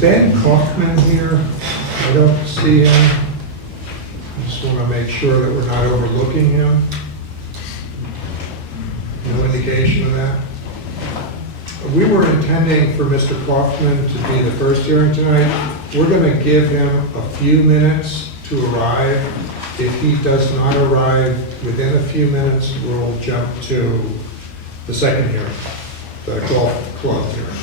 Ben Kaufman here? I don't see him. I just want to make sure that we're not overlooking him. No indication of that. We were intending for Mr. Kaufman to be the first hearing tonight. We're going to give him a few minutes to arrive. If he does not arrive within a few minutes, we'll jump to the second hearing, the golf club hearing.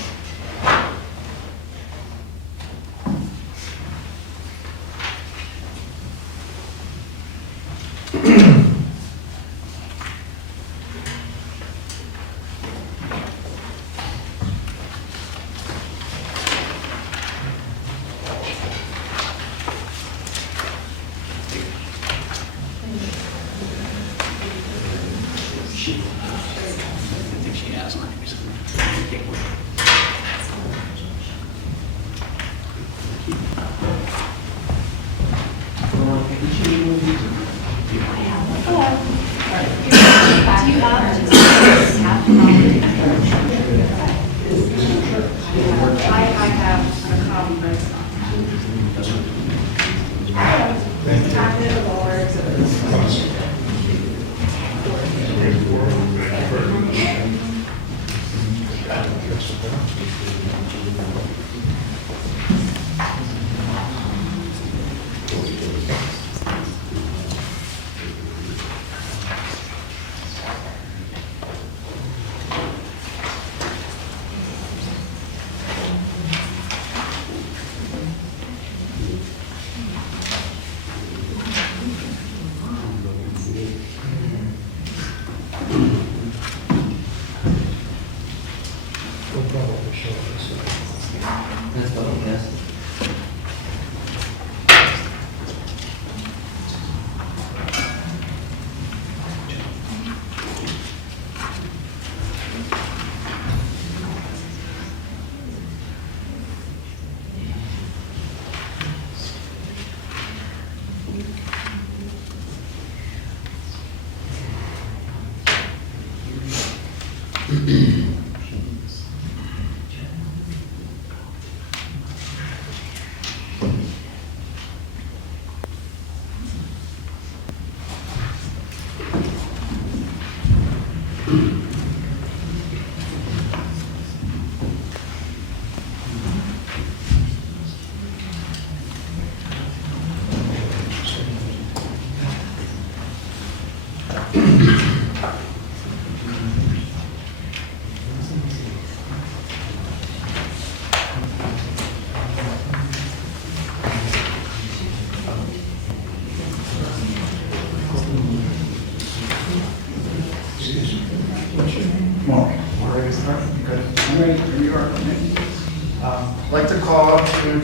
I'd like to call to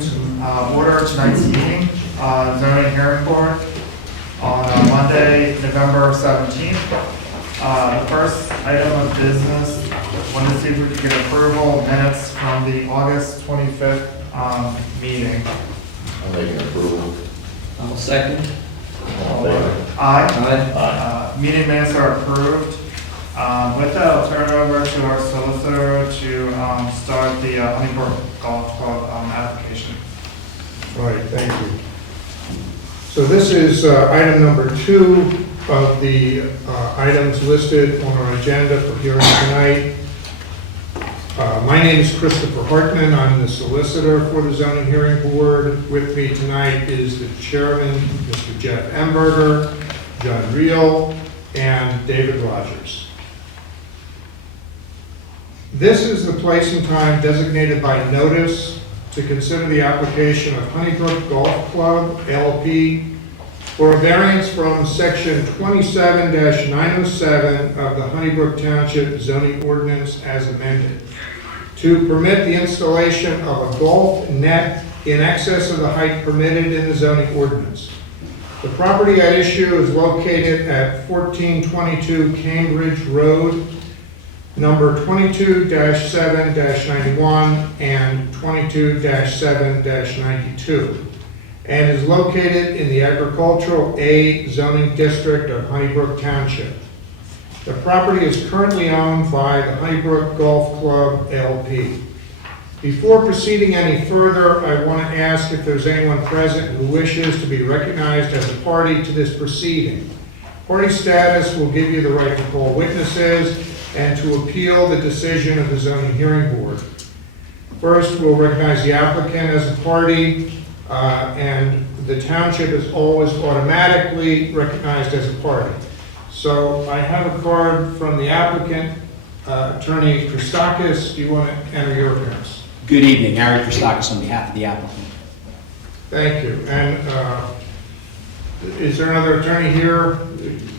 order tonight's meeting, zoning hearing board on Monday, November 17th. The first item of business, wanted to see if we could get approval of minutes from the August 25th meeting. I'll make an approval. I'll second. All in favor? Aye. Meeting minutes are approved. With that, I'll turn it over to our solicitor to start the Honeybrook Golf Club application. All right, thank you. So this is item number 2 of the items listed on our agenda for hearing tonight. My name is Christopher Hartman. I'm the solicitor for the zoning hearing board. With me tonight is the chairman, Mr. Jeff Emberger, John Reel, and David Rogers. This is the place and time designated by notice to consider the application of Honeybrook Golf Club, LP, for a variance from section 27-907 of the Honeybrook Township zoning ordinance as amended, to permit the installation of a golf net in excess of the height permitted in the zoning ordinance. The property at issue is located at 1422 Cambridge Road, number 22-7-91 and 22-7-92, and is located in the Agricultural A zoning district of Honeybrook Township. The property is currently owned by the Honeybrook Golf Club, LP. Before proceeding any further, I want to ask if there's anyone present who wishes to be recognized as a party to this proceeding. Party status will give you the right to call witnesses and to appeal the decision of the zoning hearing board. First, we'll recognize the applicant as a party, and the township is always automatically recognized as a party. So I have a card from the applicant, Attorney Christakis. Do you want to enter your appearance? Good evening, Harry Christakis on behalf of the applicant. Thank you. And is there another attorney here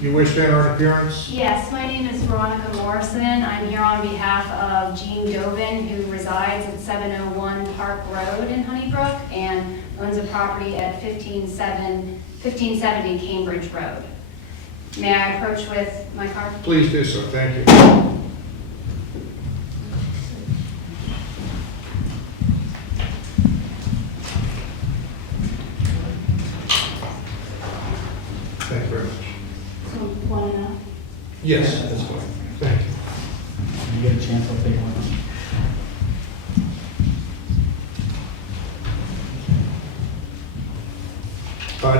you wish to enter an appearance? Yes, my name is Veronica Morrison. I'm here on behalf of Jean Dovin, who resides at 701 Park Road in Honeybrook and owns a property at 1570 Cambridge Road. May I approach with my card? Please do so. Thank you. Thank you very much. So, one enough? Yes, that's fine. Thank you. You get a chance, I'll take one.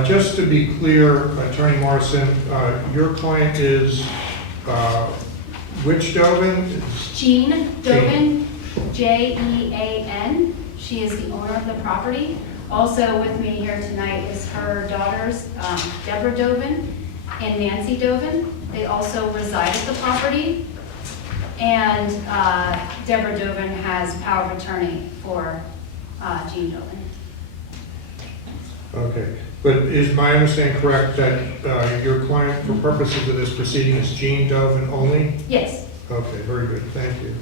Just to be clear, Attorney Morrison, your client is which Dovin? Jean Dovin, Jean. She is the owner of the property. Also with me here tonight is her daughters, Deborah Dovin and Nancy Dovin. They also reside at the property. And Deborah Dovin has power of attorney for Jean Dovin. Okay, but is my understanding correct that your client, for purposes of this proceeding, is Jean Dovin only? Yes. Okay, very good, thank you.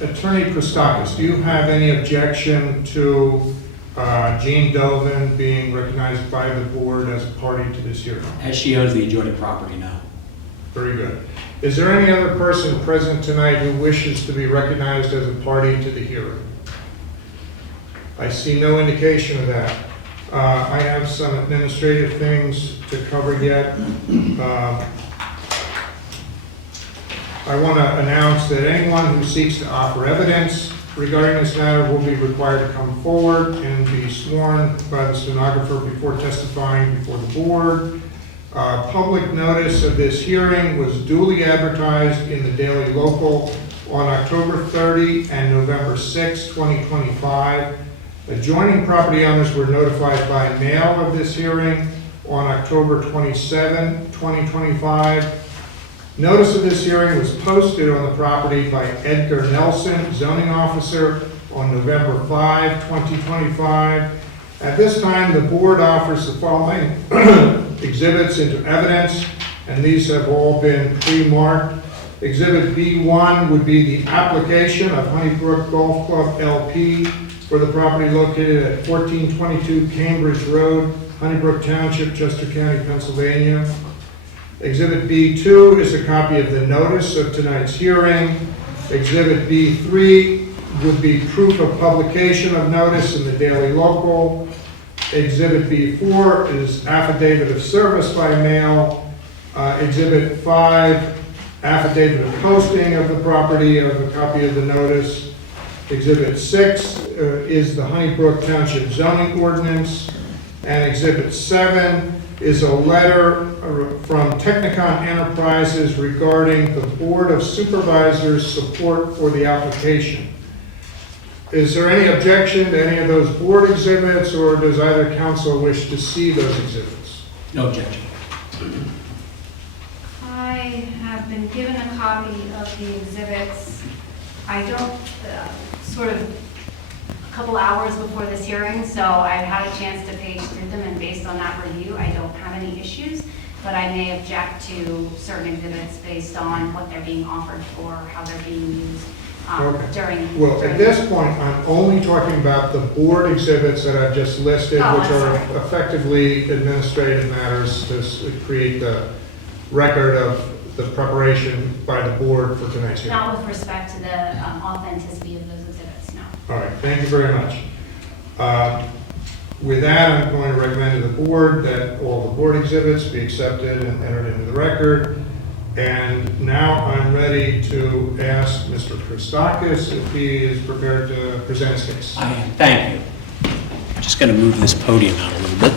Attorney Christakis, do you have any objection to Jean Dovin being recognized by the board as a party to this hearing? As she owns the adjoining property now. Very good. Is there any other person present tonight who wishes to be recognized as a party to the hearing? I see no indication of that. I have some administrative things to cover yet. I want to announce that anyone who seeks to offer evidence regarding this matter will be required to come forward and be sworn by the stenographer before testifying before the board. Public notice of this hearing was duly advertised in the Daily Local on October 30 and November 6, 2025. Adjoining property owners were notified by mail of this hearing on October 27, 2025. Notice of this hearing was posted on the property by Edgar Nelson, zoning officer, on November 5, 2025. At this time, the board offers the following exhibits into evidence, and these have all been pre-marked. Exhibit B1 would be the application of Honeybrook Golf Club LP for the property located at 1422 Cambridge Road, Honeybrook Township, Chester County, Pennsylvania. Exhibit B2 is a copy of the notice of tonight's hearing. Exhibit B3 would be proof of publication of notice in the Daily Local. Exhibit B4 is affidavit of service by mail. Exhibit 5, affidavit of posting of the property of a copy of the notice. Exhibit 6 is the Honeybrook Township zoning ordinance. And Exhibit 7 is a letter from Technicon Enterprises regarding the Board of Supervisors' support for the application. Is there any objection to any of those board exhibits, or does either council wish to see those exhibits? No objection. I have been given a copy of the exhibits. I don't, sort of a couple hours before this hearing, so I've had a chance to page through them, and based on that review, I don't have any issues, but I may object to certain exhibits based on what they're being offered for, how they're being used during. Well, at this point, I'm only talking about the board exhibits that I've just listed, Oh, which I'm are sorry. effectively administrative matters to create the record of the preparation by the board for tonight's hearing. Not with respect to the authenticity of those exhibits, no. All right, thank you very much. With that, I'm going to recommend to the board that all the board exhibits be accepted and entered into the record. And now I'm ready to ask Mr. Christakis if he is prepared to present his case. I am, thank you. Just going to move this podium out a little bit.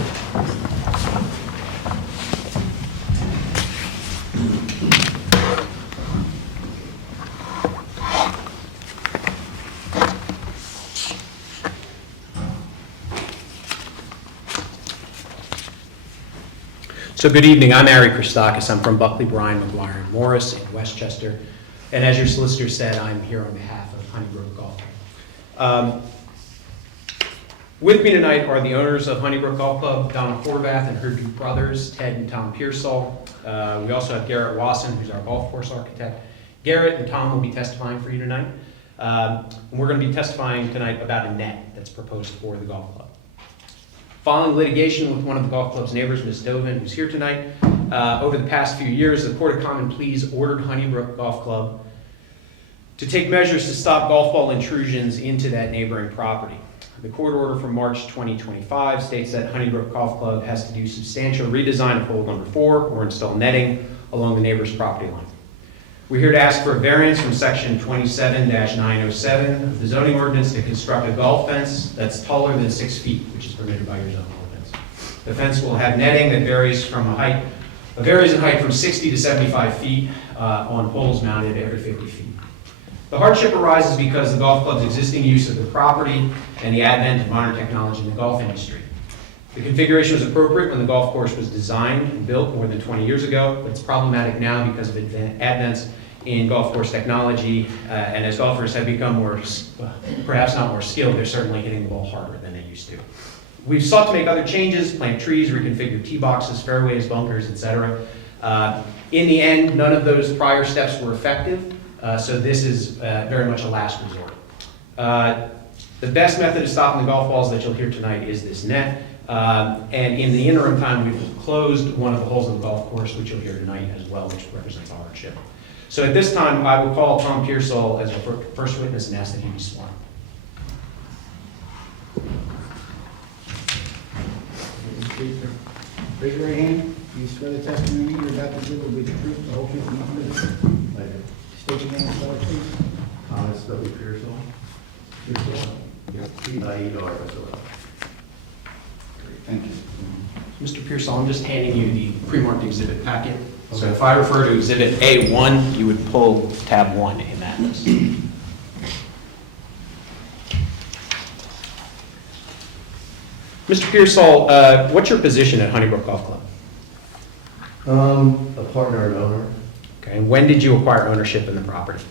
So good evening, I'm Ari Christakis. I'm from Buckley, Bryan, McGuire, and Morris in Westchester. And as your solicitor said, I'm here on behalf of Honeybrook Golf Club. With me tonight are the owners of Honeybrook Golf Club, Donna Horvath and her two brothers, Ted and Tom Pearsall. We also have Garrett Wasson, who's our golf course architect. Garrett and Tom will be testifying for you tonight. And we're going to be testifying tonight about a net that's proposed for the golf club. Following litigation with one of the golf club's neighbors, Ms. Dovin, who's here tonight, over the past few years, the Court of Common Pleas ordered Honeybrook Golf Club to take measures to stop golf ball intrusions into that neighboring property. The court order from March 2025 states that Honeybrook Golf Club has to do substantial redesign of hole number 4 or install netting along the neighbor's property line. We're here to ask for a variance from section 27-907 of the zoning ordinance to construct a golf fence that's taller than 6 feet, which is permitted by your zoning ordinance. The fence will have netting that varies in height from 60 to 75 feet on poles mounted every 50 feet. The hardship arises because the golf club's existing use of the property and the advent of modern technology in the golf industry. The configuration was appropriate when the golf course was designed and built more than 20 years ago, but it's problematic now because of advents in golf course technology, and as golfers have become perhaps not more skilled, they're certainly hitting the ball harder than they used to. We've sought to make other changes, plant trees, reconfigure tee boxes, fairways, bunkers, etc. In the end, none of those prior steps were effective, so this is very much a last resort. The best method of stopping the golf balls that you'll hear tonight is this net, and in the interim time, we've closed one of the holes in the golf course, which you'll hear tonight as well, which represents a hardship. So at this time, I will call Tom Pearsall as our first witness and ask that he be sworn. Raise your right hand. Do you swear the testimony you're about to give will be the truth, the whole truth, and nothing but the truth? I do. State your name and spell it, please. Thomas W. Pearsall. Pearsall. P-I-E-R-S-O-L. Thank you. Mr. Pearsall, I'm just handing you the pre-marked exhibit packet. So if I refer to exhibit A1, you would pull tab 1 in that list. Mr. Pearsall, what's your position at Honeybrook Golf Club? A partner and owner. Okay, and when did you acquire ownership in the property?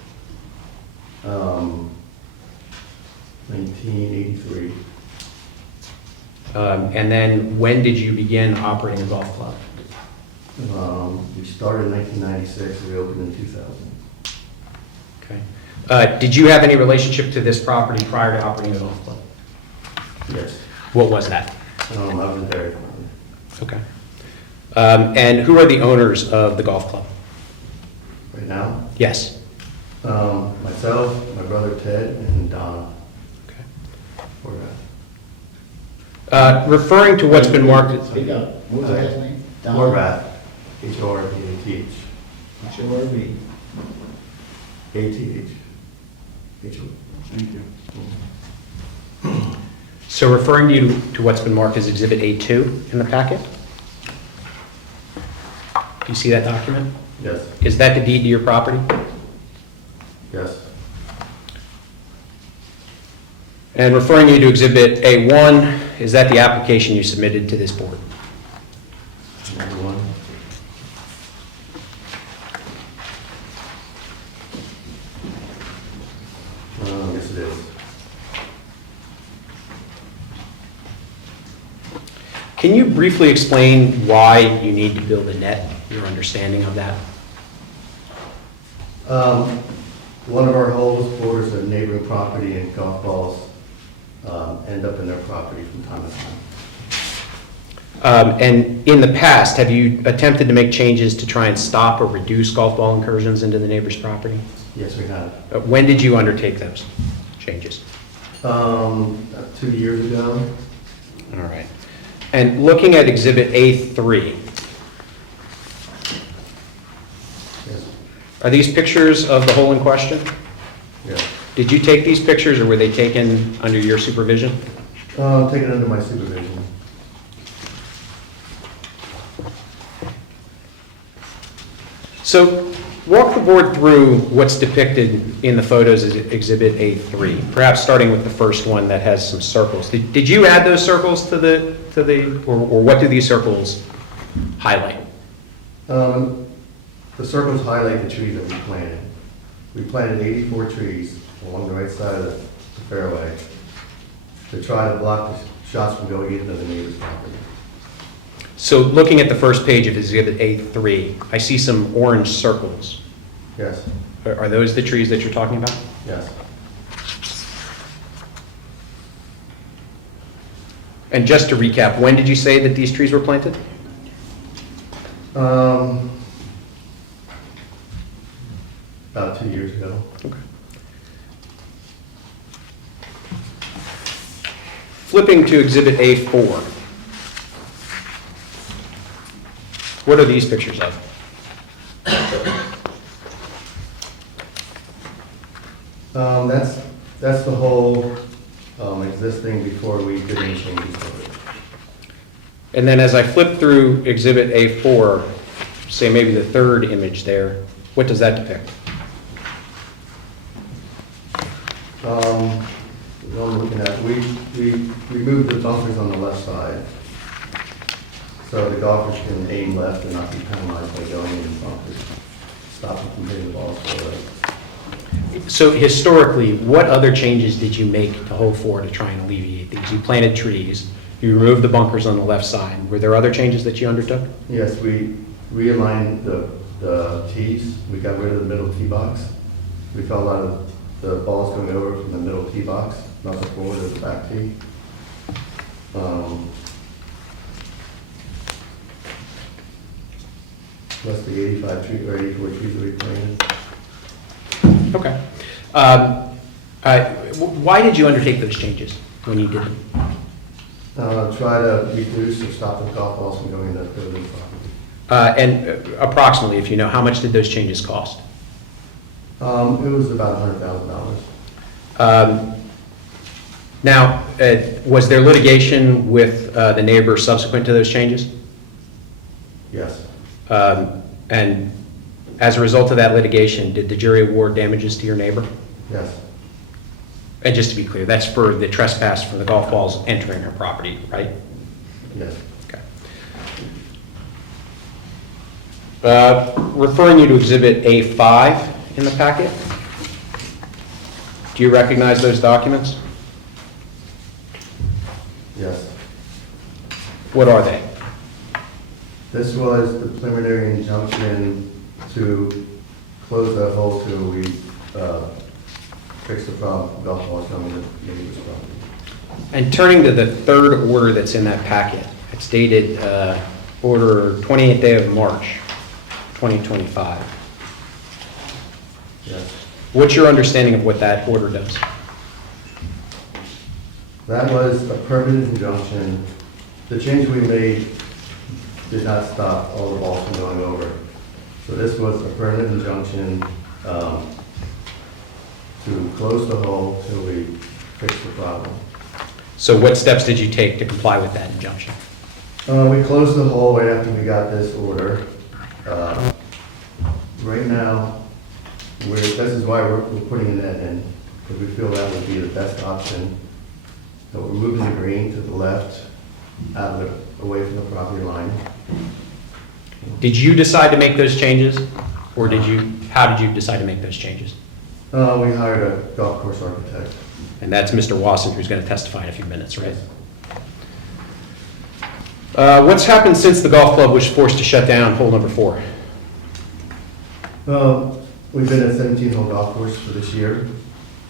1983. And then when did you begin operating a golf club? We started in 1996, we opened in 2000. Okay. Did you have any relationship to this property prior to operating a golf club? Yes. What was that? I was a dairy farmer. Okay. And who are the owners of the golf club? Right now, Yes. myself, my brother Ted, and Donna. Okay. Horvath. Referring to what's been marked, Speak up. What was the last name? Horvath. H-O-R-V-A-T-H. H-O-R-V. A-T-H. H-O. Thank you. so referring to what's been marked as Exhibit A2 in the packet? Do you see that document? Yes. Is that the deed to your property? Yes. And referring you to Exhibit A1, is that the application you submitted to this board? Number one. Yes, it is. Can you briefly explain why you need to build a net, your understanding of that? One of our holes borders a neighboring property, and golf balls end up in their property from time to time. And in the past, have you attempted to make changes to try and stop or reduce golf ball incursions into the neighbor's property? Yes, we have. When did you undertake those changes? 2 years ago. All right. And looking at Exhibit A3, Yes. Are these pictures of the hole in question? Yes. Did you take these pictures, or were they taken under your supervision? Taken under my supervision. So walk the board through what's depicted in the photos as Exhibit A3, perhaps starting with the first one that has some circles. Did you add those circles or what do these circles highlight? The circles highlight the trees that we planted. We planted 84 trees along the right side of the fairway to try to block the shots from going into the neighbor's property. So looking at the first page of Exhibit A3, I see some orange circles. Yes, Are those the trees that you're talking about? yes. And just to recap, when did you say that these trees were planted? About 2 years ago. Okay. Flipping to Exhibit A4. What are these pictures of? That's the whole existing before we did any changes to it. And then as I flip through Exhibit A4, say maybe the third image there, what does that depict? What I'm looking at, we moved the bumpers on the left side, so the golfers can aim left and not be penalized by going in the bumpers, stop them from hitting the balls forward. So historically, what other changes did you make to Hole 4 to try and alleviate these? You planted trees, you removed the bunkers on the left side. Were there other changes that you undertook? Yes, we realigned the tees, we got rid of the middle tee box. We felt a lot of the balls going over from the middle tee box, not the forward or the back tee. Plus the 85 tree, or 84 trees that we planted. Okay. Why did you undertake those changes when you did them? Try to reduce or stop the golf balls from going into the property. And approximately, if you know, how much did those changes cost? It was about $100,000. Now, was there litigation with the neighbor subsequent to those changes? Yes, And as a result of that litigation, did the jury award damages to your neighbor? yes, And just to be clear, that's for the trespass for the golf balls entering her property, right? yes. Okay. Referring you to Exhibit A5 in the packet. Do you recognize those documents? Yes. What are they? This was the preliminary injunction to close that hole till we fix the problem, golf balls coming to the neighbor's property. And turning to the third order that's in that packet, it's dated order 28th day of March, 2025. Yes. What's your understanding of what that order does? That was a permanent injunction. The change we made did not stop all the balls from going over. So this was a permanent injunction to close the hole till we fix the problem. So what steps did you take to comply with that injunction? We closed the hole right after we got this order. Right now, this is why we're putting a net in, because we feel that would be the best option. So we're moving the green to the left, away from the property line. Did you decide to make those changes, or how did you decide to make those changes? We hired a golf course architect. And that's Mr. Wasson, who's going to testify in a few minutes, right? What's happened since the golf club was forced to shut down hole number 4? We've been at 17-hole golf course for this year,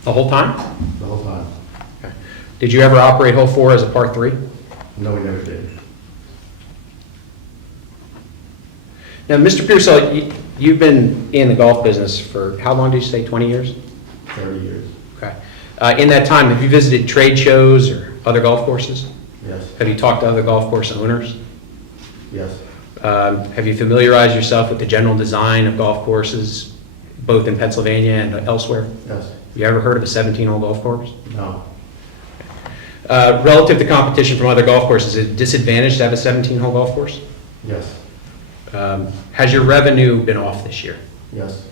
The whole time? the whole time. Okay. Did you ever operate hole 4 as a par 3? No, we never did. Now, Mr. Pearsall, you've been in the golf business for, how long did you say, 20 years? 30 years. Okay. In that time, have you visited trade shows or other golf courses? Yes, Have you talked to other golf course owners? yes, Have you familiarized yourself with the general design of golf courses both in Pennsylvania and elsewhere? Yes. Have you ever heard of a 17-hole golf course? No. Relative to competition from other golf courses, is it disadvantaged to have a 17-hole golf course? Yes. Has your revenue been off this year? Yes.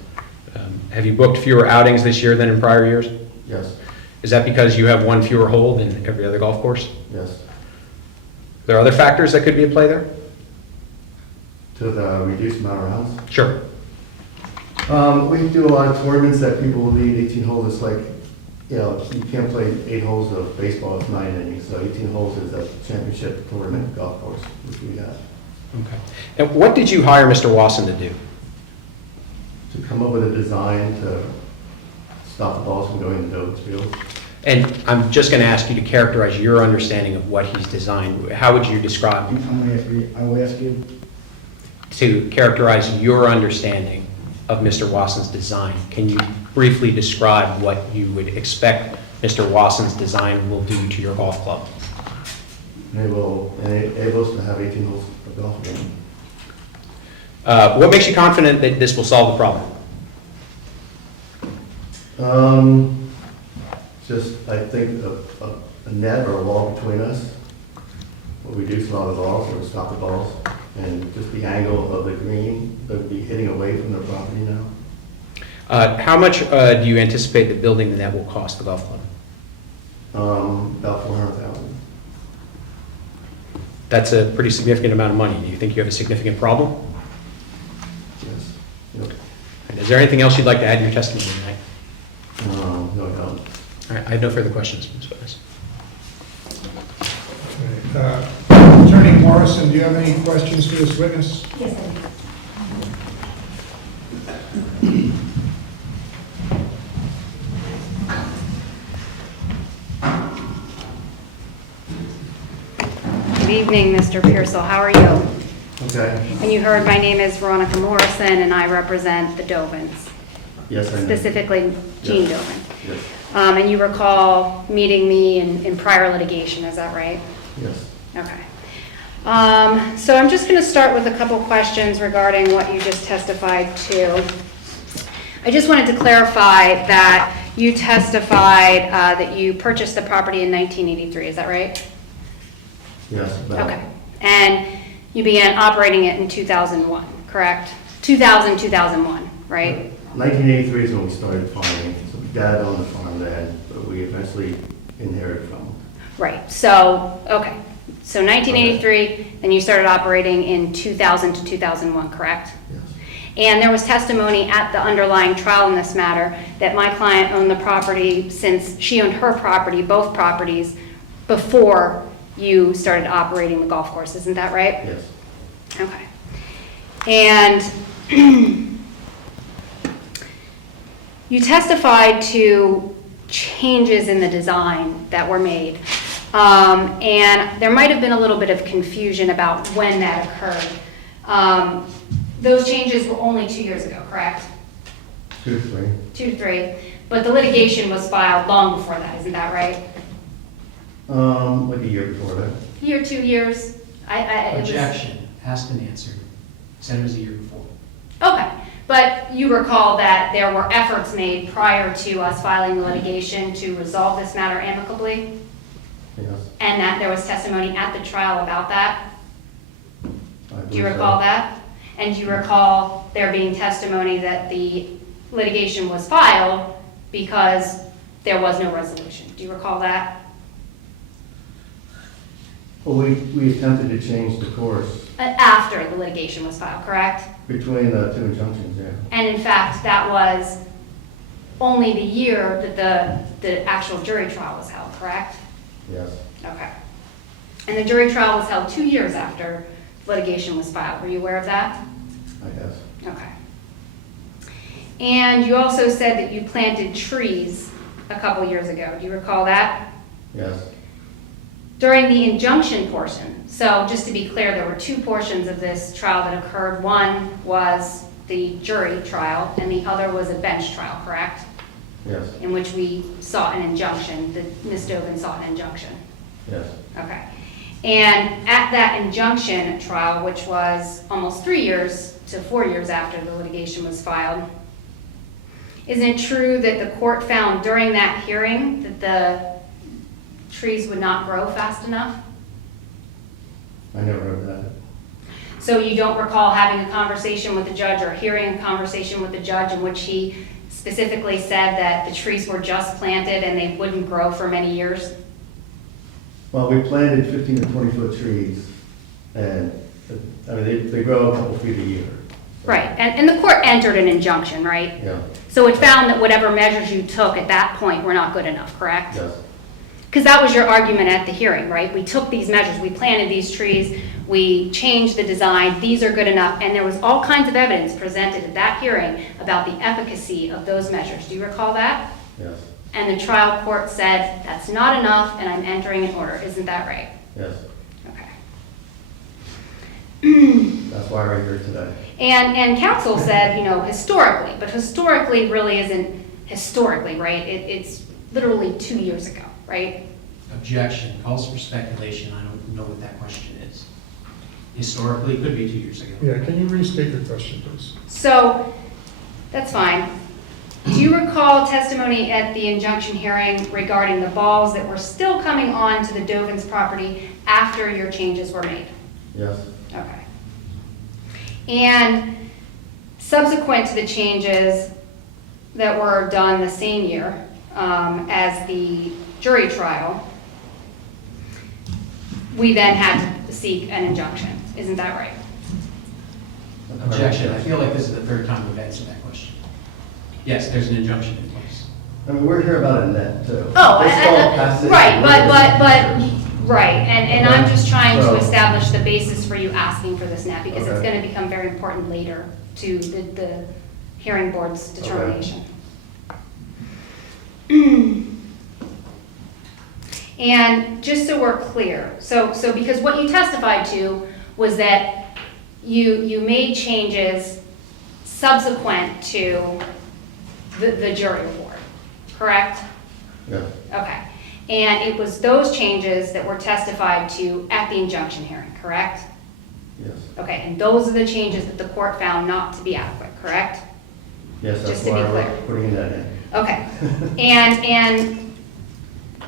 Have you booked fewer outings this year than in prior years? Yes. Is that because you have one fewer hole than every other golf course? Yes. Are there other factors that could be at play there? To the reduced amount of rounds. Sure. We do a lot of tournaments that people will need 18 holes. It's like, you know, you can't play 8 holes of baseball, it's 9 innings. So 18 holes is a championship tournament golf course, which we have. Okay. And what did you hire Mr. Wasson to do? To come up with a design to stop the balls from going into those fields. And I'm just going to ask you to characterize your understanding of what he's designed. How would you describe, I will ask you, to characterize your understanding of Mr. Wasson's design? Can you briefly describe what you would expect Mr. Wasson's design will do to your golf club? And it will enable us to have 18 holes of golf again. What makes you confident that this will solve the problem? Just, I think, a net or a wall between us will reduce a lot of balls, or stop the balls, and just the angle of the green, that would be hitting away from the property now. How much do you anticipate that building the net will cost the golf club? About 400,000. That's a pretty significant amount of money. Do you think you have a significant problem? Yes. Yep. And is there anything else you'd like to add in your testimony tonight? No, I don't. All right, I have no further questions, Ms. Witness. Attorney Morrison, do you have any questions for this witness? Yes, I do. Good evening, Mr. Pearsall. How are you? Okay. And you heard my name is Veronica Morrison, and I represent the Dovins, Yes, I know. specifically Jean Yes. Dovin. Yes. And you recall meeting me in prior litigation, is that right? Yes. Okay. So I'm just going to start with a couple questions regarding what you just testified to. I just wanted to clarify that you testified that you purchased the property in 1983, is that right? Yes. about- Okay. And you began operating it in 2001, correct? 2001, right? 1983 is when we started farming. So Dad owned the farm then, but we eventually inherited from him. Right, so, okay. So 1983, then you started operating in 2000 to 2001, correct? Yes. And there was testimony at the underlying trial in this matter that my client owned the property since she owned her property, both properties, before you started operating the golf course, isn't that right? Yes. Okay. And you testified to changes in the design that were made. And there might have been a little bit of confusion about when that occurred. Those changes were only 2 years ago, correct? 2 to 3. 2 to 3. But the litigation was filed long before that, isn't that right? Like a year before that. Year, 2 years? It was- Objection, asked and answered. Said it was a year before. Okay, but you recall that there were efforts made prior to us filing the litigation to resolve this matter amicably? Yes. And that there was testimony at the trial about that? I Do you believe so. recall that? And do you recall there being testimony that the litigation was filed because there was no resolution? Do you recall that? Well, we attempted to change the course After the litigation was filed, correct? between the 2 injunctions, yeah. And in fact, that was only the year that the actual jury trial was held, correct? Yes. Okay. And the jury trial was held 2 years after litigation was filed. Were you aware of that? I guess. Okay. And you also said that you planted trees a couple years ago. Do you recall that? Yes. During the injunction portion, so just to be clear, there were 2 portions of this trial that occurred. One was the jury trial, and the other was a bench trial, correct? Yes. In which we sought an injunction, that Ms. Dovin sought an injunction. Yes. Okay. And at that injunction trial, which was almost 3 years to 4 years after the litigation was filed, Isn't it true that the court found during that hearing that the trees would not grow fast enough? I never heard that. So you don't recall having a conversation with the judge or hearing a conversation with the judge in which he specifically said that the trees were just planted and they wouldn't grow for many years? Well, we planted 15 to 20-foot trees, and, I mean, they grow a couple feet a year. Right, and the court entered an injunction, right? Yeah, So it found that whatever measures you took at that point were not good enough, correct? yes, Because that was your argument at the hearing, right? We took these measures, we planted these trees, we changed the design, these are good enough, and there was all kinds of evidence presented at that hearing about the efficacy of those measures. Do you recall that? yes, And the trial court said, that's not enough, and I'm entering an order. Isn't that right? yes. Okay. That's why we're here today. And counsel said, historically, but historically really isn't historically, right? It's literally 2 years ago, right? Objection, calls for speculation, I don't know what that question is. Historically, it could be 2 years ago. Yeah, can you restate the question, please? So, that's fine. Do you recall testimony at the injunction hearing regarding the balls that were still coming on to the Dovins property after your changes were made? Yes, Okay. And subsequent to the changes that were done the same year as the jury trial, we then had to seek an injunction. Isn't that right? Objection, I feel like this is the third time we've answered that question. Yes, there's an injunction in place. I mean, we're here about a net, too. Oh, This all passes- right, right, and I'm just trying to So- establish the basis for you asking for this now, because it's Okay. gonna become very important later to the hearing board's determination. And just so we're clear, so because what you testified to was that you made changes subsequent to the jury award, correct? Yeah, Okay. And it was those changes that were testified to at the injunction hearing, correct? yes, Okay, and those are the changes that the court found not to be adequate, correct? yes, that's Just to why be we're clear. putting that in. Okay. And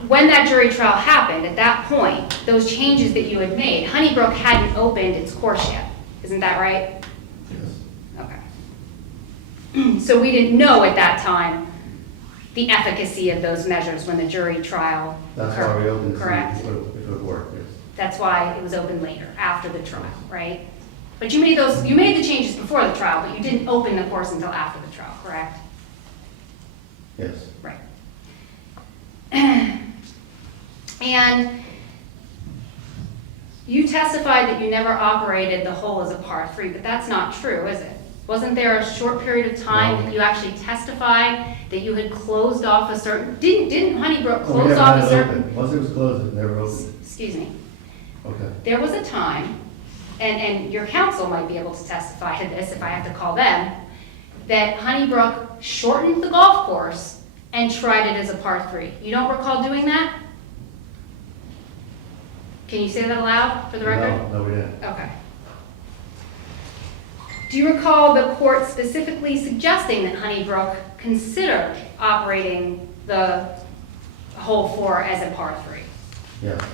when that jury trial happened, at that point, those changes that you had made, Honeybrook hadn't opened its course yet. Isn't that right? Yes, Okay. So we didn't know at that time the efficacy of those measures when the jury trial that's why we opened this, correct? if it would work, yes. That's why it was open later, after the trial, right? But you made the changes before the trial, but you didn't open the course until after the trial, correct? Yes, Right. And you testified that you never operated the hole as a par 3, but that's not true, is it? Wasn't there a short period of time No. that you actually testified that you had closed off a certain, didn't Honeybrook Oh, we close never off had a it certain? open. Once it was closed, it never opened. Excuse me. Okay, There was a time, and your counsel might be able to testify to this if I have to call them, that Honeybrook shortened the golf course and tried it as a par 3. You don't recall doing that? Can you say that aloud for the record? no, we didn't. Okay. Do you recall the court specifically suggesting that Honeybrook consider operating the hole 4 as a par 3? Yeah,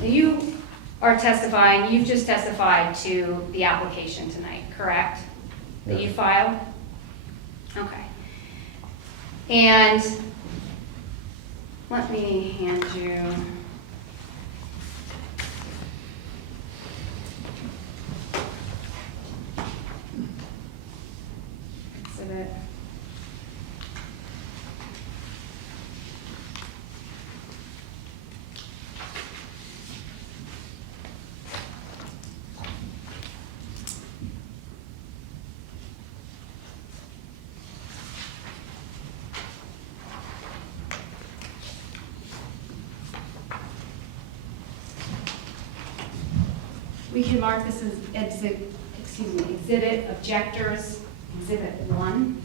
Now, you are testifying, you've just testified to the application tonight, correct? That you Yes. filed? Okay. And let me hand you. Exhibit. We can mark this as exhibit objectors, exhibit 1.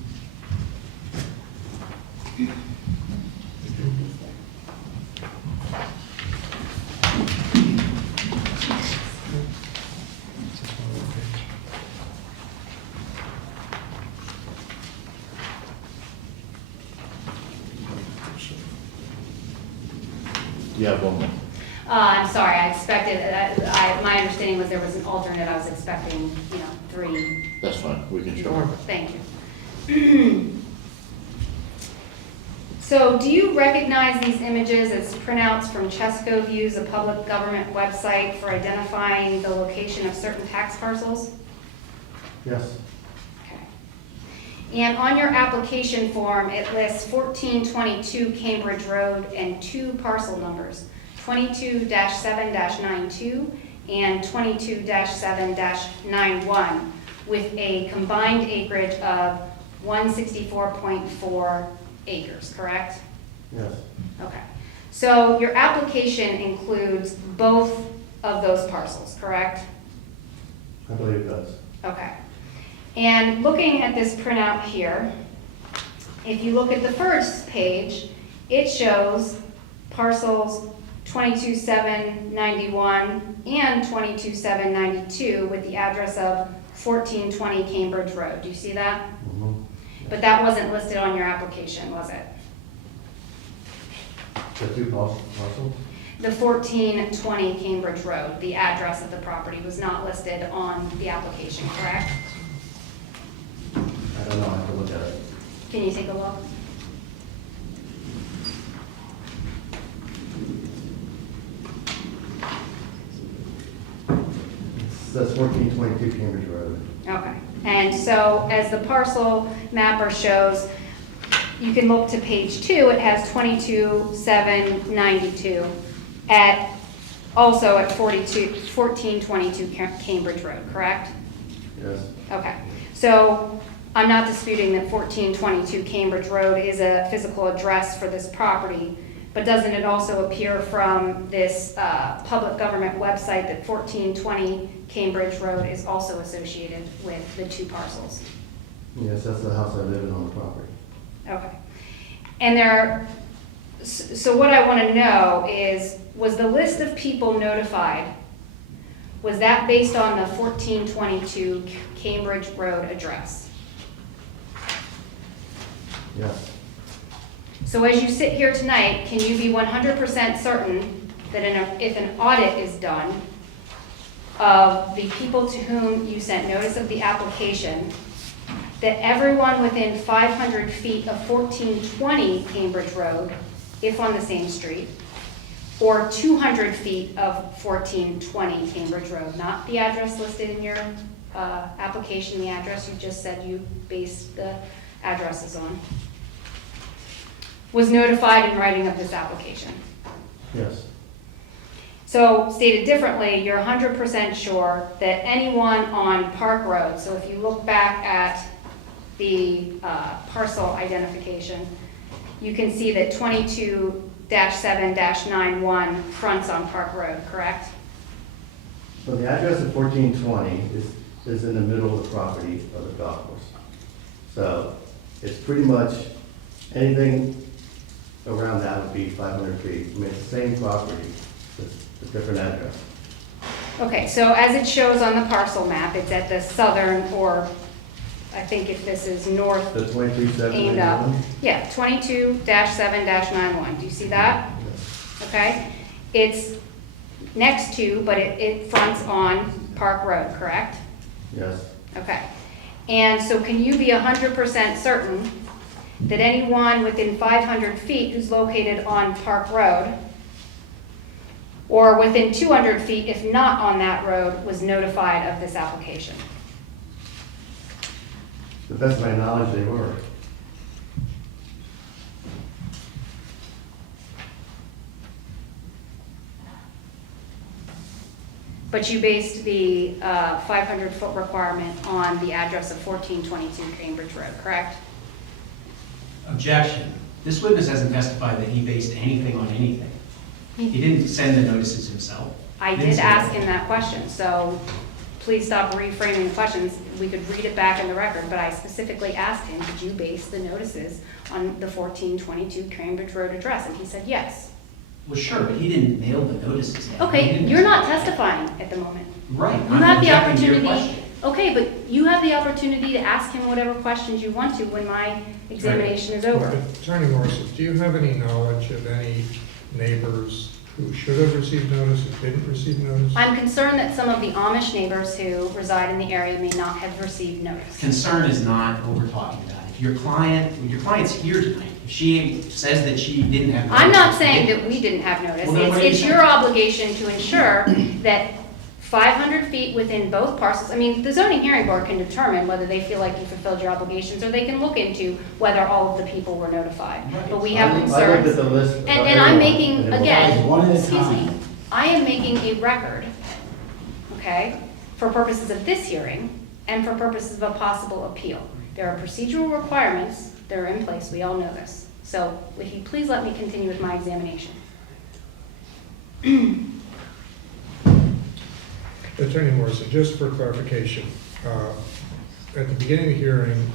You have one more. I'm sorry, I expected, my understanding was there was an alternate, I was expecting, 3. That's fine, we can show her. Thank you. So do you recognize these images as printouts from Chesco Views, a public government website for identifying the location of certain tax parcels? Yes, Okay. And on your application form, it lists 1422 Cambridge Road and 2 parcel numbers, 22-7-92 and 22-7-91, with a combined acreage of 164.4 acres, correct? yes, Okay. So your application includes both of those parcels, correct? I believe it does. Okay. And looking at this printout here, if you look at the first page, it shows parcels 22-791 and 22-792 with the address of 1420 Cambridge Road. Do you see that? Mhm. But that wasn't listed on your application, was it? The 2 parcels? The 1420 Cambridge Road, the address of the property was not listed on the application, correct? I don't know, I have to look at it. Can you take a look? That's 1422 Cambridge Road. Okay. And so as the parcel mapper shows, you can look to page 2, it has 22-792 at, also at 1422 Cambridge Road, correct? Yes, Okay, so I'm not disputing that 1422 Cambridge Road is a physical address for this property, but doesn't it also appear from this public government website that 1420 Cambridge Road is also associated with the 2 parcels? yes, that's the house I live in on the property. Okay. And so what I want to know is, was the list of people notified, was that based on the 1422 Cambridge Road address? Yes, So as you sit here tonight, can you be 100% certain that if an audit is done of the people to whom you sent notice of the application, that everyone within 500 feet of 1420 Cambridge Road, if on the same street, or 200 feet of 1420 Cambridge Road, not the address listed in your application, the address you just said you based the addresses on, was notified in writing of this application? yes, So stated differently, you're 100% sure that anyone on Park Road, so if you look back at the parcel identification, you can see that 22-7-91 fronts on Park Road, correct? so the address of 1420 is in the middle of the property of the golf course. So it's pretty much anything around that would be 500 feet. I mean, it's the same property, it's a different address. Okay, so as it shows on the parcel map, it's at the southern, or I think if this is north The 22-791? aimed up. Yeah, 22-7-91. Do you see that? Yes. Okay? It's next to, but it fronts on Park Road, correct? Yes, Okay. And so can you be 100% certain that anyone within 500 feet who's located on Park Road, or within 200 feet, if not on that road, was notified of this application? to the best of my knowledge, they were. But you based the 500-foot requirement on the address of 1422 Cambridge Road, correct? Objection. This witness hasn't testified that he based anything on anything. He didn't send the notices himself. I did ask him that question, so please stop reframing the questions. We could read it back in the record, but I specifically asked him, did you base the notices on the 1422 Cambridge Road address? And he said yes. Well, sure, but he didn't mail the notices. He Okay, didn't- you're not testifying at the moment. Right. You I'm have the objecting to your opportunity, question. okay, but you have the opportunity to ask him whatever questions you want to when my examination is over. Attorney Morrison, do you have any knowledge of any neighbors who should have received notice, who didn't receive notice? I'm concerned that some of the Amish neighbors who reside in the area may not have received notice. Concern is not what we're talking about. If your client's here tonight, if she says that she didn't have notice. I'm not saying that we didn't have notice. Well, then what are you It's saying? your obligation to ensure that 500 feet within both parcels, I mean, the zoning hearing board can determine whether they feel like you fulfilled your obligations, or they can look into whether all of the people were notified. Right. But we have I looked concerns. at the list. And I'm making, and it was- again, one at a excuse me, time. I am making a record, okay, for purposes of this hearing and for purposes of a possible appeal. There are procedural requirements that are in place, we all know this. So if you please let me continue with my examination. Attorney Morrison, just for clarification, at the beginning of the hearing,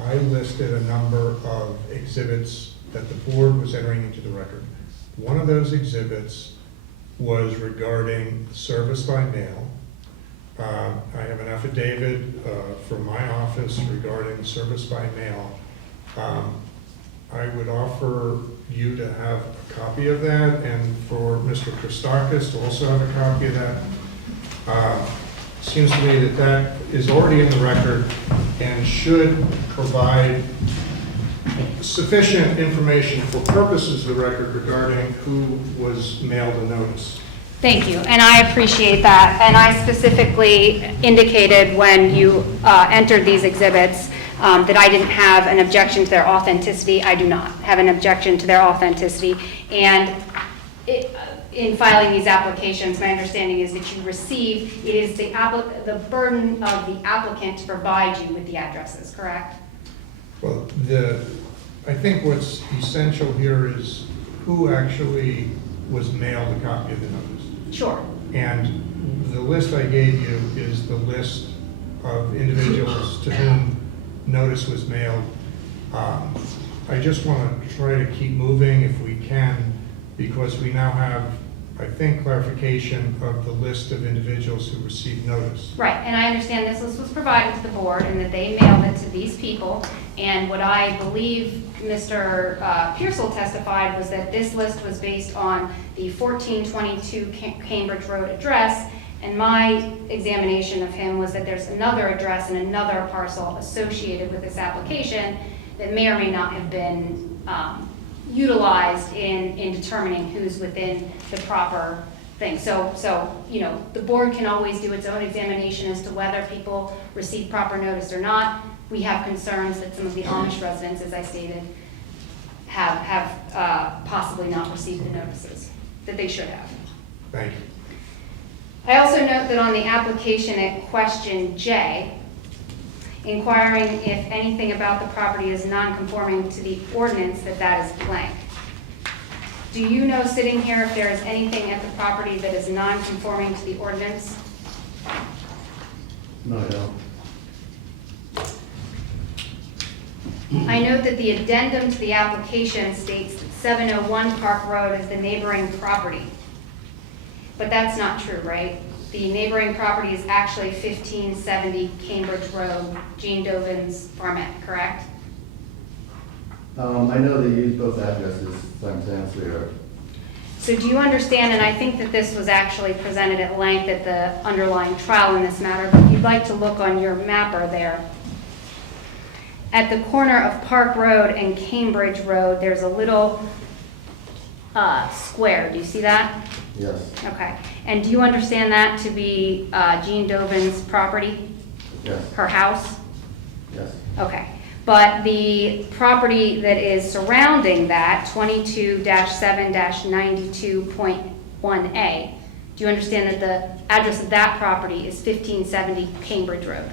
I listed a number of exhibits that the board was entering into the record. One of those exhibits was regarding service by mail. I have an affidavit from my office regarding service by mail. I would offer you to have a copy of that, and for Mr. Christakis to also have a copy of that. Seems to me that that is already in the record and should provide sufficient information for purposes of the record regarding who was mailed a notice. Thank you, and I appreciate that. And I specifically indicated when you entered these exhibits that I didn't have an objection to their authenticity. I do not have an objection to their authenticity. And in filing these applications, my understanding is that you receive, it is the burden of the applicant to provide you with the addresses, correct? Well, I think what's essential here is who actually was mailed a copy of the notice. Sure. And the list I gave you is the list of individuals to whom notice was mailed. I just want to try to keep moving if we can, because we now have, I think, clarification of the list of individuals who received notice. Right, and I understand this list was provided to the board and that they mailed it to these people. And what I believe Mr. Pearsall testified was that this list was based on the 1422 Cambridge Road address. And my examination of him was that there's another address and another parcel associated with this application that may or may not have been utilized in determining who's within the proper thing. So, you know, the board can always do its own examination as to whether people receive proper notice or not. We have concerns that some of the Amish residents, as I stated, have possibly not received the notices that they should have. Thank you. I also note that on the application at question J, inquiring if anything about the property is non-conforming to the ordinance, that is blank. Do you know, sitting here, if there is anything at the property that is non-conforming to the ordinance? No, I don't. I note that the addendum to the application states that 701 Park Road is the neighboring property. But that's not true, right? The neighboring property is actually 1570 Cambridge Road, Jean Dovin's farmette, correct? I know they use both addresses simultaneously. So do you understand, and I think that this was actually presented at length at the underlying trial in this matter, but if you'd like to look on your mapper there, at the corner of Park Road and Cambridge Road, there's a little square. Do you see that? Yes, Okay. And do you understand that to be Jean Dovin's property, yes, her house? yes. Okay. But the property that is surrounding that, 22-7-92.1A, do you understand that the address of that property is 1570 Cambridge Road?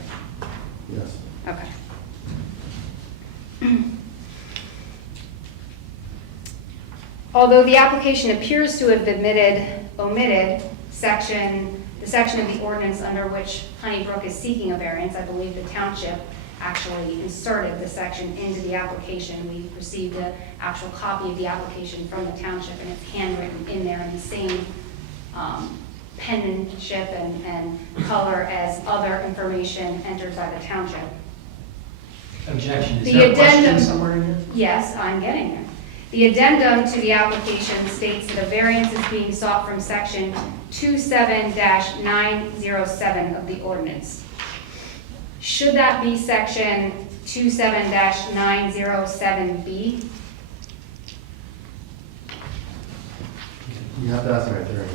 Yes. Okay. Although the application appears to have omitted the section of the ordinance under which Honeybrook is seeking a variance, I believe the township actually inserted the section into the application. We received an actual copy of the application from the township, and it's handwritten in there in the same penmanship and color as other information entered by the township. Objection. Is The there a question addendum- somewhere in here? Yes, I'm getting there. The addendum to the application states that a variance is being sought from section 27-907 of the ordinance. Should that be section 27-907B? You have to ask my attorney.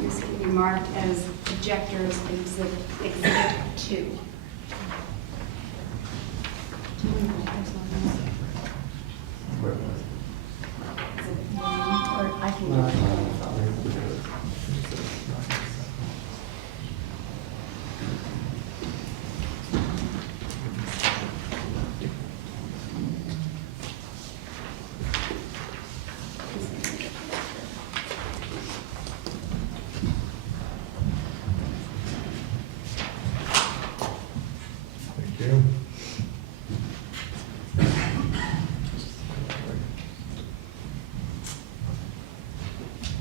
This can be marked as objectors exhibit 2. Or I can. Thank you.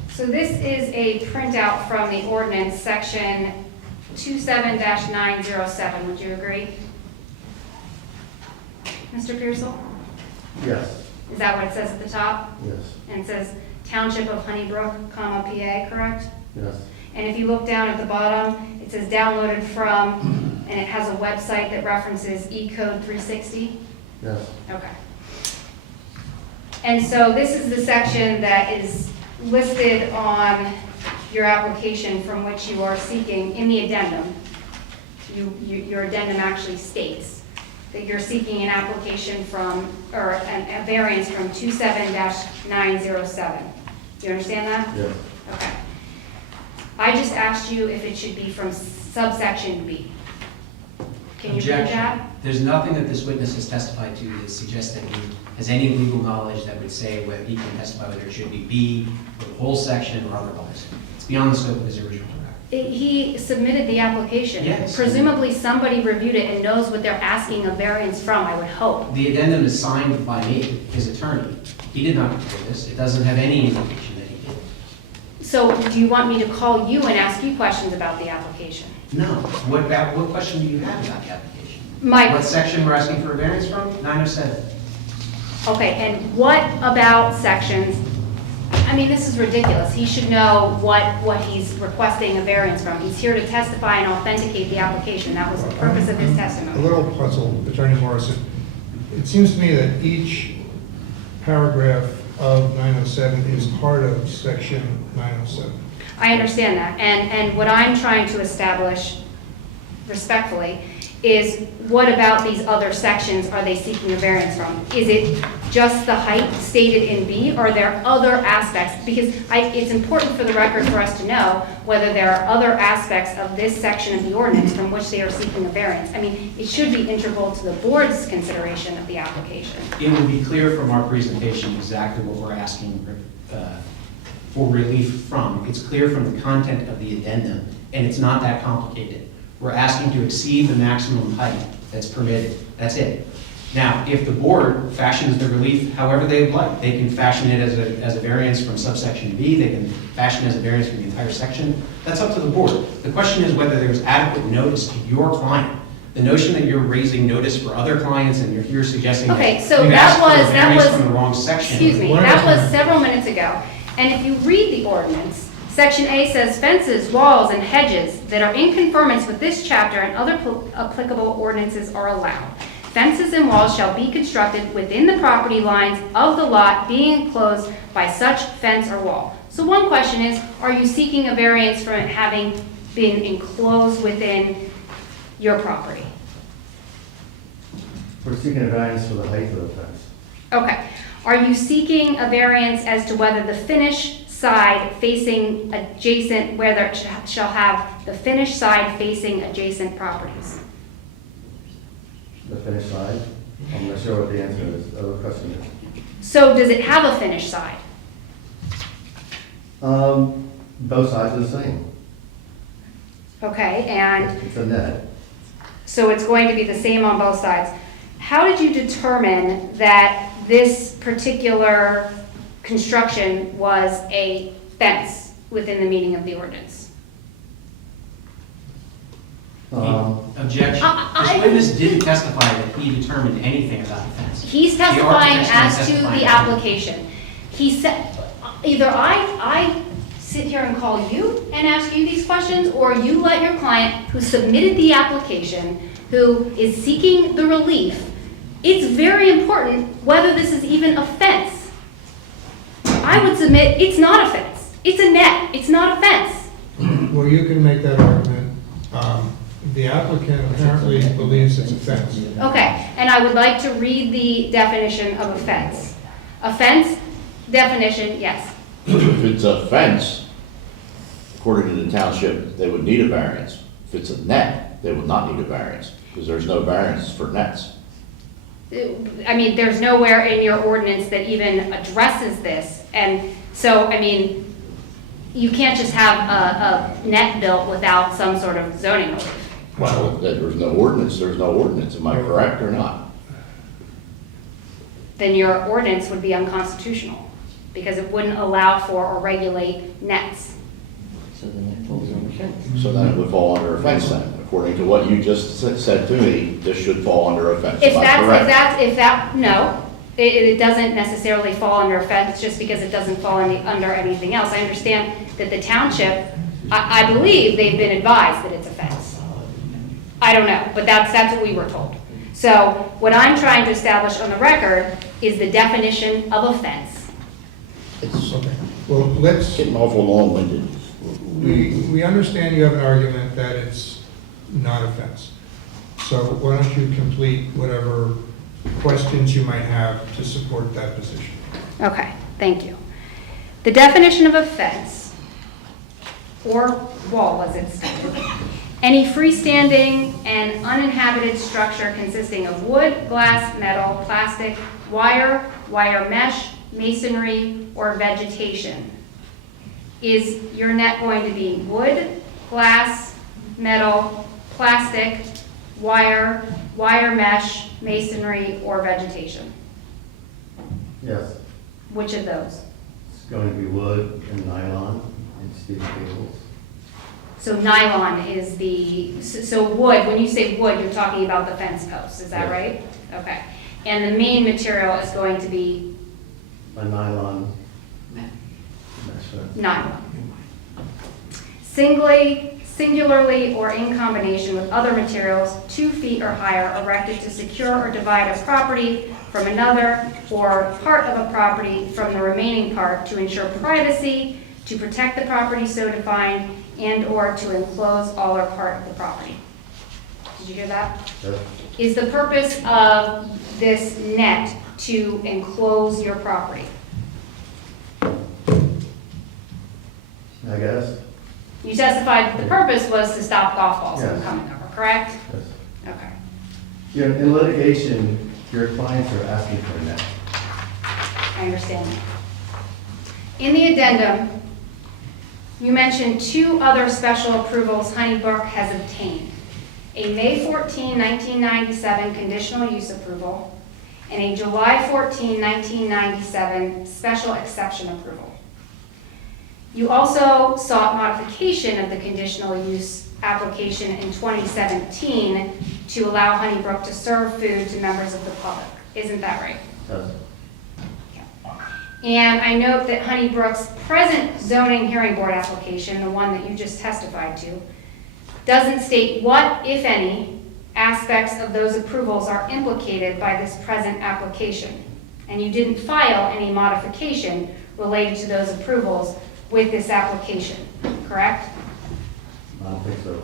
So this is a printout from the ordinance, section 27-907. Would you agree? Mr. Pearsall? Yes, Is that what it says at the top? yes, And it says Township of Honeybrook, comma, PA, correct? yes, And if you look down at the bottom, it says downloaded from, and it has a website that references eCode 360. yes, Okay. And so this is the section that is listed on your application from which you are seeking in the addendum. Your addendum actually states that you're seeking an application from, or a variance from 27-907. Do you understand that? yes. Okay. I just asked you if it should be from subsection B. Can you read Objection. that? There's nothing that this witness has testified to that suggests that he has any legal knowledge that would say whether he can testify whether it should be B, or the whole section, or otherwise. It's beyond the scope of his original draft. He submitted the application. Yes. Presumably, somebody reviewed it and knows what they're asking a variance from, I would hope. The addendum is signed by me, his attorney. He did not prepare this. It doesn't have any indication that he did. So do you want me to call you and ask you questions about the application? No. What question do you have about the application? Mike, What section we're asking for a variance from? 907. okay, and what about sections, I mean, this is ridiculous. He should know what he's requesting a variance from. He's here to testify and authenticate the application. That was the purpose of his A testimony. little puzzled, Attorney Morrison. It seems to me that each paragraph of 907 is part of section 907. I understand that, and what I'm trying to establish respectfully is what about these other sections are they seeking a variance from? Is it just the height stated in B, or are there other aspects? Because it's important for the record for us to know whether there are other aspects of this section of the ordinance from which they are seeking a variance. I mean, it should be integral to the board's consideration of the application. It will be clear from our presentation exactly what we're asking for relief from. It's clear from the content of the addendum, and it's not that complicated. We're asking to exceed the maximum height that's permitted. That's it. Now, if the board fashions the relief however they would like, they can fashion it as a variance from subsection B, they can fashion it as a variance from the entire section. That's up to the board. The question is whether there's adequate notice to your client. The notion that you're raising notice for other clients and you're here suggesting that Okay, so we've that asked for a was- variance from the wrong section. Excuse me, One at a that was time. several minutes ago. And if you read the ordinance, Section A says fences, walls, and hedges that are in conformance with this chapter and other applicable ordinances are allowed. Fences and walls shall be constructed within the property lines of the lot being enclosed by such fence or wall. So one question is, are you seeking a variance from it having been enclosed within your property? We're seeking a variance for the height of the fence. Okay. Are you seeking a variance as to whether the finished side facing adjacent, whether it shall have the finished side facing adjacent properties? The finished side, I'm not sure what the answer is, the question is. So does it have a finished side? Both sides are the same. Okay, and It's a net. So it's going to be the same on both sides. How did you determine that this particular construction was a fence within the meaning of the ordinance? Objection. I- This witness didn't testify that he determined anything about the fence. He's The testifying architect's as gonna to testify. the application. He said, either I sit here and call you and ask you these questions, or you let your client who submitted the application, who is seeking the relief, it's very important whether this is even a fence. I would submit it's not a fence. It's a net. It's not a fence. Well, you can make that argument. The applicant apparently believes it's a fence. Okay, and I would like to read the definition of a fence. A fence definition, yes. If it's a fence, according to the township, they would need a variance. If it's a net, they would not need a variance, because there's no variance for nets. I mean, there's nowhere in your ordinance that even addresses this. And so, I mean, you can't just have a net built without some sort of zoning relief. Well, if there's no ordinance, there's no ordinance. Am I correct or not? Then your ordinance would be unconstitutional because it wouldn't allow for or regulate nets. So then that falls under fence. So then it would fall under a fence then. According to what you just said to me, this should fall under a fence. If Am I correct? No, it doesn't necessarily fall under a fence just because it doesn't fall under anything else. I understand that the township, I believe they've been advised that it's a fence. I don't know, but that's what we were told. So what I'm trying to establish on the record is the definition of a fence. It's Okay. Well, let's, getting awful long-winded. we understand you have an argument that it's not a fence. So why don't you complete whatever questions you might have to support that position? Okay, thank you. The definition of a fence, or wall as it's stated, any freestanding and uninhabited structure consisting of wood, glass, metal, plastic, wire, wire mesh, masonry, or vegetation. Is your net going to be wood, glass, metal, plastic, wire, wire mesh, masonry, or vegetation? Yes, Which of those? it's going to be wood and nylon and steel cables. So nylon is so wood, when you say wood, you're talking about the fence posts, is that Yes. right? Okay. And the main material is going to be A nylon mesh. nylon. Singularly or in combination with other materials 2 feet or higher erected to secure or divide a property from another or part of a property from the remaining part to ensure privacy, to protect the property so defined, and/or to enclose all or part of the property. Did you hear that? Yes. Is the purpose of this net to enclose your property? I guess, You testified that the purpose was to stop golf balls from Yes. coming over, correct? yes. Okay. Yeah, in litigation, your clients are asking for a net. I understand. In the addendum, you mentioned 2 other special approvals Honeybrook has obtained. A May 14, 1997 conditional use approval and a July 14, 1997 special exception approval. You also sought modification of the conditional use application in 2017 to allow Honeybrook to serve food to members of the public. Isn't that right? Yes. And I note that Honeybrook's present zoning hearing board application, the one that you just testified to, doesn't state what, if any, aspects of those approvals are implicated by this present application. And you didn't file any modification related to those approvals with this application, correct? I don't think so.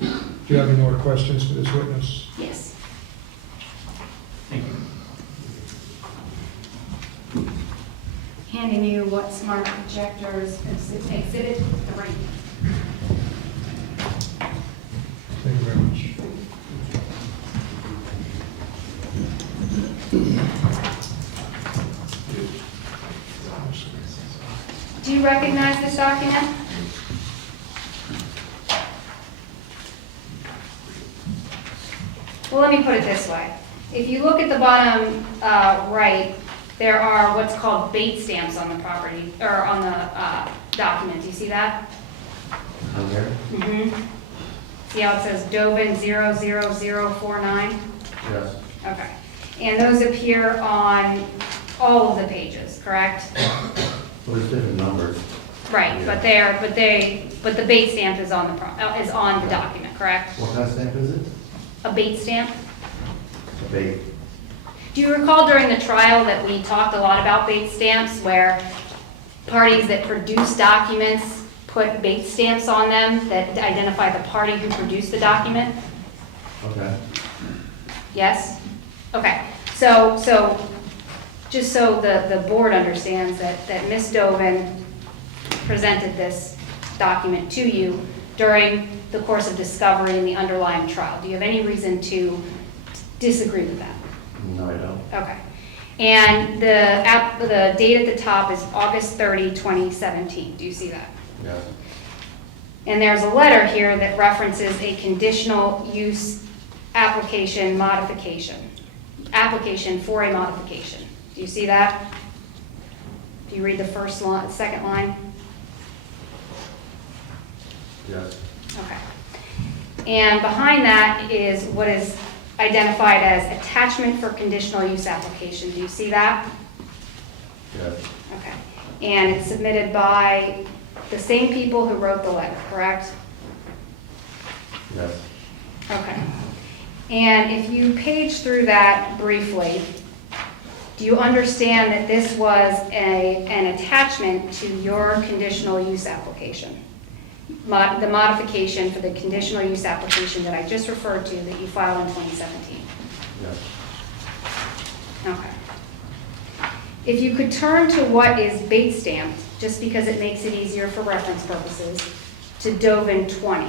Do you have any more questions for this witness? Yes. Thank you. Handing you what smart projectors exhibit 3. Do you recognize this document? Well, let me put it this way. If you look at the bottom right, there are what's called bait stamps on the property, or on the document. Do you see that? On there? Mm-hmm. See how it says Dovin 00049? Yes. Okay. And those appear on all of the pages, correct? Well, there's different numbers. Right, Yeah. but the bait stamp is on is on the document, correct? What kind of stamp is it? A bait stamp? A bait. Do you recall during the trial that we talked a lot about bait stamps, where parties that produce documents put bait stamps on them that identify the party who produced the document? Okay. Yes? Okay, so just so the board understands that Ms. Dovin presented this document to you during the course of discovery in the underlying trial. Do you have any reason to disagree with that? No, I don't. Okay. And the date at the top is August 30, 2017. Do you see that? Yes. And there's a letter here that references a conditional use application modification. Application for a modification. Do you see that? Do you read the first line, second line? Yes. Okay. And behind that is what is identified as attachment for conditional use application. Do you see that? Yes. Okay. And it's submitted by the same people who wrote the letter, correct? Yes. Okay. And if you page through that briefly, do you understand that this was an attachment to your conditional use application? The modification for the conditional use application that I just referred to that you filed in 2017? Yes. Okay. If you could turn to what is bait stamped, just because it makes it easier for reference purposes, to Dovin 20.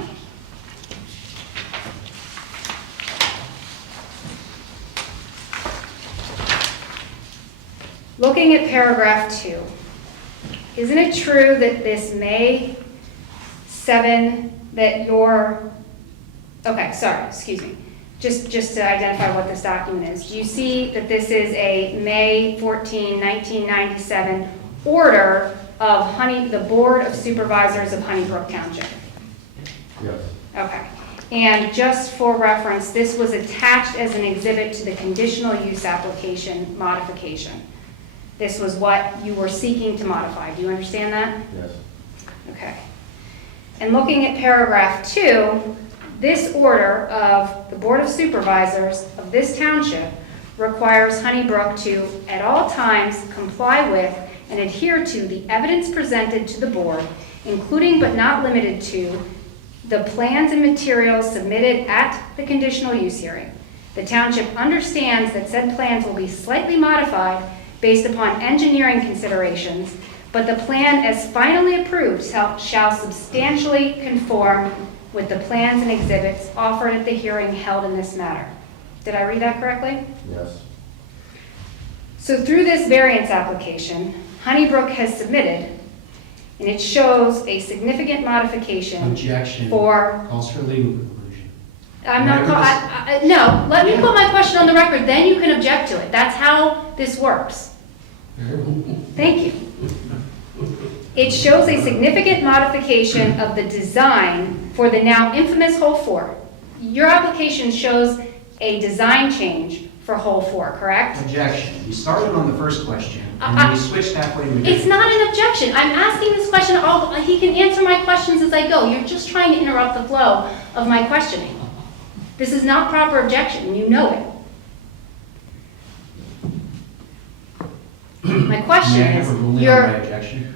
Looking at paragraph 2, isn't it true that this May 7, that your, okay, sorry, excuse me, just to identify what this document is. Do you see that this is a May 14, 1997 order of the Board of Supervisors of Honeybrook Township? Yes. Okay. And just for reference, this was attached as an exhibit to the conditional use application modification. This was what you were seeking to modify. Do you understand that? Yes. Okay. And looking at paragraph 2, this order of the Board of Supervisors of this township requires Honeybrook to, at all times, comply with and adhere to the evidence presented to the board, including but not limited to the plans and materials submitted at the conditional use hearing. The township understands that said plans will be slightly modified based upon engineering considerations, but the plan as finally approved shall substantially conform with the plans and exhibits offered at the hearing held in this matter. Did I read that correctly? Yes. So through this variance application, Honeybrook has submitted, and it shows a significant modification Objection. for, Calls for legal conclusion. I'm not, no, let me put my question on the record, then you can object to it. That's how this works. Thank you. It shows a significant modification of the design for the now infamous hole 4. Your application shows a design change for hole 4, correct? Objection. You started on the first question, and then you switched halfway to a different. It's not an objection. I'm asking this question. He can answer my questions as I go. You're just trying to interrupt the flow of my questioning. This is not proper objection, and you know it. My question May I have a is, ruling on you're, my objection?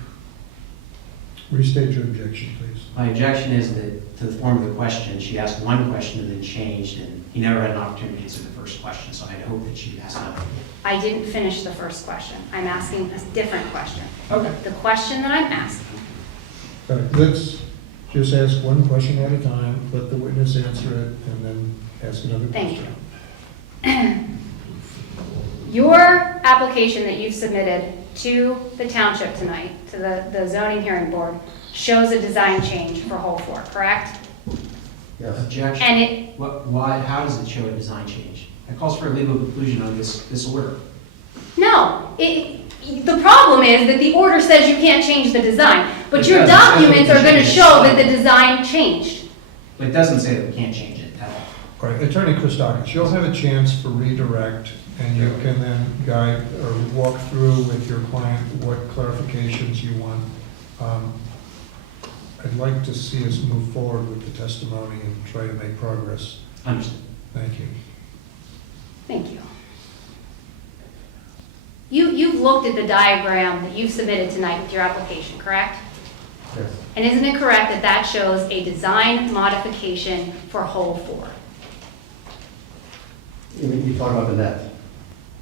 Restate your objection, please. My objection is that, to the form of the question, she asked one question and then changed, and he never had an opportunity to answer the first question, so I'd hope that she'd ask another. I didn't finish the first question. I'm asking a different question. Okay. The question that I'm asking, All right, let's just ask one question at a time, let the witness answer it, and then ask another question. Thank you. Your application that you've submitted to the township tonight, to the zoning hearing board, shows a design change for hole 4, correct? Yes. Objection. And it, Why, how does it show a design change? It calls for a legal conclusion on this order. no, the problem is that the order says you can't change the design, but It your does. It says documents we are can gonna change the show that design. the design changed. But it doesn't say that we can't change it at all. Right, Attorney Christakis, you'll have a chance for redirect, and you can then guide or walk through with your client what clarifications you want. I'd like to see us move forward with the testimony and try to make progress. Understood. Thank you. Thank you. You've looked at the diagram that you've submitted tonight with your application, correct? Yes. And isn't it correct that that shows a design modification for hole 4? You talk about the net?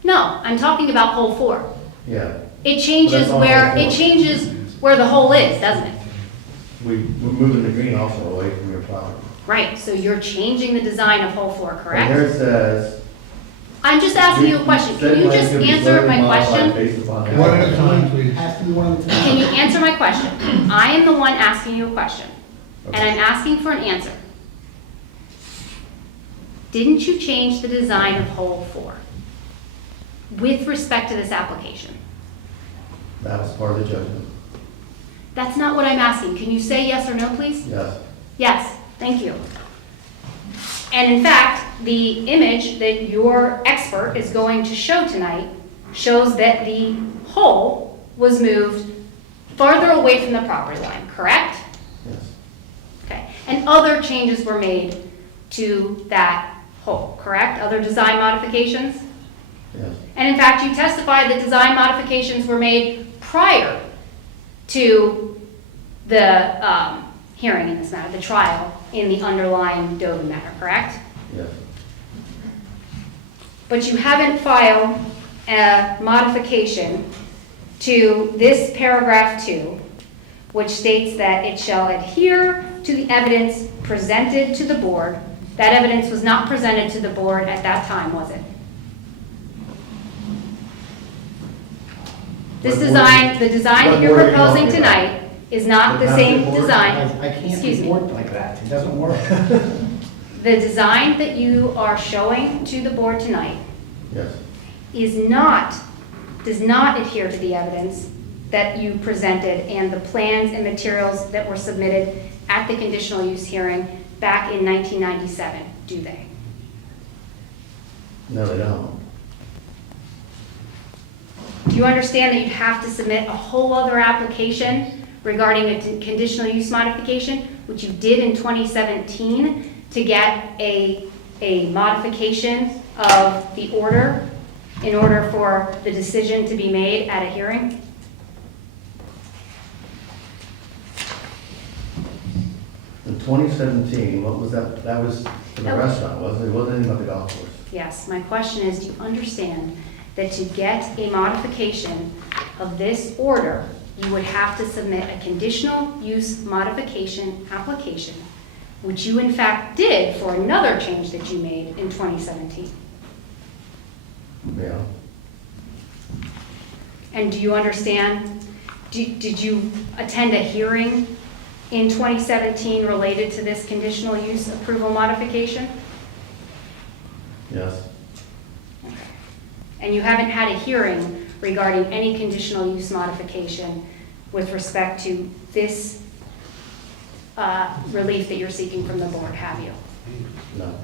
No, I'm talking about hole 4. Yeah. It changes But that's not where, hole it 4. changes where the hole is, doesn't it? We're moving the green also away from your property. Right, so you're changing the design of hole 4, And correct? here it says. I'm just asking you a question. Can you just answer my question? One at a time, please. Has to be one at a time. Can you answer my question? I am the one asking you a question, and I'm asking for an answer. Didn't you change the design of hole 4 with respect to this application? That was part of the judgment. That's not what I'm asking. Can you say yes or no, please? Yes. Yes, thank you. And in fact, the image that your expert is going to show tonight shows that the hole was moved farther away from the property line, correct? Yes. Okay. And other changes were made to that hole, correct? Other design modifications? Yes. And in fact, you testified that design modifications were made prior to the hearing in this matter, the trial in the underlying Dover matter, correct? Yes. But you haven't filed a modification to this paragraph 2, which states that it shall adhere to the evidence presented to the board. That evidence was not presented to the board at that time, was it? This What board? design, the design that What you're board are you proposing talking about? tonight is not The the same township board? design. I can't Excuse me. report like that. It doesn't work. The design that you are showing to the board tonight Yes. does not adhere to the evidence that you presented and the plans and materials that were submitted at the conditional use hearing back in 1997, do they? No, they don't. Do you understand that you'd have to submit a whole other application regarding a conditional use modification, which you did in 2017, to get a modification of the order in order for the decision to be made at a hearing? In 2017, what was that? That was for the That- restaurant, wasn't it? It wasn't anything about the golf course. Yes, my question is, do you understand that to get a modification of this order, you would have to submit a conditional use modification application, which you in fact did for another change that you made in 2017? Yeah. And do you understand, did you attend a hearing in 2017 related to this conditional use approval modification? Yes. And you haven't had a hearing regarding any conditional use modification with respect to this relief that you're seeking from the board, have you? No.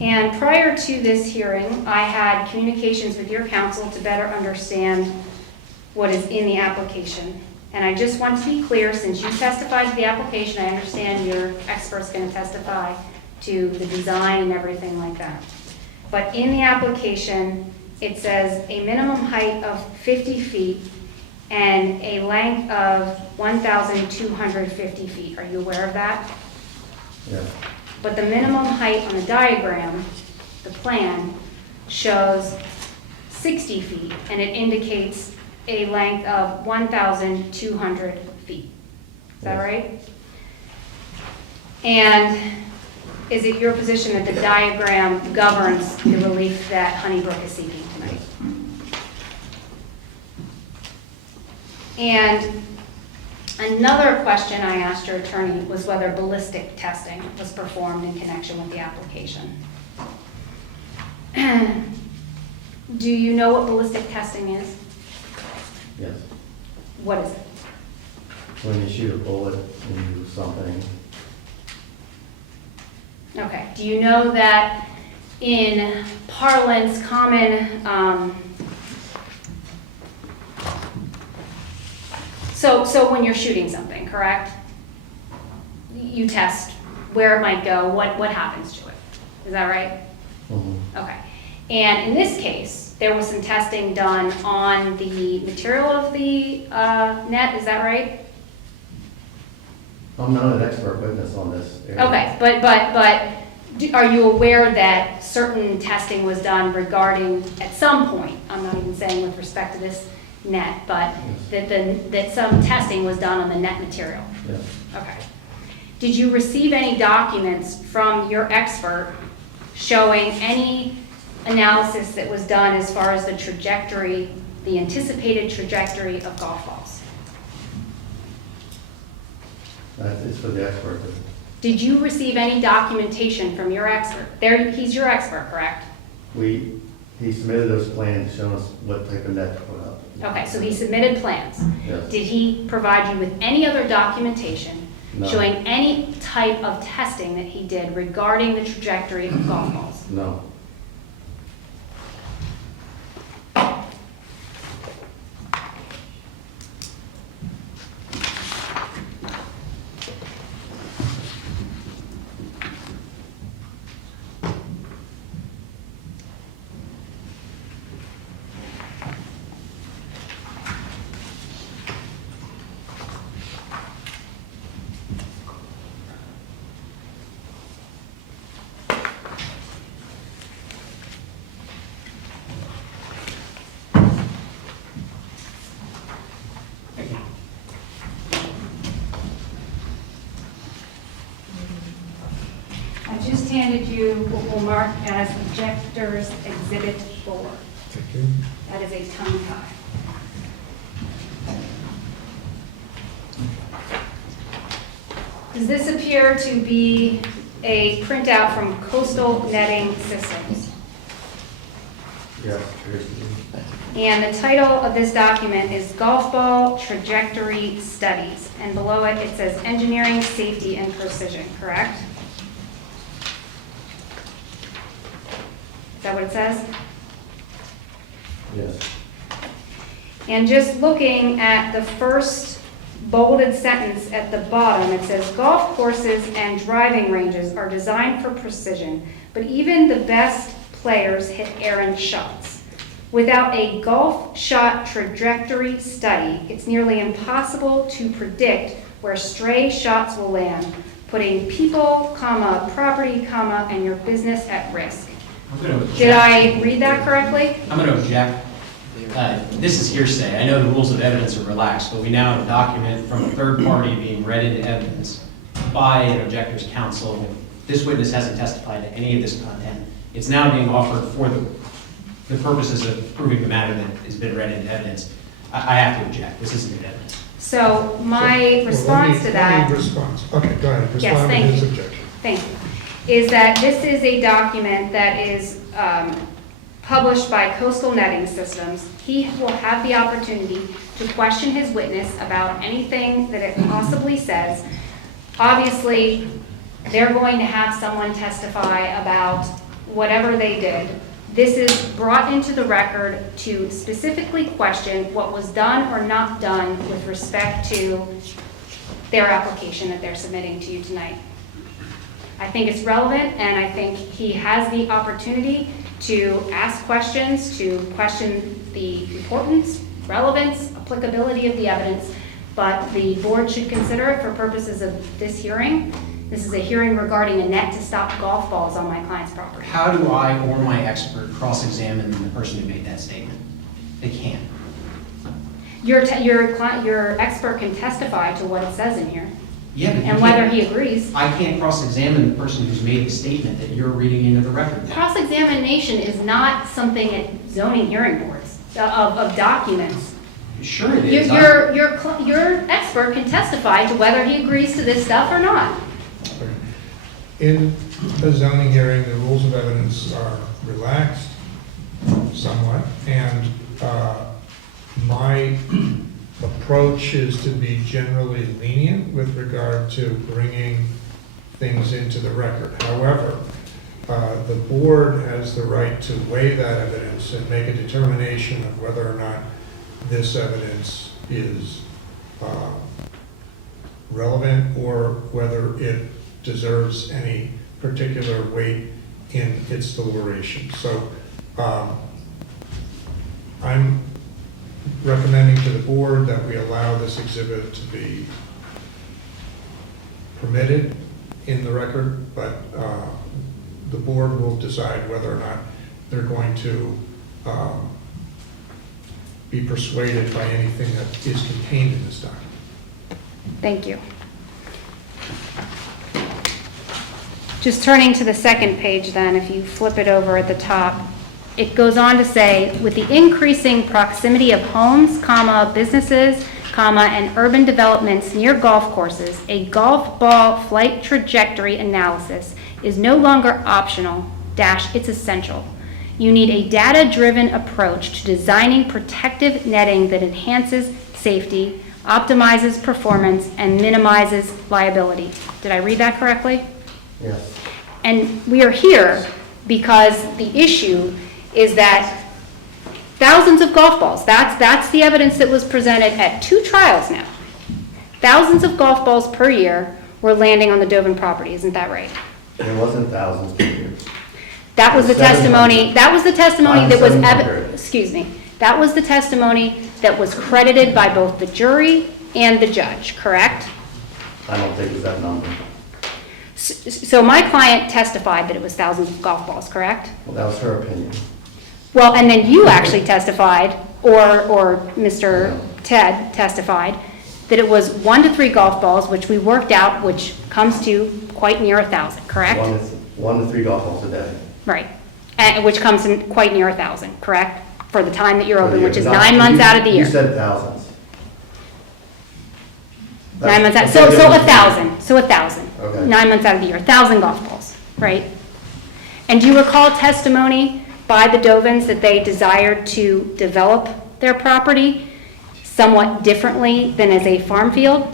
And prior to this hearing, I had communications with your counsel to better understand what is in the application. And I just want to be clear, since you testified to the application, I understand your expert's going to testify to the design and everything like that. But in the application, it says a minimum height of 50 feet and a length of 1,250 feet. Are you aware of that? Yeah. But the minimum height on the diagram, the plan, shows 60 feet, and it indicates a length of 1,200 feet. Is that Yes. right? And is it your position that the diagram governs the relief that Honeybrook is seeking tonight? And another question I asked your attorney was whether ballistic testing was performed in connection with the application. Do you know what ballistic testing is? Yes. What is it? When you shoot a bullet into something, Okay. Do you know that in parlance, common, so when you're shooting something, correct? You test where it might go, what happens to it. Is that right? mhm, Okay. And in this case, there was some testing done on the material of the net, is that right? I'm not an expert witness on this area. Okay, but are you aware that certain testing was done regarding, at some point, I'm not even saying with respect to this net, but that some testing was done on the net material? Yes. Okay. Did you receive any documents from your expert showing any analysis that was done as far as the trajectory, the anticipated trajectory of golf balls? It's for the expert. Did you receive any documentation from your expert? He's your expert, correct? He submitted those plans showing us what type of net to put up. Okay, so he submitted plans. Yes. Did he provide you with any other documentation No. showing any type of testing that he did regarding the trajectory of golf balls? No. I just handed you what we'll mark as Objector's Exhibit 4. Thank you. That is a tongue tie. Does this appear to be a printout from Coastal Netting Systems? Yes. Here's- And the title of this document is Golf Ball Trajectory Studies. And below it, it says Engineering, Safety, and Precision, correct? Is that what it says? Yes. And just looking at the first bolded sentence at the bottom, it says, golf courses and driving ranges are designed for precision, but even the best players hit errant shots. Without a golf shot trajectory study, it's nearly impossible to predict where stray shots will land, putting people, property, and your business at risk. I'm going to object. Did I read that correctly? I'm going to object. This is hearsay. I know the rules of evidence are relaxed, but we now have a document from a third party being read into evidence by an objector's counsel. This witness hasn't testified to any of this content. It's now being offered for the purposes of proving the matter that has been read into evidence. I have to object. This isn't good evidence. So my response to that. Okay, go ahead. Yes, Respond to thank his you. objection. Thank you. Is that this is a document that is published by Coastal Netting Systems. He will have the opportunity to question his witness about anything that it possibly says. Obviously, they're going to have someone testify about whatever they did. This is brought into the record to specifically question what was done or not done with respect to their application that they're submitting to you tonight. I think it's relevant, and I think he has the opportunity to ask questions, to question the importance, relevance, applicability of the evidence, but the board should consider it for purposes of this hearing. This is a hearing regarding a net to stop golf balls on my client's property. How do I or my expert cross-examine the person who made that statement? They can't. Your expert can testify to what it says in here. Yeah, but you and whether can't- he agrees. I can't cross-examine the person who's made the statement that you're reading into the record. Cross-examination is not something at zoning hearing boards, of documents. Sure it Your, is. your expert can testify to whether he agrees to this stuff or not. In a zoning hearing, the rules of evidence are relaxed somewhat, and my approach is to be generally lenient with regard to bringing things into the record. However, the board has the right to weigh that evidence and make a determination of whether or not this evidence is relevant or whether it deserves any particular weight in its deliberation. So I'm recommending to the board that we allow this exhibit to be permitted in the record, but the board will decide whether or not they're going to be persuaded by anything that is contained in this document. Thank you. Just turning to the second page then, if you flip it over at the top, it goes on to say, with the increasing proximity of homes, comma, businesses, comma, and urban developments near golf courses, a golf ball flight trajectory analysis is no longer optional, it's essential. You need a data-driven approach to designing protective netting that enhances safety, optimizes performance, and minimizes liability. Did I read that correctly? Yes. And we are here because the issue is that thousands of golf balls, that's the evidence that was presented at 2 trials now. Thousands of golf balls per year were landing on the Dovin property, isn't that right? There wasn't thousands per year. That was the 700. testimony, that was the testimony that was, 700. excuse me, that was the testimony that was credited by both the jury and the judge, correct? I don't think it's that number. So my client testified that it was thousands of golf balls, correct? Well, that was her opinion. Well, and then you actually testified, or Mr. Ted testified, that it was 1 to 3 golf balls, which we worked out, which comes to quite near 1,000, correct? 1 to 3 golf balls a day. Right, and which comes in quite near 1,000, correct? For the time that you're For open, the which is year. 9 months out of the You year. said thousands. 9 months out, That's- so 1,000, so 1,000. Okay. 9 months out of the year, 1,000 golf balls, right? And do you recall testimony by the Dovins that they desired to develop their property somewhat differently than as a farm field?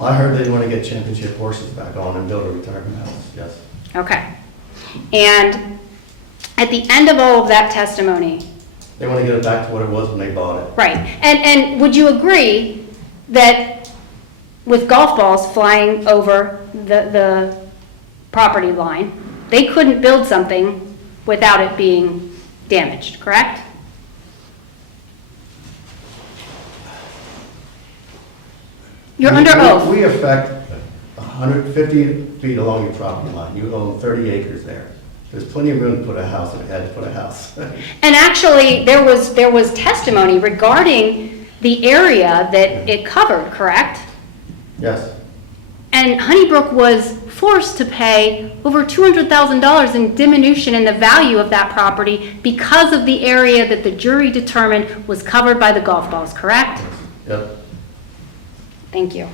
I heard they want to get championship horses back on and build a retirement house, yes. Okay. And at the end of all of that testimony, They want to get it back to what it was when they bought it. right, and would you agree that with golf balls flying over the property line, they couldn't build something without it being damaged, correct? You're under oath. We affect 150 feet along your property line. You own 30 acres there. There's plenty of room to put a house if you had to put a house. And actually, there was testimony regarding the area that it covered, correct? Yes. And Honeybrook was forced to pay over $200,000 in diminution in the value of that property because of the area that the jury determined was covered by the golf balls, correct? Yep. Thank you.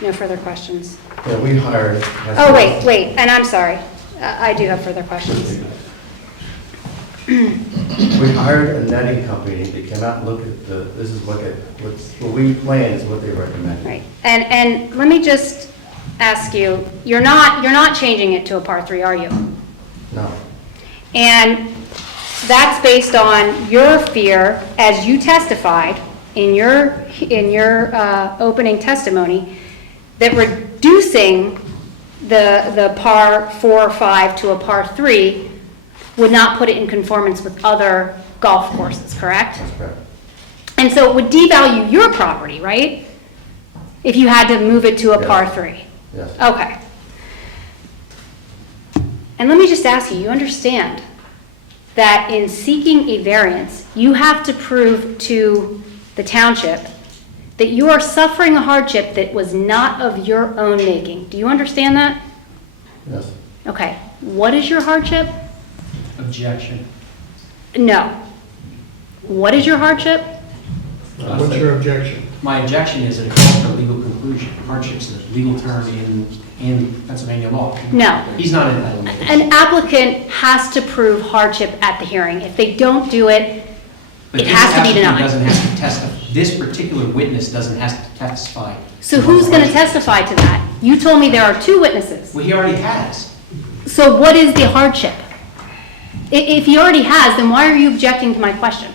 No further questions. Yeah, we hired. Oh, wait, and I'm sorry. I do have further questions. We hired a netting company. They came out and looked at this is what we planned is what they recommended. Right, and let me just ask you, you're not changing it to a par 3, are you? No. And that's based on your fear, as you testified in your opening testimony, that reducing the par 4 or 5 to a par 3 would not put it in conformance with other golf courses, correct? That's correct. And so it would devalue your property, right? If you had to move it to a Yes. par 3. Yes. Okay. And let me just ask you, you understand that in seeking a variance, you have to prove to the township that you are suffering a hardship that was not of your own making. Do you understand that? Yes. Okay. What is your hardship? Objection. No. What is your hardship? What's your objection? My objection is that it calls for a legal conclusion. Hardship's a legal term in Pennsylvania law. No. He's not entitled to this. An applicant has to prove hardship at the hearing. If they don't do it, But it this has to be applicant denied. doesn't have to testify. This particular witness doesn't have to testify. So who's going to testify to that? You told me there are 2 witnesses. Well, he already has. So what is the hardship? If he already has, then why are you objecting to my question?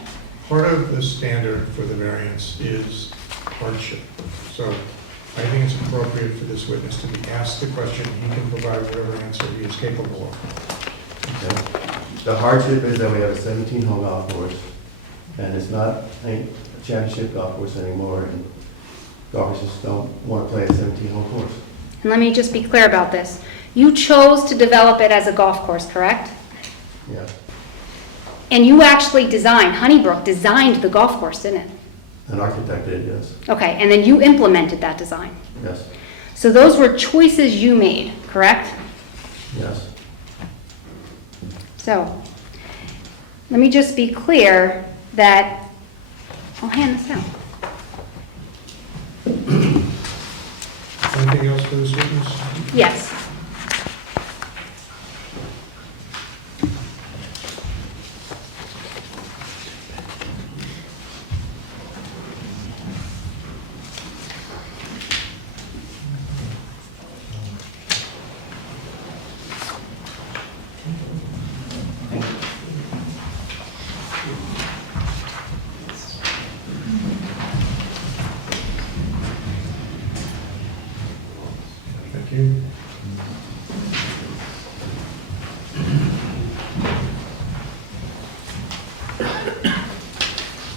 Part of the standard for the variance is hardship. So I think it's appropriate for this witness to be asked the question. He can provide whatever answer he is capable of. Okay. The hardship is that we have a 17-hole golf course, and it's not a championship golf course anymore, and golfers just don't want to play a 17-hole course. And let me just be clear about this. You chose to develop it as a golf course, correct? Yeah. And you actually designed, Honeybrook designed the golf course, didn't it? An architect did, yes. Okay, and then you implemented that design. Yes. So those were choices you made, correct? Yes. So, let me just be clear that, I'll hand this down. Anything else for this witness? Yes. Thank you.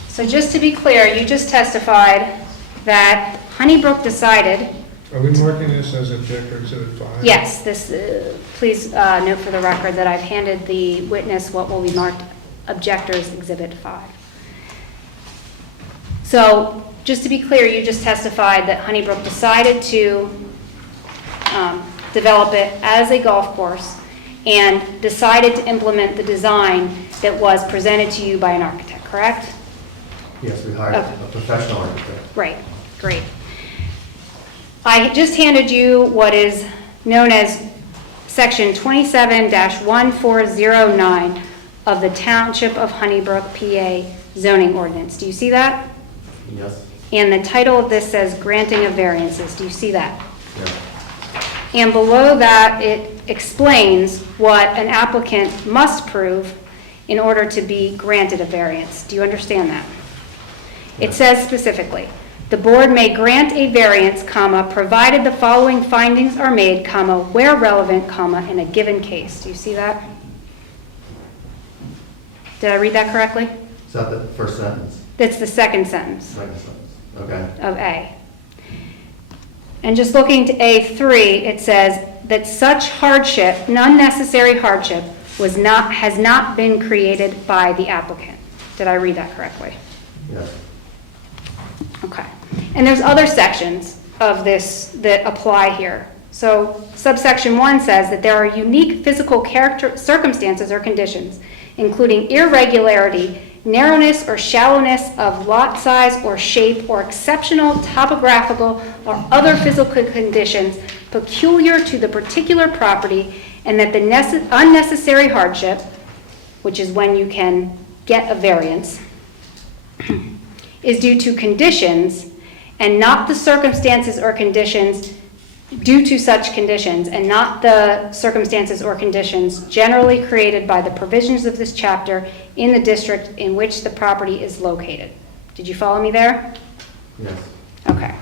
So just to be clear, you just testified that Honeybrook decided, Are we marking this as objector exhibit 5? yes, this, please note for the record that I've handed the witness what will be marked Objectors Exhibit 5. So, just to be clear, you just testified that Honeybrook decided to develop it as a golf course and decided to implement the design that was presented to you by an architect, correct? Yes, we hired Okay. a professional architect. Right, great. I just handed you what is known as Section 27-1409 of the Township of Honeybrook, PA zoning ordinance. Do you see that? Yes. And the title of this says granting of variances. Do you see that? Yeah. And below that, it explains what an applicant must prove in order to be granted a variance. Do you understand that? It says specifically, the board may grant a variance, comma, provided the following findings are made, comma, where relevant, comma, in a given case. Do you see that? Did I read that correctly? Is that the first sentence? That's the second sentence Second sentence. Okay. of A. And just looking to A3, it says that such hardship, unnecessary hardship, has not been created by the applicant. Did I read that correctly? Yes. Okay. And there's other sections of this that apply here. So subsection 1 says that there are unique physical circumstances or conditions, including irregularity, narrowness or shallowness of lot size or shape, or exceptional topographical or other physical conditions peculiar to the particular property, and that the unnecessary hardship, which is when you can get a variance, is due to conditions and not the circumstances or conditions due to such conditions, and not the circumstances or conditions generally created by the provisions of this chapter in the district in which the property is located. Did you follow me there? Yes. Okay.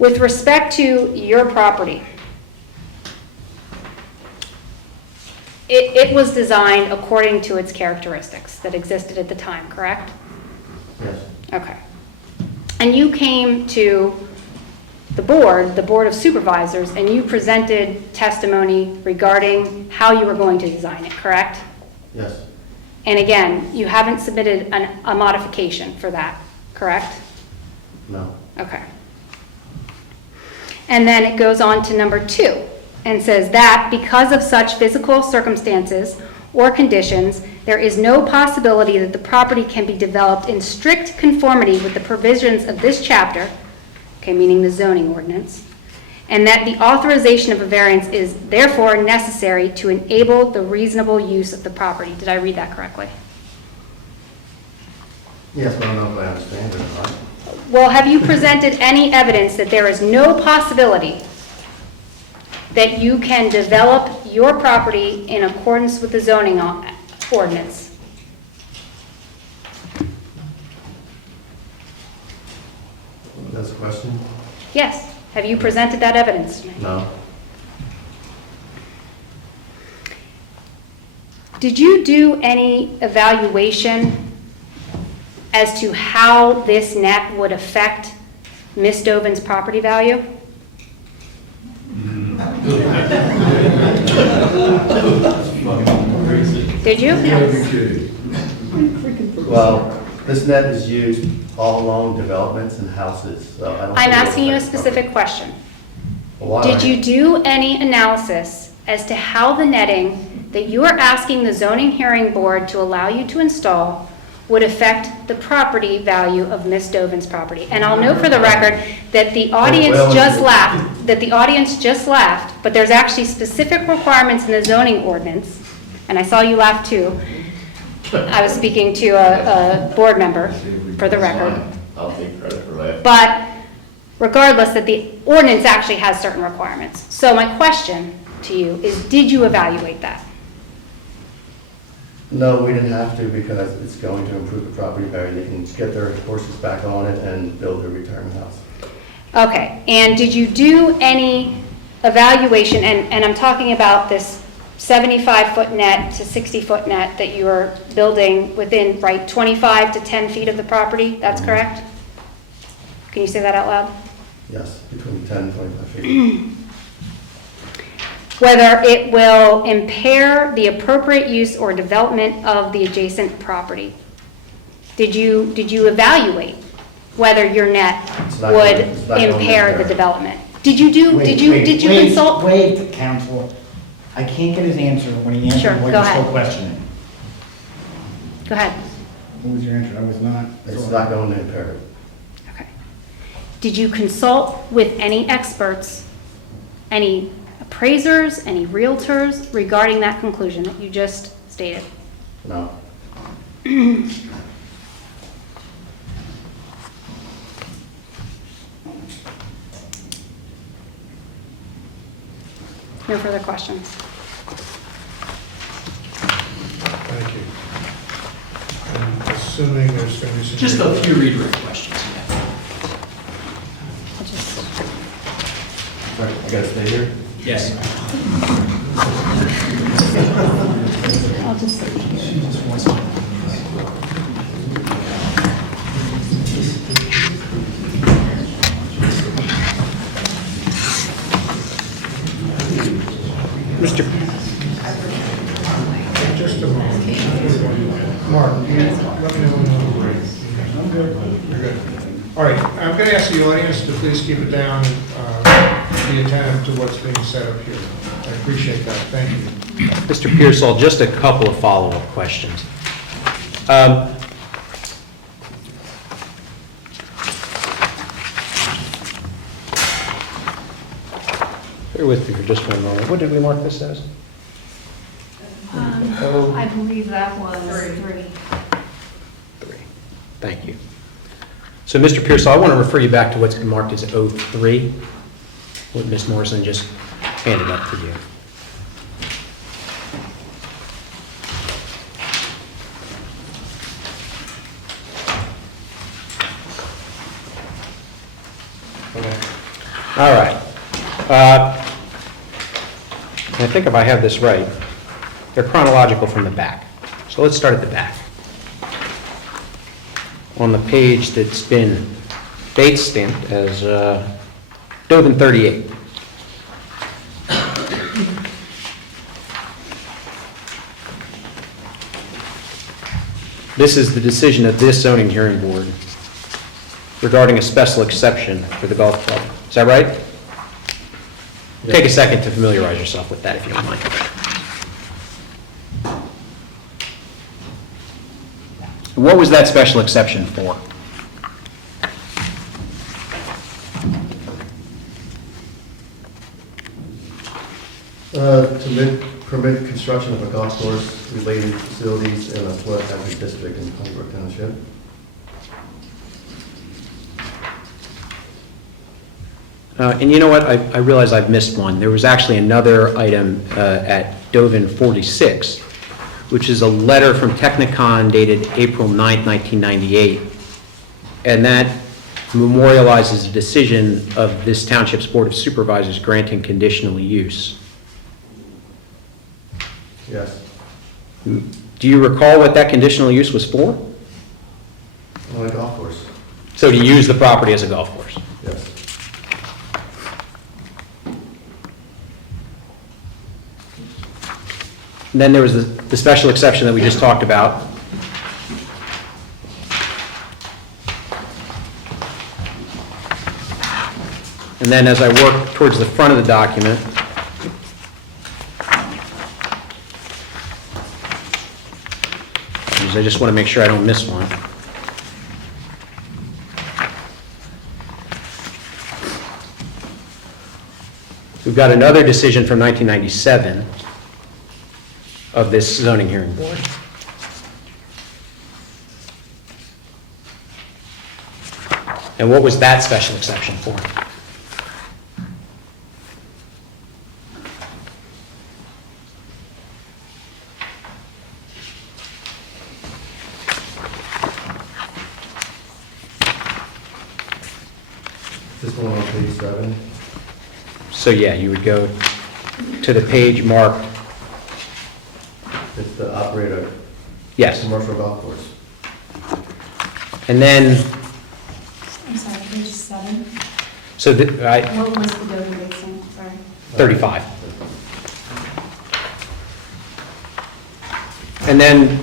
With respect to your property, it was designed according to its characteristics that existed at the time, correct? Yes. Okay. And you came to the Board of Supervisors, and you presented testimony regarding how you were going to design it, correct? Yes. And again, you haven't submitted a modification for that, correct? No. Okay. And then it goes on to number 2 and says that because of such physical circumstances or conditions, there is no possibility that the property can be developed in strict conformity with the provisions of this chapter, okay, meaning the zoning ordinance, and that the authorization of a variance is therefore necessary to enable the reasonable use of the property. Did I read that correctly? Yes, but I don't know if I understand it or not. Well, have you presented any evidence that there is no possibility that you can develop your property in accordance with the zoning ordinance? That's a question? Yes. Have you presented that evidence to me? No. Did you do any evaluation as to how this net would affect Ms. Dovin's property value? Did you? Well, this net is used all along developments and houses, so I don't. I'm think it asking you a affects specific question. property. Why? Did you do any analysis as to how the netting that you are asking the zoning hearing board to allow you to install would affect the property value of Ms. Dovin's property? And I'll note for the record that the audience just laughed, but there's actually specific requirements in the zoning ordinance, and I saw you laugh too. I was speaking to a board member, for the record. I'll take credit for that. But regardless, that the ordinance actually has certain requirements. So my question to you is, did you evaluate that? No, we didn't have to because it's going to improve the property value. They can get their horses back on it and build their retirement house. Okay, and did you do any evaluation, and I'm talking about this 75-foot net to 60-foot net that you are building within, right, 25 to 10 feet of the property, that's correct? Can you say that out loud? Yes, between 10 and 25 feet. Whether it will impair the appropriate use or development of the adjacent property. Did you evaluate whether your net It's not would going to impair the impair. development? Did you consult? Wait, counsel. I can't get his answer when he Sure, answered what go you're still ahead. questioning. Go ahead. What was your answer? I was not. It's not going to impair it. Okay. Did you consult with any experts, any appraisers, any realtors regarding that conclusion that you just stated? No. No further questions? Thank you. I'm assuming there's going to be some... Just a few redirect questions. I'll just- Sorry, I gotta stay here? Yes. I'll just sit here. Mr. Just a moment. Mark, you let me know when you're ready. I'm good. You're good. All right, I'm going to ask the audience to please keep it down and be attentive to what's being said up here. I appreciate that. Thank you. Mr. Pearsall, just a couple of follow-up questions. Bear with me for just one moment. What did we mark this as? I believe that was 3. 3. Thank you. So, Mr. Pearsall, I want to refer you back to what's been marked as 03, what Ms. Morrison just handed up to you. All right. I think if I have this right, they're chronological from the back. So let's start at the back. On the page that's been date stamped as Dothan 38. This is the decision of this zoning hearing board regarding a special exception for the golf club. Is that right? Take a second to familiarize yourself with that, if you don't mind. What was that special exception for? To permit construction of a golf course related facilities in a flood hazard district in Honeybrook Township. And you know what, I realize I've missed one. There was actually another item at Dovin 46, which is a letter from Technicon dated April 9th, 1998. And that memorializes the decision of this township's Board of Supervisors granting conditional use. Yes. Do you recall what that conditional use was for? On a golf course. So to use the property as a golf course? Yes. And then there was the special exception that we just talked about. And then as I work towards the front of the document, I just want to make sure I don't miss one. We've got another decision from 1997 of this zoning hearing board. And what was that special exception for? This one on page 7. So yeah, you would go to the page marked, It's the operator yes. commercial golf course. And then, I'm sorry, page 7. so What was the Dover Basin? Sorry. 35. And then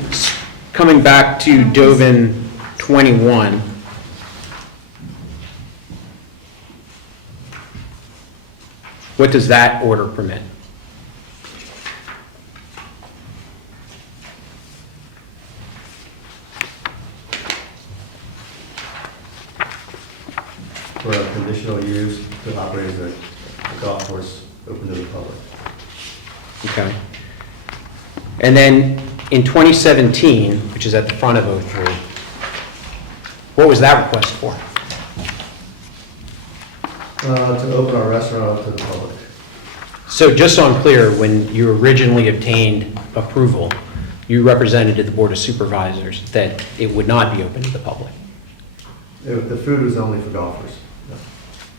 coming back to Dovin 21, what does that order permit? For a conditional use to operate as a golf course open to the public. Okay. And then in 2017, which is at the front of 03, what was that request for? To open our restaurant to the public. So just so I'm clear, when you originally obtained approval, you represented to the Board of Supervisors that it would not be open to the public. The food was only for golfers.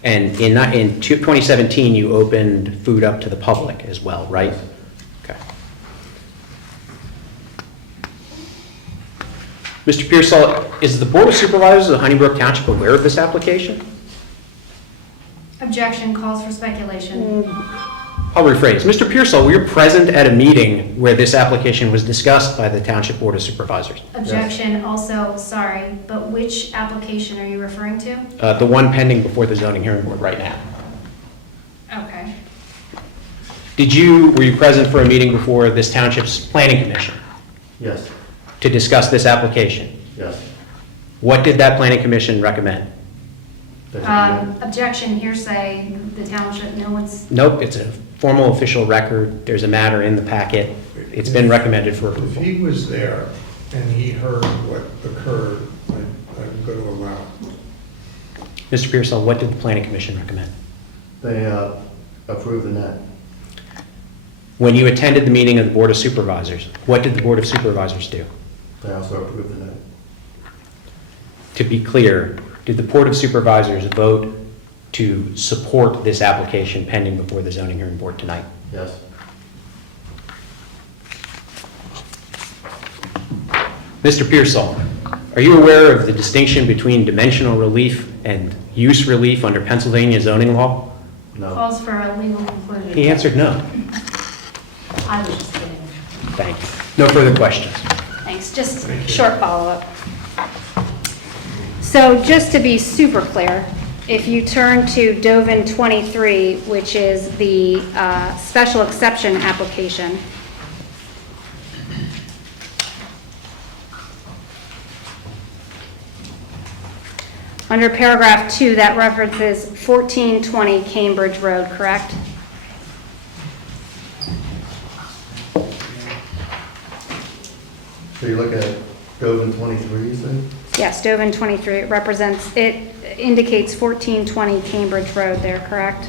And in 2017, you opened food up to the public as well, right? Okay. Mr. Pearsall, is the Board of Supervisors of Honeybrook Township aware of this application? Objection, calls for speculation. I'll rephrase. Mr. Pearsall, were you present at a meeting where this application was discussed by the Township Board of Supervisors? Objection, also, sorry, but which application are you referring to? The one pending before the zoning hearing board right now. Okay. Were you present for a meeting before this township's planning commission Yes, to discuss this application? yes. What did that planning commission recommend? Objection, hearsay, the township, no one's, Nope, it's a formal official record. There's a matter in the packet. It's been recommended for If approval. he was there and he heard what occurred, I'm going to allow. Mr. Pearsall, what did the planning commission recommend? They approved the net. When you attended the meeting of the Board of Supervisors, what did the Board of Supervisors do? They also approved the net. To be clear, did the Board of Supervisors vote to support this application pending before the zoning hearing board tonight? Yes. Mr. Pearsall, are you aware of the distinction between dimensional relief and use relief under Pennsylvania zoning law? No. calls for a legal conclusion. He answered no. I was just kidding. Thank you. No further questions. Thanks, just Thank you. short follow-up. So just to be super clear, if you turn to Dovin 23, which is the special exception application, under paragraph 2, that references 1420 Cambridge Road, correct? So you're looking at Dovin 23, you said? Yes, Dovin 23, it indicates 1420 Cambridge Road there, correct?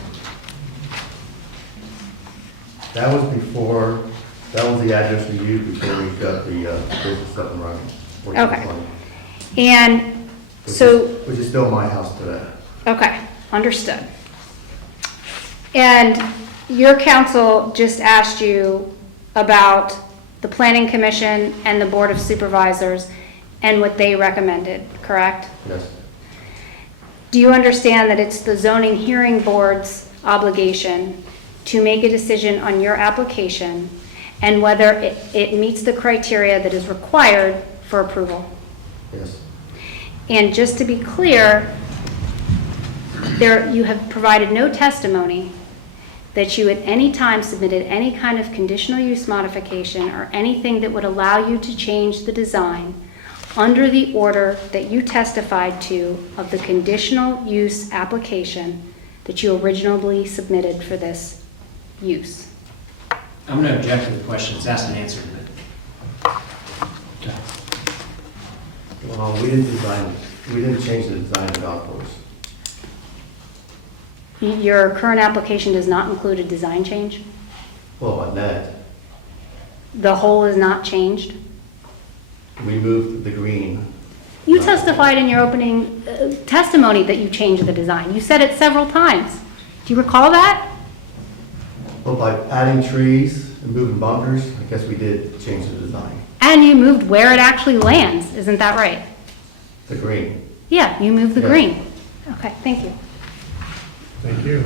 That was before, that was the address we used before we got the business up and running. Okay. 1420, And which so, is- Which is still my house today. okay, understood. And your council just asked you about the Planning Commission and the Board of Supervisors and what they recommended, correct? Yes, Do you understand that it's the zoning hearing board's obligation to make a decision on your application and whether it meets the criteria that is required for approval? yes, And just to be clear, you have provided no testimony that you at any time submitted any kind of conditional use modification or anything that would allow you to change the design under the order that you testified to of the conditional use application that you originally submitted for this use. I'm going to object to the question. It's asked and answered. well, we didn't change the design of the golf course. Your current application does not include a design change? Well, on that, The hole is not changed? we moved the green. You testified in your opening testimony that you changed the design. You said it several times. Do you recall that? Well, by adding trees and moving bunkers, I guess we did change the design. And you moved where it actually lands, isn't that right? The green. Yeah, you moved the Yeah. green. Okay, thank you. Thank you.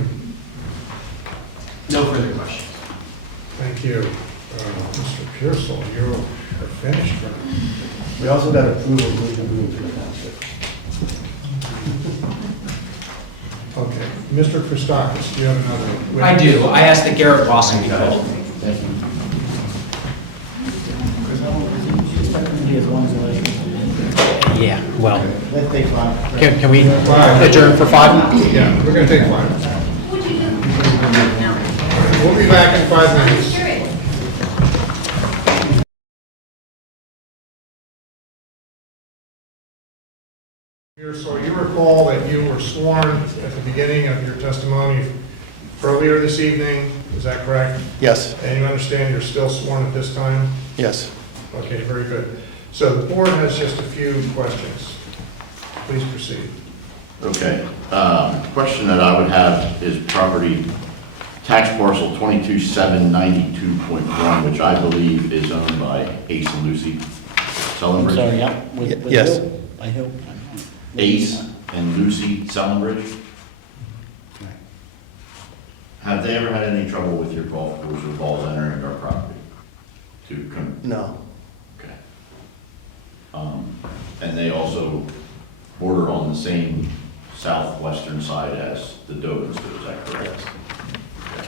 No further questions. Thank you. Mr. Pearsall, you're finished. We also got approval to move the green to the township. Okay. Mr. Christakis, do you have another? I do. I asked that Garrett Lawson be called. He has one delay. Yeah, well, Let's take five. can we Five. adjourn for 5? Yeah, we're going to take 5. We'll be back in 5 minutes. So you recall that you were sworn at the beginning of your testimony earlier this evening, is that correct? Yes, And you understand you're still sworn at this time? yes. Okay, very good. So the board has just a few questions. Please proceed. Okay, question that I would have is property tax parcel 22792.1, which I believe is owned by Ace and Lucy Sellenbridge. Sorry, yeah. Yes. I hope. Ace and Lucy Sellenbridge. Have they ever had any trouble with your golf course or balls entering our property? No, Okay. And they also border on the same southwestern side as the Dovins, is that correct? Okay.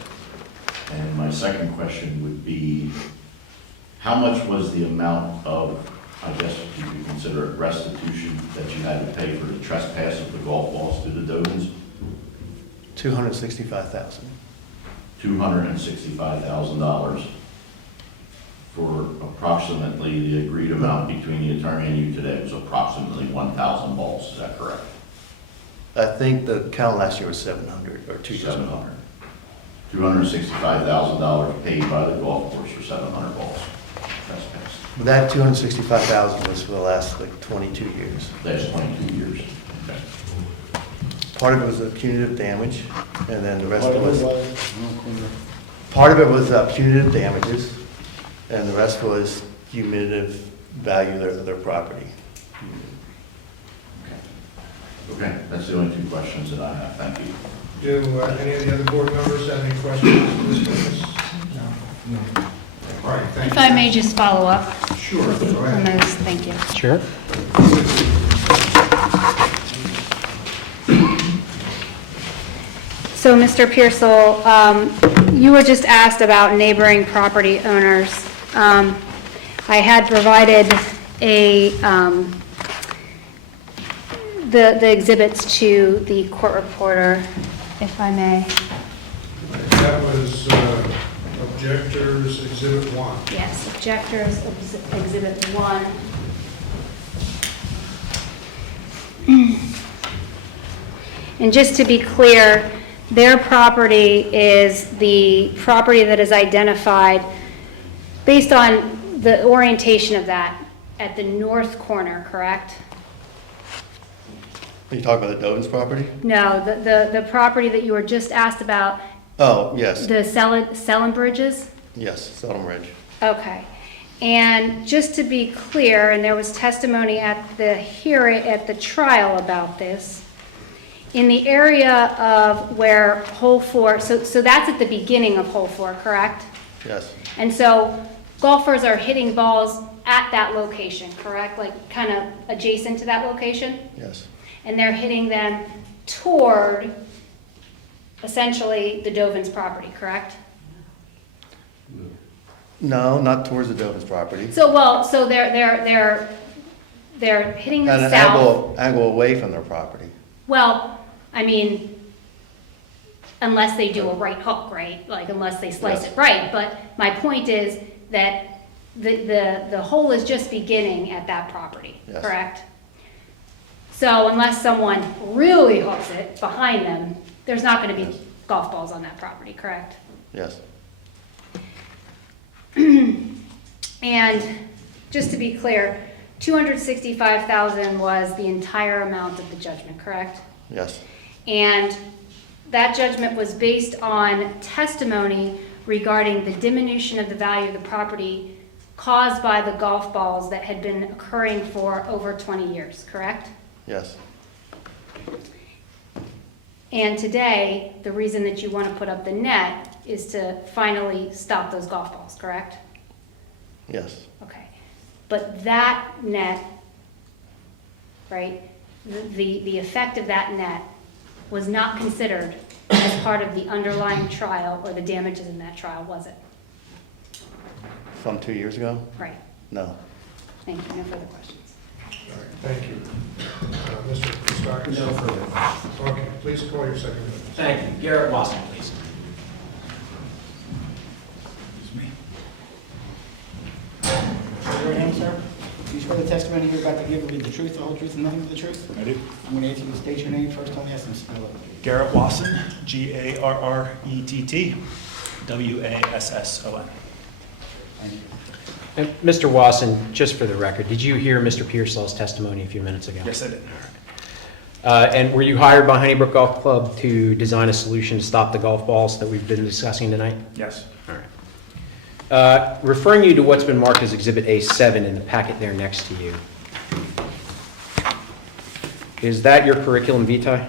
And my second question would be, how much was the amount of, I guess you could consider it restitution that you had to pay for the trespass of the golf balls to the Dovins? 265,000. $265,000 for approximately the agreed amount between the attorney and you today was approximately 1,000 balls, is that correct? I think the count last year was 700 or 2,000. 700. $265,000 paid by the golf course for 700 balls trespassed. That 265,000 was for the last like 22 years. That's 22 years. Okay. Part of it was punitive damage, and then the rest Part of of it it was, was, part of it was punitive damages, and the rest was cumulative value of their property. Okay, that's the only two questions that I have. Thank you. Do any of the other board members have any questions for this witness? No. All right, thank If you. I may just follow up Sure, go on ahead. those, thank you. Sure. So, Mr. Pearsall, you were just asked about neighboring property owners. I had provided the exhibits to the court reporter, if I may. That was Objectors Exhibit 1. Yes, objectors, exhibit 1. And just to be clear, their property is the property that is identified based on the orientation of that at the north corner, correct? Are you talking about the Dovins property? No, the property that you were just asked about, Oh, yes, the Selin Bridges? yes, Seldom Ridge. Okay. And just to be clear, and there was testimony at the hearing, at the trial about this, in the area of where hole 4, so that's at the beginning of hole 4, correct? Yes, And so golfers are hitting balls at that location, correct? Like kind of adjacent to that location? yes, And they're hitting them toward essentially the Dovins property, correct? no, not towards the Dovins property. So they're hitting At them an south. angle away from their property. Well, I mean, unless they do a right hook, right? Like unless they slice Yes. it right. But my point is that the hole is just beginning at that property, Yes. correct? So unless someone really hooks it behind them, there's not going to be Yes. golf balls on that property, correct? Yes, And just to be clear, $265,000 was the entire amount of the judgment, correct? yes, And that judgment was based on testimony regarding the diminution of the value of the property caused by the golf balls that had been occurring for over 20 years, correct? yes, And today, the reason that you want to put up the net is to finally stop those golf balls, correct? yes, Okay. But that net, right, the effect of that net was not considered as part of the underlying trial or the damages in that trial, was it? from 2 years ago? Right. No. Thank you. No further questions. All right, thank you. Mr. Christakis? No further. Okay, please call your second witness. Thank you. Garrett Wasson, please. Your name, sir? Do you swear the testimony you're about to give will be the truth, the whole truth, and nothing but the truth? I do. I'm going to ask you to state your name first, only ask them to spell it. Garrett Wasson, Garrett, Wasson. Thank you. And Mr. Wasson, just for the record, did you hear Mr. Pearsall's testimony a few minutes ago? Yes, I did. And were you hired by Honeybrook Golf Club to design a solution to stop the golf balls that we've been discussing tonight? Yes. All right. Referring you to what's been marked as Exhibit A7 in the packet there next to you, is that your curriculum vitae?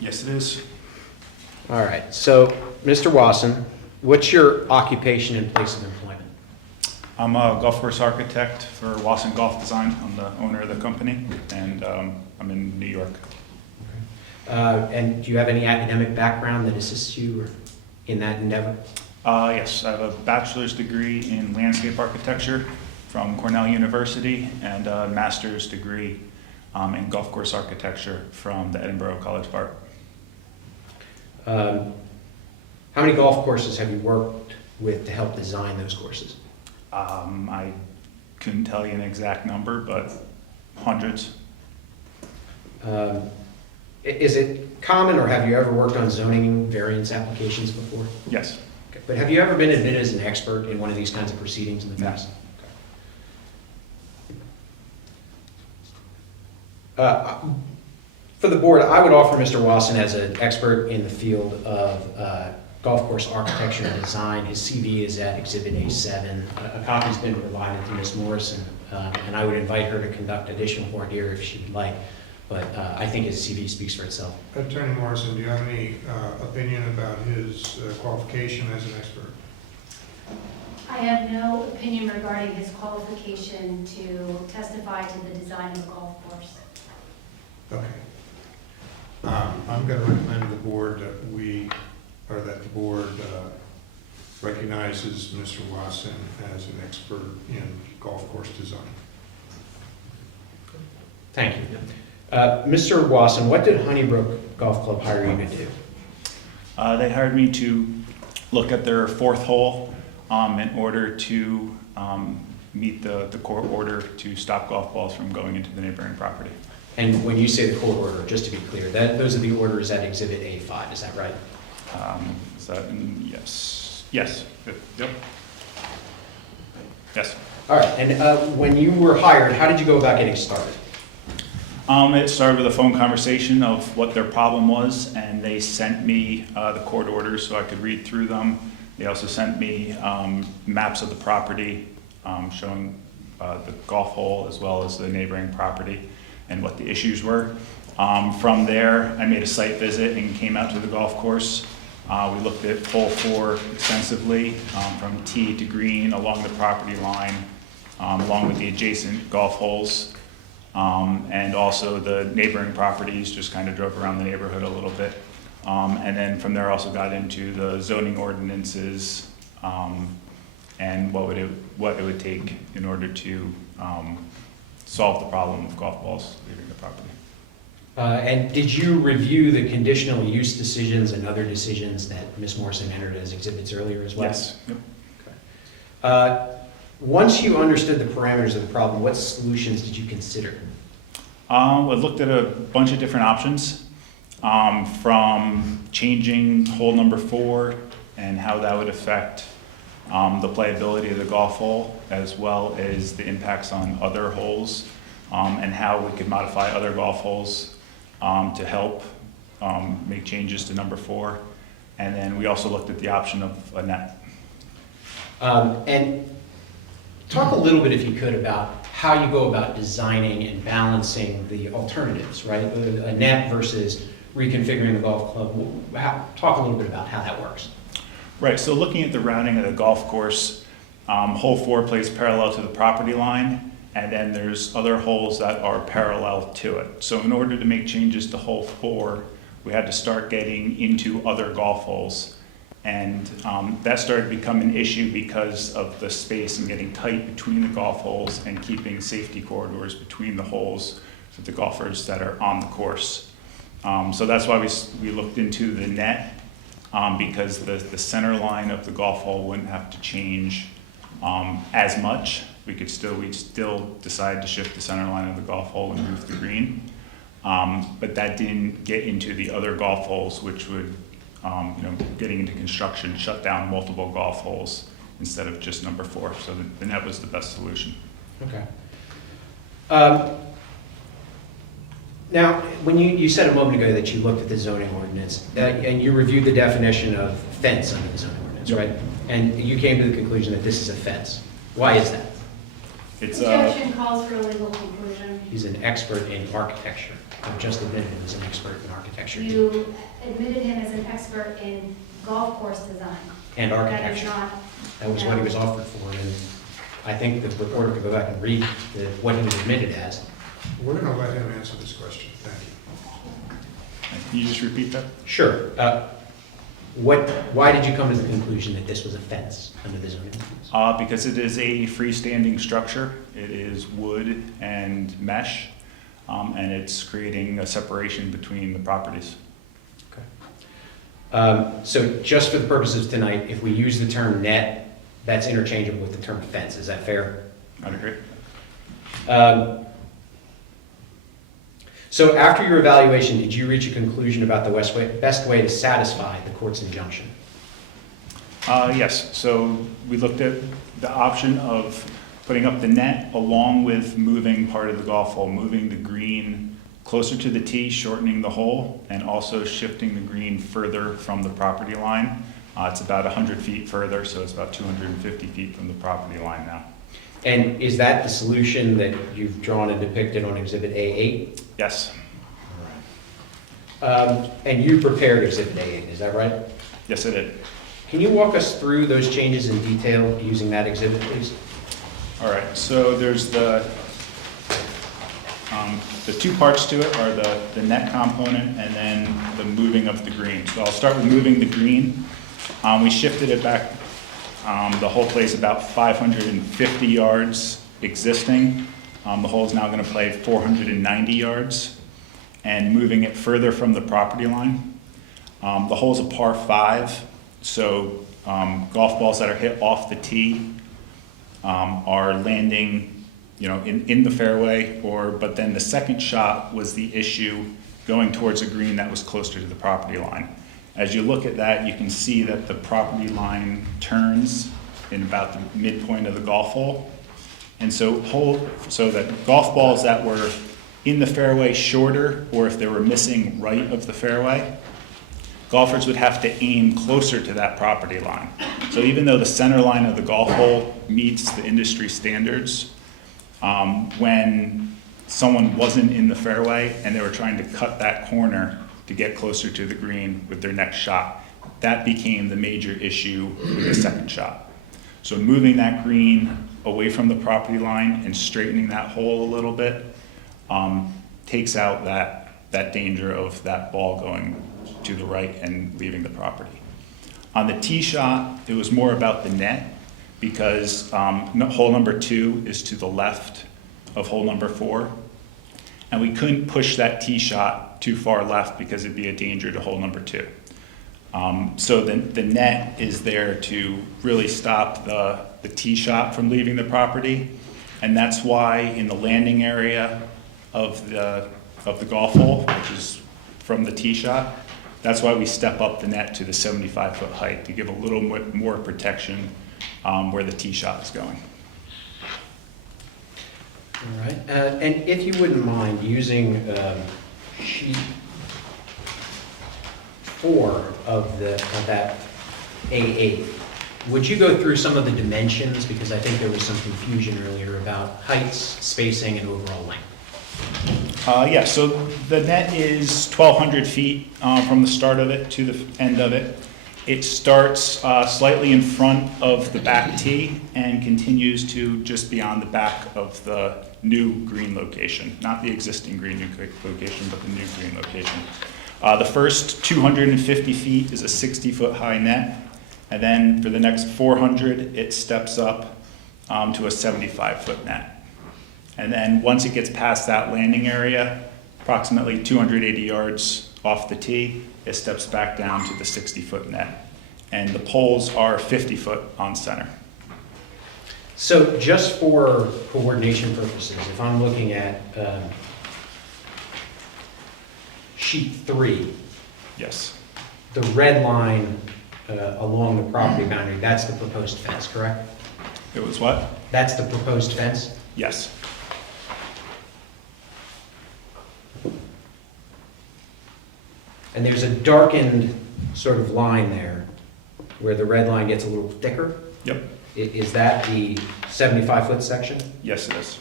Yes, it is. All right. So, Mr. Wasson, what's your occupation and place of employment? I'm a golf course architect for Wasson Golf Design. I'm the owner of the company, and I'm in New York. And do you have any academic background that assists you in that endeavor? Yes, I have a bachelor's degree in landscape architecture from Cornell University and a master's degree in golf course architecture from the Edinburgh College of Art. How many golf courses have you worked with to help design those courses? I couldn't tell you an exact number, but hundreds. Is it common, or have you ever worked on zoning variance applications before? Yes. Okay. But have you ever been admitted as an expert in one of these kinds of proceedings in the No. past? Okay. For the board, I would offer Mr. Wasson as an expert in the field of golf course architecture and design. His CV is at Exhibit A7. A copy's been provided to Ms. Morrison, and I would invite her to conduct additional voir dire if she would like. But I think his CV speaks for itself. Attorney Morrison, do you have any opinion about his qualification as an expert? I have no opinion regarding his qualification to testify to the design of a golf course. Okay, I'm going to recommend the board that the board recognizes Mr. Wasson as an expert in golf course design. Thank you. Mr. Wasson, what did Honeybrook Golf Club hire you to do? They hired me to look at their fourth hole in order to meet the court order to stop golf balls from going into the neighboring property. And when you say the court order, just to be clear, those are the orders at Exhibit A5, is that right? Is that, yes, yes, yep. Yes. All right, and when you were hired, how did you go about getting started? It started with a phone conversation of what their problem was, and they sent me the court orders so I could read through them. They also sent me maps of the property showing the golf hole as well as the neighboring property and what the issues were. From there, I made a site visit and came out to the golf course. We looked at hole 4 extensively, from tee to green along the property line, along with the adjacent golf holes. And also the neighboring properties, just kind of drove around the neighborhood a little bit. And then from there also got into the zoning ordinances and what it would take in order to solve the problem of golf balls leaving the property. And did you review the conditional use decisions and other decisions that Ms. Morrison entered as exhibits earlier as well? Yes. Yep. Once you understood the parameters of the problem, what solutions did you consider? I looked at a bunch of different options, from changing hole number 4 and how that would affect the playability of the golf hole, as well as the impacts on other holes, and how we could modify other golf holes to help make changes to number 4. And then we also looked at the option of a net. And talk a little bit, if you could, about how you go about designing and balancing the alternatives, right? A net versus reconfiguring the golf club. Talk a little bit about how that works. Right, so looking at the routing of the golf course, hole 4 plays parallel to the property line, and then there's other holes that are parallel to it. So in order to make changes to hole 4, we had to start getting into other golf holes. And that started to become an issue because of the space and getting tight between the golf holes and keeping safety corridors between the holes for the golfers that are on the course. So that's why we looked into the net, because the center line of the golf hole wouldn't have to change as much. We'd still decide to shift the center line of the golf hole and move the green. But that didn't get into the other golf holes, which would, getting into construction, shut down multiple golf holes instead of just number 4. So the net was the best solution. Okay. Now, when you said a moment ago that you looked at the zoning ordinance, and you reviewed the definition of fence under the zoning ordinance, right? And you came to the conclusion that this is a fence. Why is that? It's Objection calls for a legal conclusion. He's an expert in architecture. I've just admitted him as an expert in architecture. You admitted him as an expert in golf course design. And That is architecture. not. That was what he was offered for, and I think the reporter could go back and read what he was admitted as. We're going to let him answer this question. Thank you. Can you just repeat that? Sure. Why did you come to the conclusion that this was a fence under the zoning ordinance? Because it is a freestanding structure. It is wood and mesh, and it's creating a separation between the properties. So just for the purposes of tonight, if we use the term net, that's interchangeable with the term fence. Is that fair? I'd agree. So after your evaluation, did you reach a conclusion about the best way to satisfy the court's injunction? Yes, so we looked at the option of putting up the net along with moving part of the golf hole, moving the green closer to the tee, shortening the hole, and also shifting the green further from the property line. It's about 100 feet further, so it's about 250 feet from the property line now. And is that the solution that you've drawn and depicted on Exhibit A8? Yes. And you prepared Exhibit A8, is that right? Yes, it did. Can you walk us through those changes in detail using that exhibit, please? All right, so there's the The two parts to it are the net component and then the moving of the green. So I'll start with moving the green. We shifted it back, the whole place about 550 yards existing. The hole is now going to play 490 yards, and moving it further from the property line. The hole's a par 5, so golf balls that are hit off the tee are landing, in the fairway, but then the second shot was the issue going towards a green that was closer to the property line. As you look at that, you can see that the property line turns in about the midpoint of the golf hole. And so that golf balls that were in the fairway shorter, or if they were missing right of the fairway, golfers would have to aim closer to that property line. So even though the center line of the golf hole meets the industry standards, when someone wasn't in the fairway and they were trying to cut that corner to get closer to the green with their next shot, that became the major issue with the second shot. So moving that green away from the property line and straightening that hole a little bit takes out that danger of that ball going to the right and leaving the property. On the tee shot, it was more about the net, because hole number 2 is to the left of hole number 4. And we couldn't push that tee shot too far left because it'd be a danger to hole number 2. So the net is there to really stop the tee shot from leaving the property. And that's why in the landing area of the golf hole, which is from the tee shot, that's why we step up the net to the 75-foot height to give a little more protection where the tee shot is going. All right, and if you wouldn't mind using sheet 4 of that A8, would you go through some of the dimensions? Because I think there was some confusion earlier about heights, spacing, and overall length. Yeah, so the net is 1,200 feet from the start of it to the end of it. It starts slightly in front of the back tee and continues to just beyond the back of the new green location. Not the existing green location, but the new green location. The first 250 feet is a 60-foot high net, and then for the next 400, it steps up to a 75-foot net. And then once it gets past that landing area, approximately 280 yards off the tee, it steps back down to the 60-foot net. And the poles are 50 foot on center. So just for coordination purposes, if I'm looking at sheet 3, Yes. the red line along the property boundary, that's the proposed fence, correct? It was what? That's the proposed fence? Yes. And there's a darkened sort of line there where the red line gets a little thicker? Yep. Is that the 75-foot section? Yes, it is.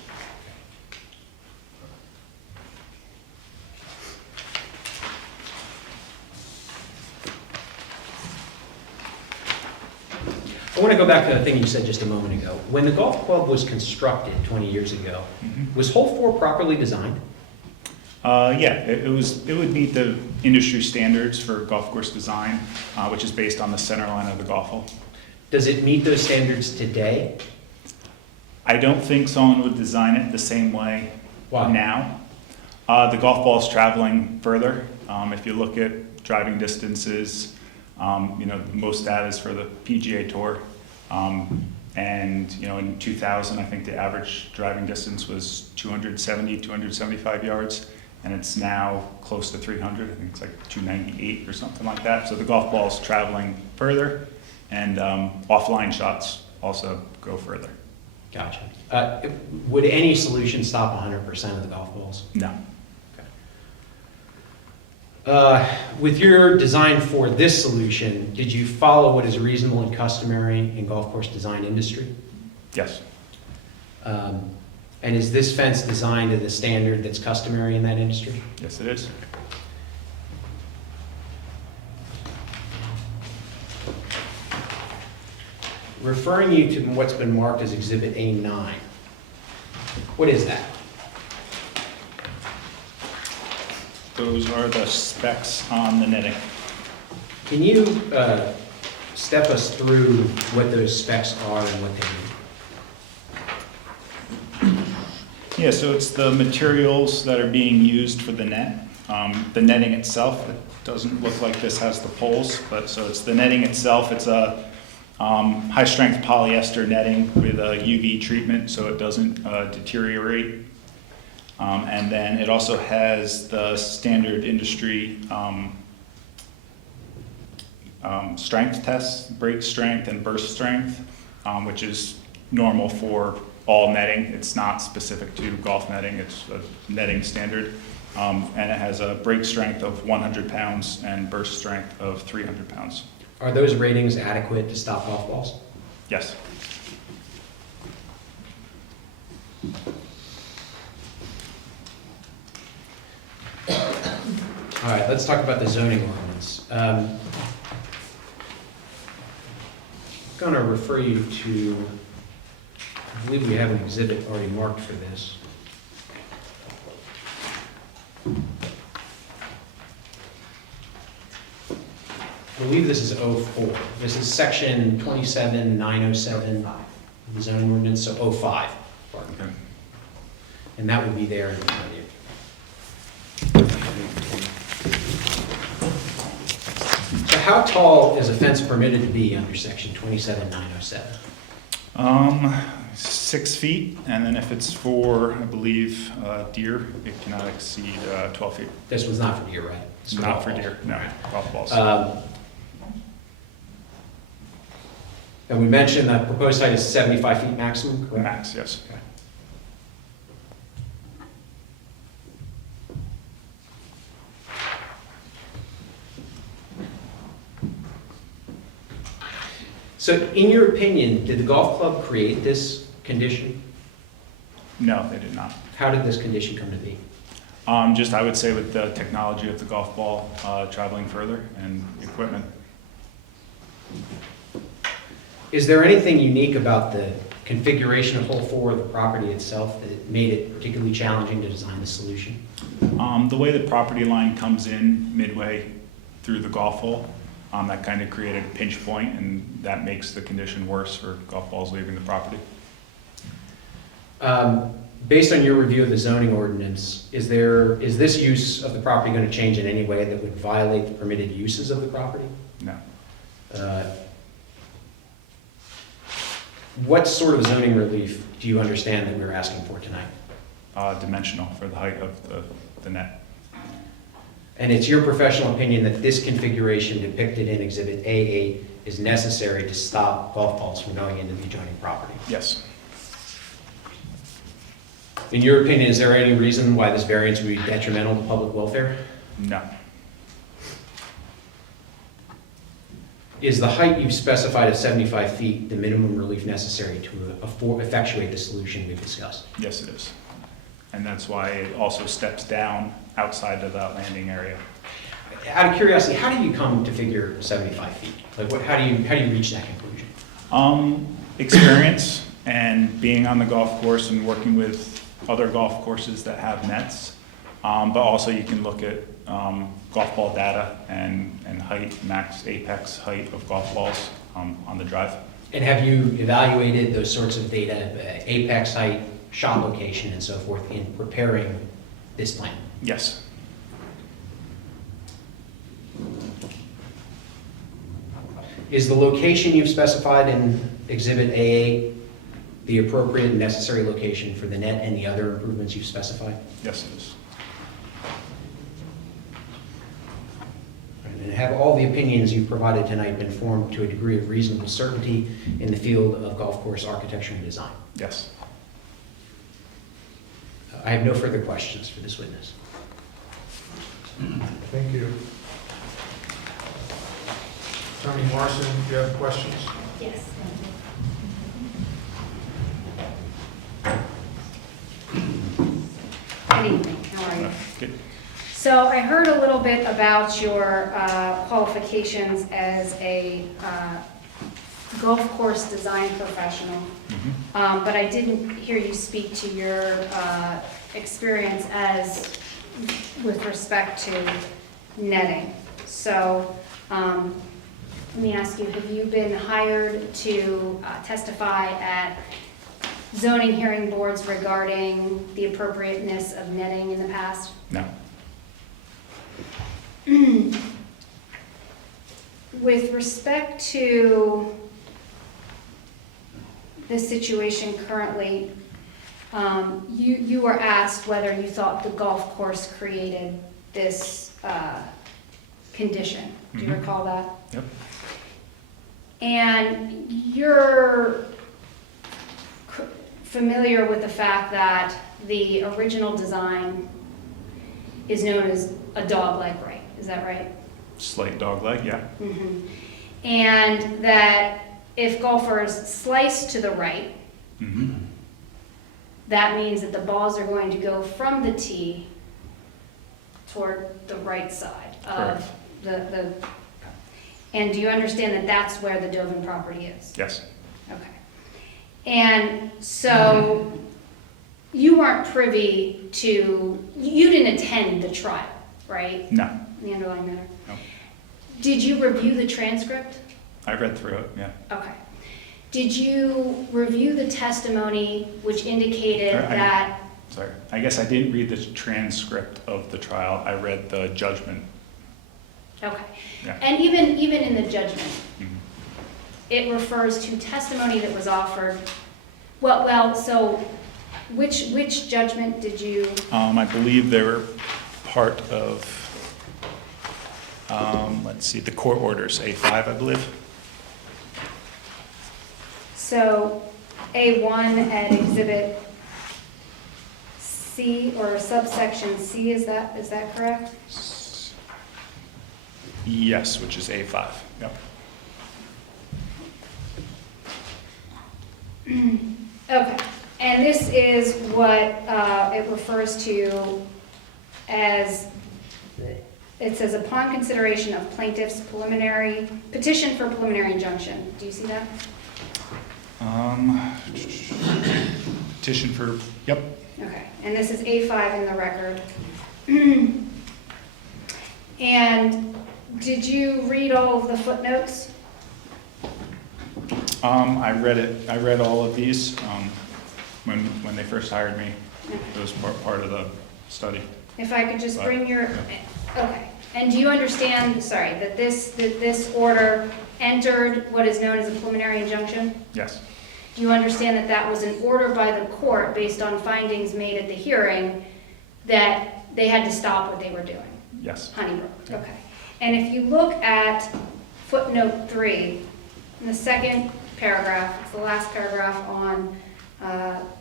I want to go back to the thing you said just a moment ago. When the golf club was constructed 20 years ago, was hole 4 properly designed? Yeah, it would meet the industry standards for golf course design, which is based on the center line of the golf hole. Does it meet those standards today? I don't think someone would design it the same way Why? now. The golf ball is traveling further. If you look at driving distances, most data is for the PGA Tour. And, in 2000, I think the average driving distance was 270, 275 yards. And it's now close to 300. I think it's like 298 or something like that. So the golf ball is traveling further, and offline shots also go further. Gotcha. Would any solution stop 100% of the golf balls? No. With your design for this solution, did you follow what is reasonable and customary in golf course design industry? Yes. And is this fence designed to the standard that's customary in that industry? Yes, it is. Referring you to what's been marked as Exhibit A9, what is that? Those are the specs on the netting. Can you step us through what those specs are and what they mean? Yeah, so it's the materials that are being used for the net. The netting itself, it doesn't look like this has the poles, but so it's the netting itself. It's a high-strength polyester netting with a UV treatment so it doesn't deteriorate. And then it also has the standard industry strength tests, break strength and burst strength, which is normal for all netting. It's not specific to golf netting, it's a netting standard. And it has a break strength of 100 pounds and burst strength of 300 pounds. Are those ratings adequate to stop golf balls? Yes. All right, let's talk about the zoning ordinance. I'm going to refer you to, I believe we have an exhibit already marked for this. I believe this is 04. This is section 27907 of the zoning ordinance, so 05. Pardon. Okay. And that would be there in front of you. So how tall is a fence permitted to be under section 27907? 6 feet, and then if it's for, I believe, deer, it cannot exceed 12 feet. This was not for deer, right? It's Not golf for balls. deer, no, golf balls. And we mentioned that proposed height is 75 feet maximum, correct? Max, yes. Okay. So in your opinion, did the golf club create this condition? No, they did not. How did this condition come to be? Just, I would say with the technology of the golf ball traveling further and equipment. Is there anything unique about the configuration of hole 4 of the property itself that made it particularly challenging to design the solution? The way the property line comes in midway through the golf hole, that kind of created a pinch point, and that makes the condition worse for golf balls leaving the property. Based on your review of the zoning ordinance, is this use of the property going to change in any way that would violate the permitted uses of the property? No. What sort of zoning relief do you understand that we're asking for tonight? Dimensional for the height of the net. And it's your professional opinion that this configuration depicted in Exhibit A8 is necessary to stop golf balls from going into the adjoining property? Yes. In your opinion, is there any reason why this variance would be detrimental to public welfare? No. Is the height you've specified at 75 feet the minimum relief necessary to effectuate the solution we've discussed? Yes, it is. And that's why it also steps down outside of that landing area. Out of curiosity, how do you come to figure 75 feet? Like, how do you reach that conclusion? Experience and being on the golf course and working with other golf courses that have nets. But also you can look at golf ball data and height, max apex height of golf balls on the drive. And have you evaluated those sorts of data, apex height, shot location, and so forth, in preparing this plan? Yes. Is the location you've specified in Exhibit A8 the appropriate and necessary location for the net and the other improvements you've specified? Yes, it is. And have all the opinions you've provided tonight been formed to a degree of reasonable certainty in the field of golf course architecture and design? Yes. I have no further questions for this witness. Thank you. Attorney Morrison, do you have questions? Yes. Good evening, how are you? Good. So I heard a little bit about your qualifications as a golf course design professional, but I didn't hear you speak to your experience as with respect to netting. So, let me ask you, have you been hired to testify at zoning hearing boards regarding the appropriateness of netting in the past? No. With respect to the situation currently, you were asked whether you thought the golf course created this condition. Do you Mhm. recall that? Yep. And you're familiar with the fact that the original design is known as a dog-leg right, is that right? Slight dog leg, yeah. Mhm. And that if golfers slice to the right, Mhm. that means that the balls are going to go from the tee toward the right side of the, and do you understand that that's where the Dovin property is? Yes. Okay. And so you weren't privy to, you didn't attend the trial, right? No. The underlying matter? No. Did you review the transcript? I read through it, yeah. Okay. Did you review the testimony which indicated I- that, Sorry, I guess I didn't read the transcript of the trial. I read the judgment. okay. Yeah. And even in the judgment, Mhm. it refers to testimony that was offered. Well, so which judgment did you, I believe they were part of, let's see, the court orders, A5, I believe. so A1 at Exhibit C or subsection C, is that correct? Yes, which is A5, yep. Okay, and this is what it refers to as, it says upon consideration of plaintiff's preliminary, petition for preliminary injunction. Do you see that? Petition for, yep. Okay, and this is A5 in the record. And did you read all of the footnotes? I read it, I read all of these, when they first hired me. It was part of the study. If I could just bring your, okay. And do you understand, sorry, that this order entered what is known as a preliminary injunction? Yes, Do you understand that that was an order by the court based on findings made at the hearing that they had to stop what they were doing? yes. Honeybrook, okay. And if you look at footnote 3, in the second paragraph, it's the last paragraph on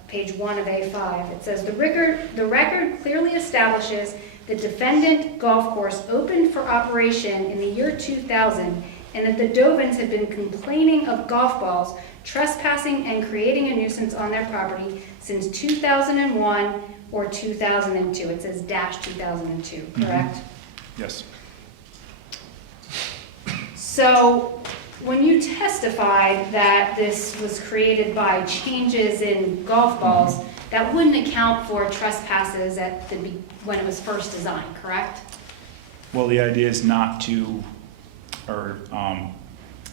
page 1 of A5, it says, the record clearly establishes the defendant golf course opened for operation in the year 2000 and that the Dovins had been complaining of golf balls trespassing and creating a nuisance on their property since 2001 or 2002. It says -2002, correct? Yes. So when you testified that this was created by changes in golf balls, that wouldn't account for trespasses when it was first designed, correct? Well, the idea is not to, or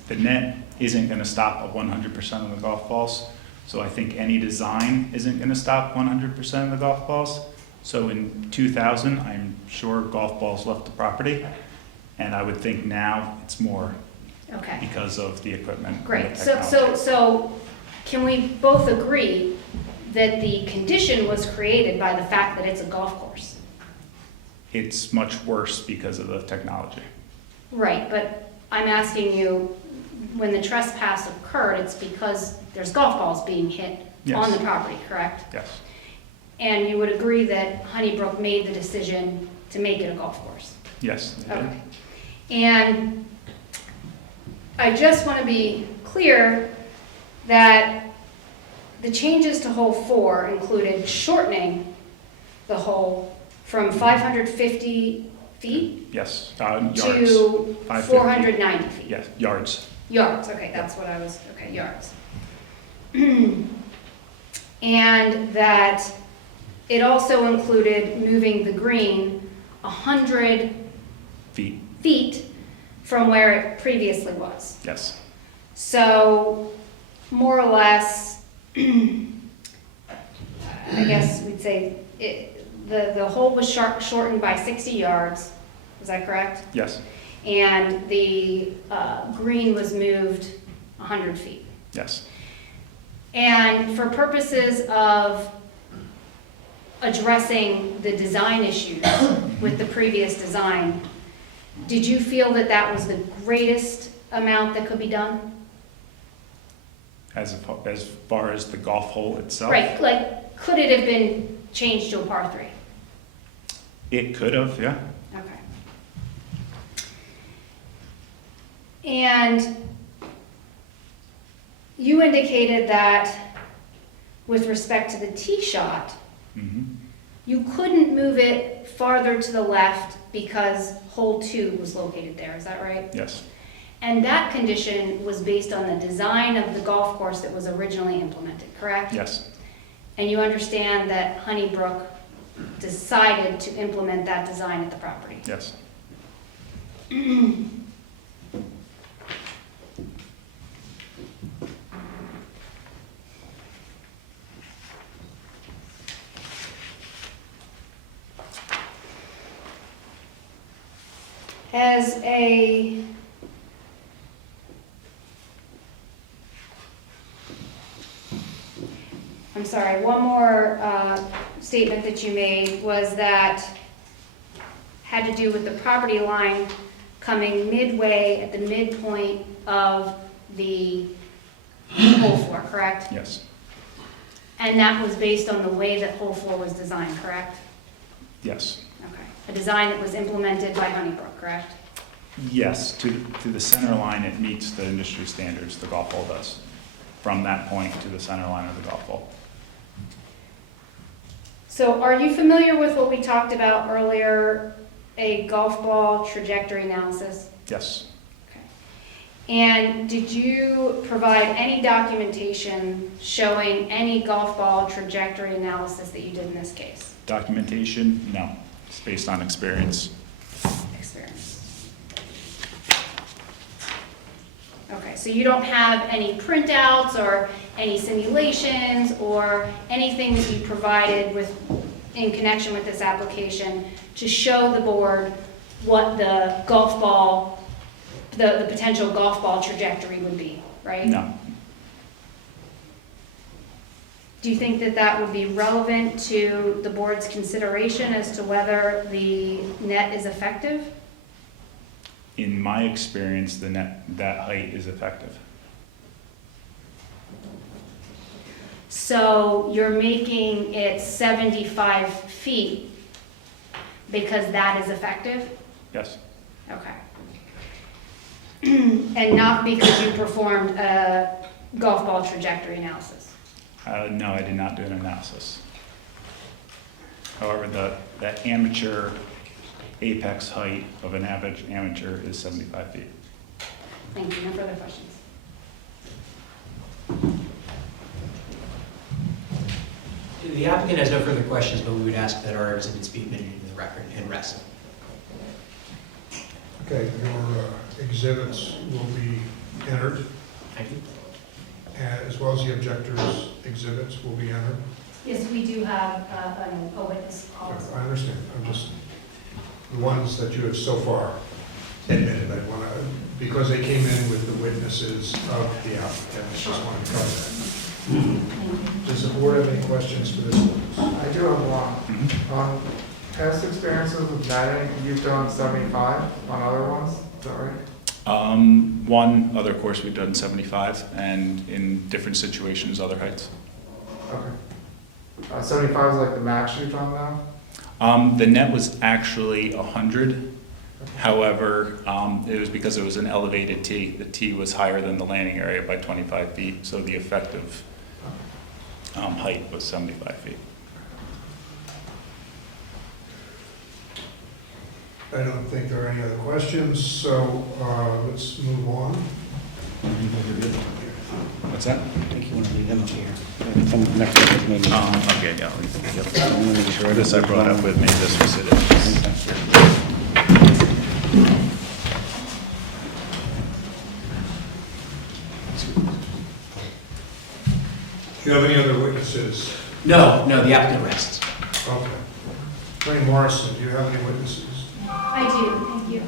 the net isn't going to stop 100% of the golf balls. So I think any design isn't going to stop 100% of the golf balls. So in 2000, I'm sure golf balls left the property. And I would think now it's more Okay, because of the equipment. and the great. technology. So can we both agree that the condition was created by the fact that it's a golf course? It's much worse because of the technology. Right, but I'm asking you, when the trespass occurred, it's because there's golf balls being hit on Yes. the property, correct? Yes, And you would agree that Honeybrook made the decision to make it a golf course? yes. they did. Okay. And I just want to be clear that the changes to hole 4 included shortening the hole from 550 feet Yes, yards. to 550. 490 feet. Yes, yards. Yards, okay, that's what I was, okay, yards. And that it also included moving the green 100 Feet, feet from where it previously was. yes, So, more or less, I guess we'd say the hole was shortened by 60 yards, is that correct? yes, And the green was moved 100 feet. yes. And for purposes of addressing the design issues with the previous design, did you feel that that was the greatest amount that could be done? As far as the golf hole itself? Right, like, could it have been changed to a par 3? It could have, yeah. Okay. And you indicated that with respect to the tee shot, Mhm. you couldn't move it farther to the left because hole 2 was located there, is that right? Yes, And that condition was based on the design of the golf course that was originally implemented, correct? yes, And you understand that Honeybrook decided to implement that design at the property? yes, As a I'm sorry, one more statement that you made was that had to do with the property line coming midway at the midpoint of the hole 4, correct? yes, And that was based on the way that hole 4 was designed, correct? yes. Okay. A design that was implemented by Honeybrook, correct? Yes, to the center line, it meets the industry standards, the golf hole does, from that point to the center line of the golf hole. So are you familiar with what we talked about earlier, a golf ball trajectory analysis? Yes, Okay. And did you provide any documentation showing any golf ball trajectory analysis that you did in this case? documentation, no, it's based on experience. Experience. Okay, so you don't have any printouts or any simulations or anything that you provided in connection with this application to show the board what the golf ball, the potential golf ball trajectory would be, right? No, Do you think that that would be relevant to the board's consideration as to whether the net is effective? in my experience, that height is effective. So you're making it 75 feet because that is effective? Yes, Okay. And not because you performed a golf ball trajectory analysis? no, I did not do an analysis. However, the amateur apex height of an average amateur is 75 feet. Thank you, no further questions. The applicant has no further questions, but we would ask that our exhibits be admitted into the record and rest. Okay, your exhibits will be entered, Thank you. as well as the objectors' exhibits will be entered. Yes, we do have a witness I also. understand, I'm just, the ones that you have so far admitted, I want to, because they came in with the witnesses of the applicant, I just want to cover that. Does the board have any questions for this witness? I do have one. Mhm. On past experiences with netting, you've done 75 on other ones, is that right? One other course we've done 75, and in different situations, other heights. Okay. 75 is like the max you've done now? The net was actually 100. However, it was because it was an elevated tee. The tee was higher than the landing area by 25 feet, so the effective height was 75 feet. I don't think there are any other questions, so let's move on. What's that? I think you want to leave them up here. Some next to this meeting. Okay, yeah. This I brought up with me, this was it. Do you have any other witnesses? No, the applicant rests. Okay. Attorney Morrison, do you have any witnesses? I do, thank you.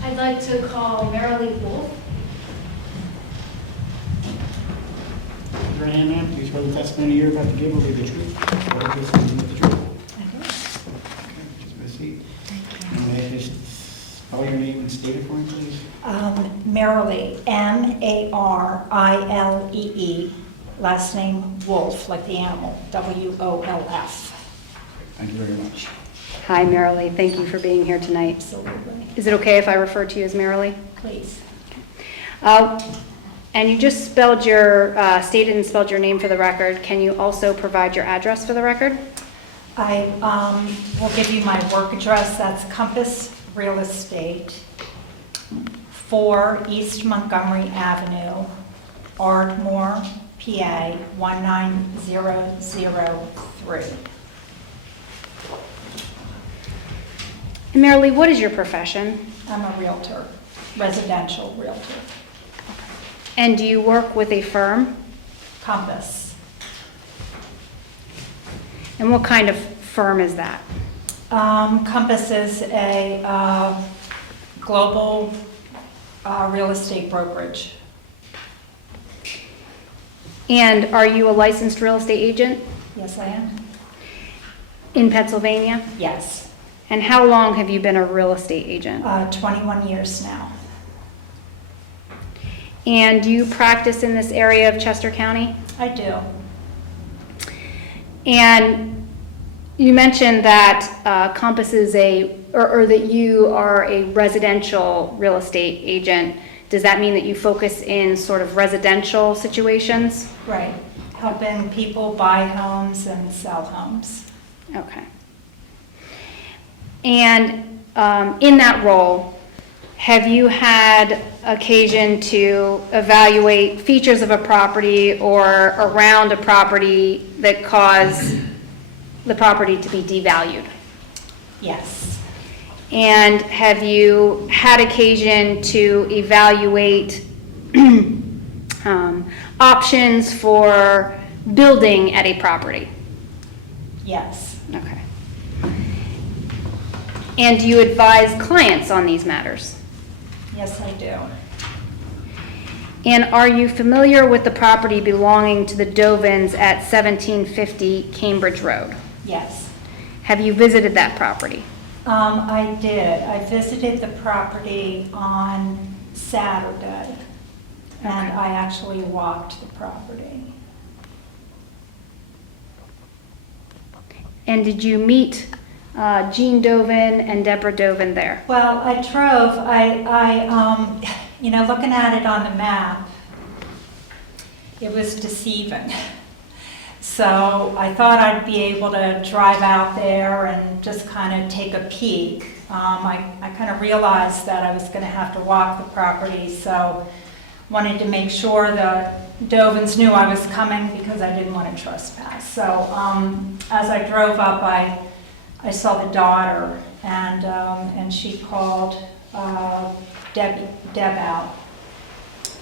I'd like to call Marilee Wolf. Raise your hand, ma'am. Do you swear the testimony you're about to give will be the truth? The whole truth, and nothing but the truth? Okay, just have a seat. And may I just spell your name and state it for me, please? Marilee, Marillee, last name Wolf, like the animal, Wolf. Thank you very much. Hi, Marilee. Thank you for being here tonight. Absolutely. Is it okay if I refer to you as Marilee? Please. And you just stated and spelled your name for the record. Can you also provide your address for the record? I will give you my work address. That's Compass Real Estate, 4 East Montgomery Avenue, Ardmore, PA, 19003. And Marilee, what is your profession? I'm a realtor, residential realtor. And do you work with a firm? Compass. And what kind of firm is that? Compass is a global real estate brokerage. And are you a licensed real estate agent Yes, I am. in Pennsylvania? Yes. And how long have you been a real estate agent? 21 years now. And do you practice in this area of Chester County? I do. And you mentioned that Compass is or that you are a residential real estate agent. Does that mean that you focus in sort of residential situations? Right. Helping people buy homes and sell homes. Okay. And in that role, have you had occasion to evaluate features of a property or around a property that cause the property to be devalued? Yes. And have you had occasion to evaluate options for building at a property? Yes. Okay. And do you advise clients on these matters? Yes, I do. And are you familiar with the property belonging to the Dovins at 1750 Cambridge Road? Yes. Have you visited that property? I did. I visited the property on Saturday, and I actually walked the property. And did you meet Jean Dovin and Deborah Dovin there? Well, I drove. Looking at it on the map, it was deceiving. So I thought I'd be able to drive out there and just kind of take a peek. I kind of realized that I was going to have to walk the property, so wanted to make sure the Dovins knew I was coming because I didn't want to trespass. So as I drove up, I saw the daughter, and she called Deb out.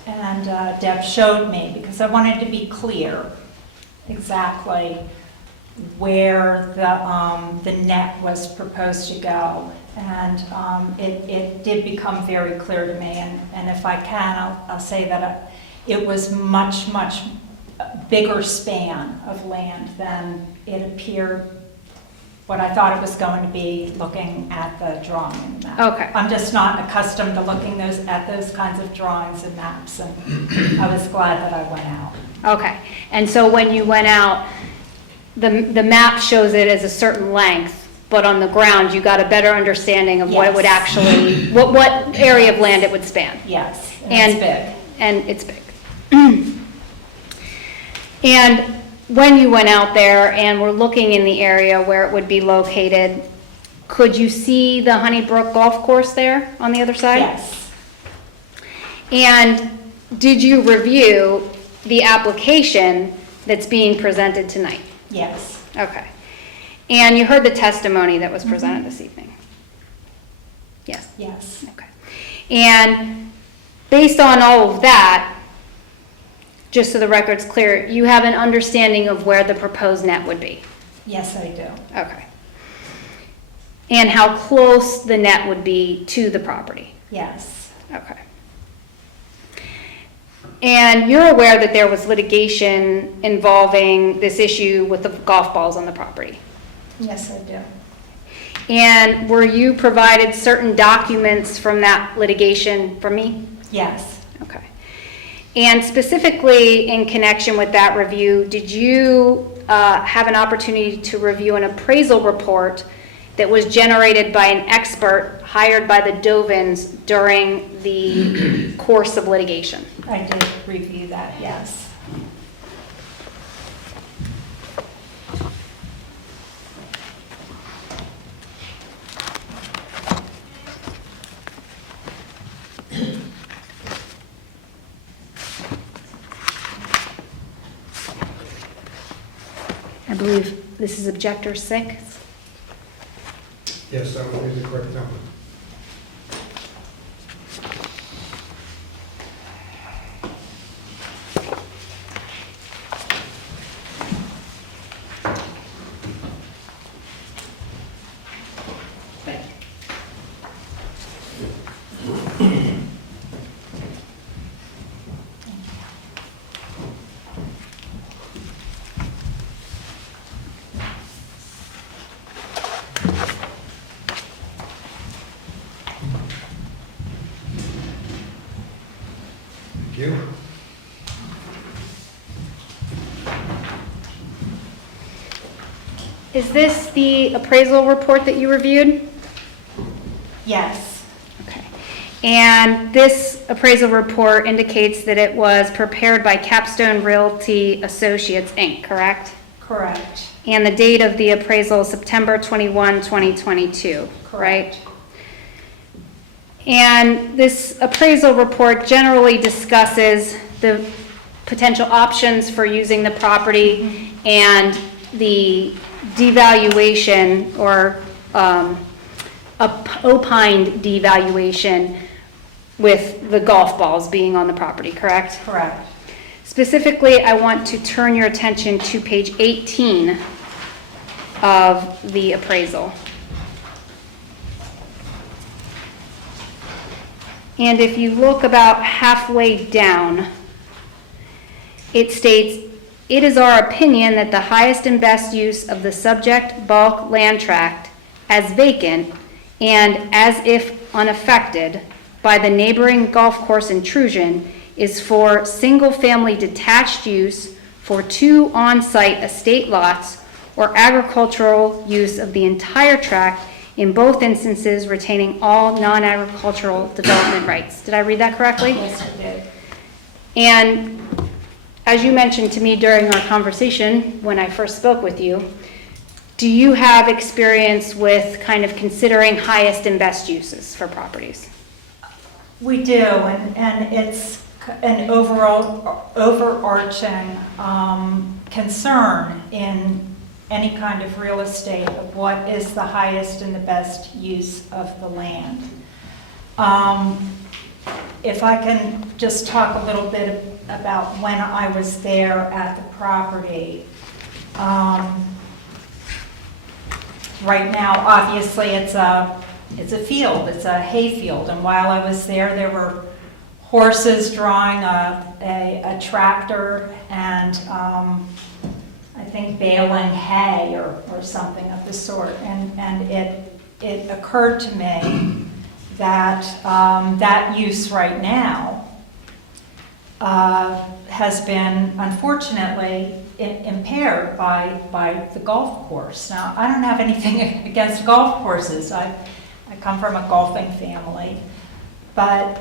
And Deb showed me, because I wanted to be clear exactly where the net was proposed to go. And it did become very clear to me, and if I can, I'll say that it was much, much bigger span of land than it appeared, what I thought it was going to be looking at the drawing and map. Okay. I'm just not accustomed to looking at those kinds of drawings and maps, and I was glad that I went out. Okay. And so when you went out, the map shows it as a certain length, but on the ground, you got a better understanding of what it would Yes. actually, what area of land it would span. Yes, and And- it's big. And it's big. And when you went out there and were looking in the area where it would be located, could you see the Honeybrook Golf Course there on the other side? Yes, And did you review the application that's being presented tonight? yes, Okay. And you heard the testimony that was presented this evening? Yes? yes, Okay. And based on all of that, just so the record's clear, you have an understanding of where the proposed net would be? yes, I do. Okay. And how close the net would be to the property? Yes, Okay. And you're aware that there was litigation involving this issue with the golf balls on the property? yes, I do. And were you provided certain documents from that litigation from me? Yes, Okay. And specifically in connection with that review, did you have an opportunity to review an appraisal report that was generated by an expert hired by the Dovins during the course of litigation? I did review that, yes. I believe this is objector 6. Yes, that would be the correct number. Thank you. Is this the appraisal report that you reviewed? Yes, Okay. And this appraisal report indicates that it was prepared by Capstone Realty Associates, Inc., correct? correct, And the date of the appraisal is September 21, 2022, right? correct. And this appraisal report generally discusses the potential options for using the property and the devaluation or opined devaluation with the golf balls being on the property, correct? Correct. Specifically, I want to turn your attention to page 18 of the appraisal. And if you look about halfway down, it states, "It is our opinion that the highest and best use of the subject bulk land tract as vacant and as if unaffected by the neighboring golf course intrusion is for single-family detached use for 2 on-site estate lots or agricultural use of the entire tract, in both instances retaining all non-agricultural development rights." Did I read that correctly? Yes, I did. And as you mentioned to me during our conversation when I first spoke with you, do you have experience with kind of considering highest and best uses for properties? We do, and it's an overall, overarching concern in any kind of real estate of what is the highest and the best use of the land. If I can just talk a little bit about when I was there at the property. Right now, obviously, it's a field, it's a hay field, and while I was there were horses drawing a tractor and I think baling hay or something of the sort. And it occurred to me that that use right now has been unfortunately impaired by the golf course. Now, I don't have anything against golf courses. I come from a golfing family, but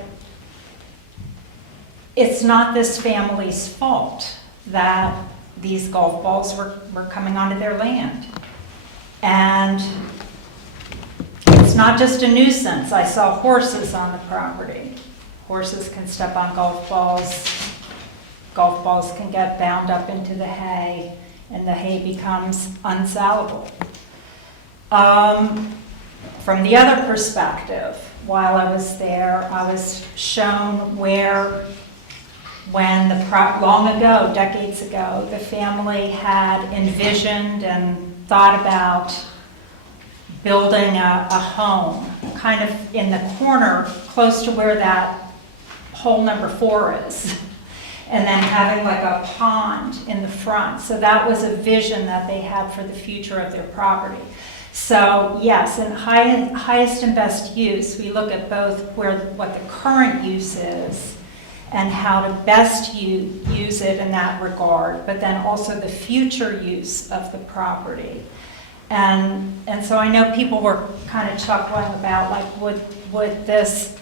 it's not this family's fault that these golf balls were coming onto their land. And it's not just a nuisance. I saw horses on the property. Horses can step on golf balls. Golf balls can get bound up into the hay, and the hay becomes unsalable. From the other perspective, while I was there, I was shown where, when long ago, decades ago, the family had envisioned and thought about building a home, kind of in the corner, close to where that hole number 4 is, and then having like a pond in the front. So that was a vision that they had for the future of their property. So yes, in highest and best use, we look at both what the current use is and how to best use it in that regard, but then also the future use of the property. And so I know people were kind of chuckling about, like, would this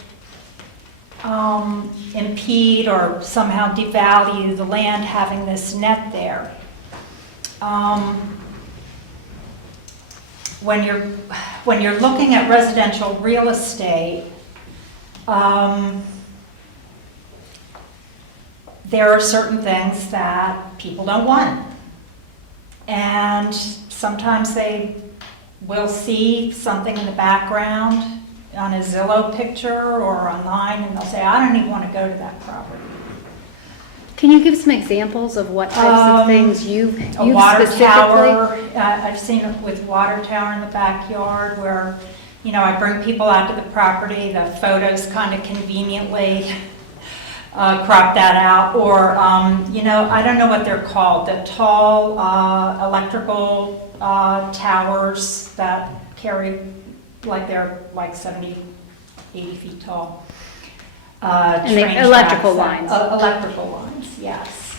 impede or somehow devalue the land having this net there? When you're looking at residential real estate, there are certain things that people don't want. And sometimes they will see something in the background on a Zillow picture or online, and they'll say, I don't even want to go to that property. Can you give some examples of what types of things you've A water specifically? tower, I've seen it with water tower in the backyard where, I bring people out to the property, the photos kind of conveniently crop that out, or, I don't know what they're called, the tall electrical towers that carry, they're 70, 80 feet tall. And train electrical tracks, lines. Electrical lines, yes.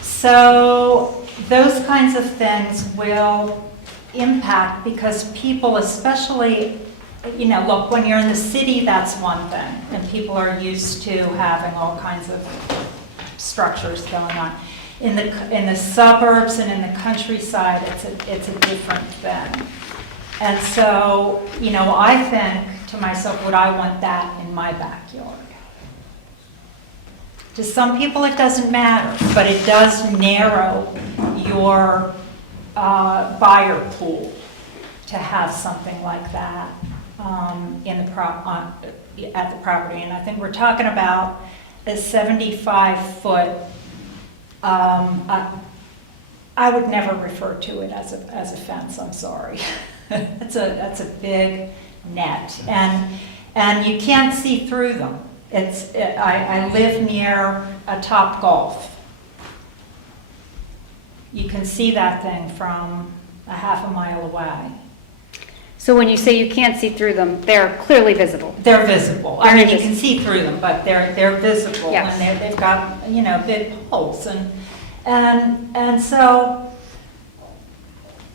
So those kinds of things will impact because people, especially, look, when you're in the city, that's one thing, and people are used to having all kinds of structures going on. In the suburbs and in the countryside, it's a different thing. And so, I think to myself, would I want that in my backyard? To some people, it doesn't matter, but it does narrow your buyer pool to have something like that at the property. And I think we're talking about a 75-foot. I would never refer to it as a fence. I'm sorry. That's a big net, and you can't see through them. I live near a Top Golf. You can see that thing from a half a mile away. So when you say you can't see through them, they're clearly visible. They're visible. Very You can see through them, but they're visible, Yes. and they've got big holes, and so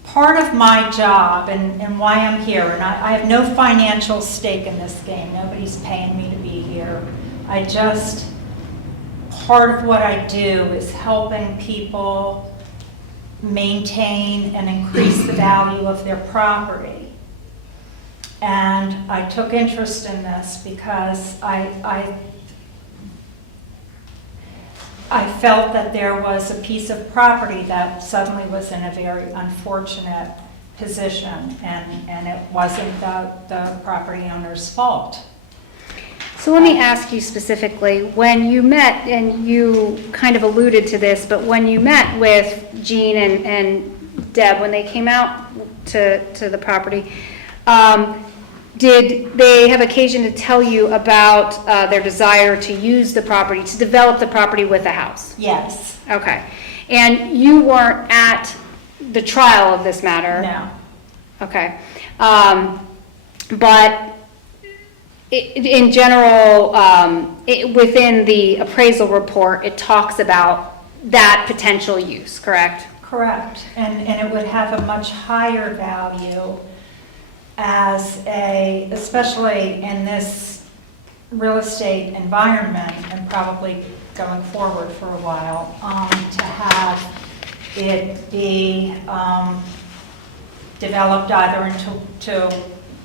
part of my job and why I'm here, and I have no financial stake in this game. Nobody's paying me to be here. Part of what I do is helping people maintain and increase the value of their property. And I took interest in this because I felt that there was a piece of property that suddenly was in a very unfortunate position, and it wasn't the property owner's fault. So let me ask you specifically, when you met, and you kind of alluded to this, but when you met with Jean and Deb, when they came out to the property, did they have occasion to tell you about their desire to use the property, to develop the property with a house? Yes. Okay. And you weren't at the trial of this matter? No. Okay. But in general, within the appraisal report, it talks about that potential use, correct? Correct, and it would have a much higher value as especially in this real estate environment and probably going forward for a while, to have it be developed either into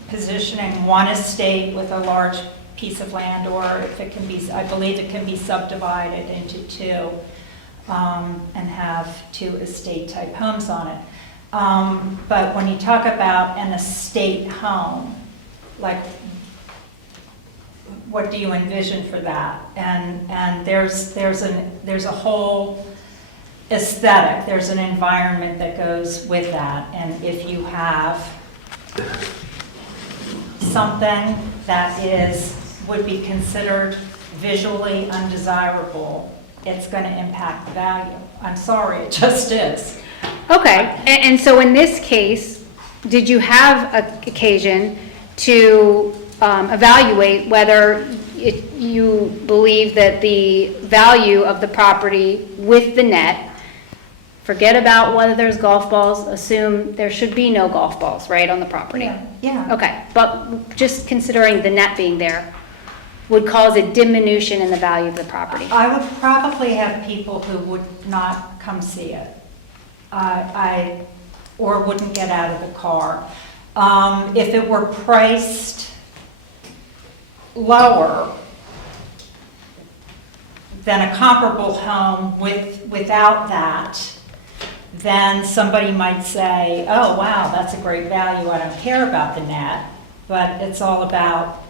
positioning one estate with a large piece of land, or if it can be, I believe it can be subdivided into two, and have two estate-type homes on it. But when you talk about an estate home, like, what do you envision for that? And there's a whole aesthetic, there's an environment that goes with that. And if you have something that would be considered visually undesirable, it's going to impact the value. I'm sorry, it just is. Okay, and so in this case, did you have an occasion to evaluate whether you believe that the value of the property with the net, forget about whether there's golf balls, assume there should be no golf balls, right, on the property? Yeah. Okay, but just considering the net being there would cause a diminution in the value of the property? I would probably have people who would not come see it. Or wouldn't get out of the car. If it were priced lower than a comparable home without that, then somebody might say, oh, wow, that's a great value, I don't care about the net, but it's all about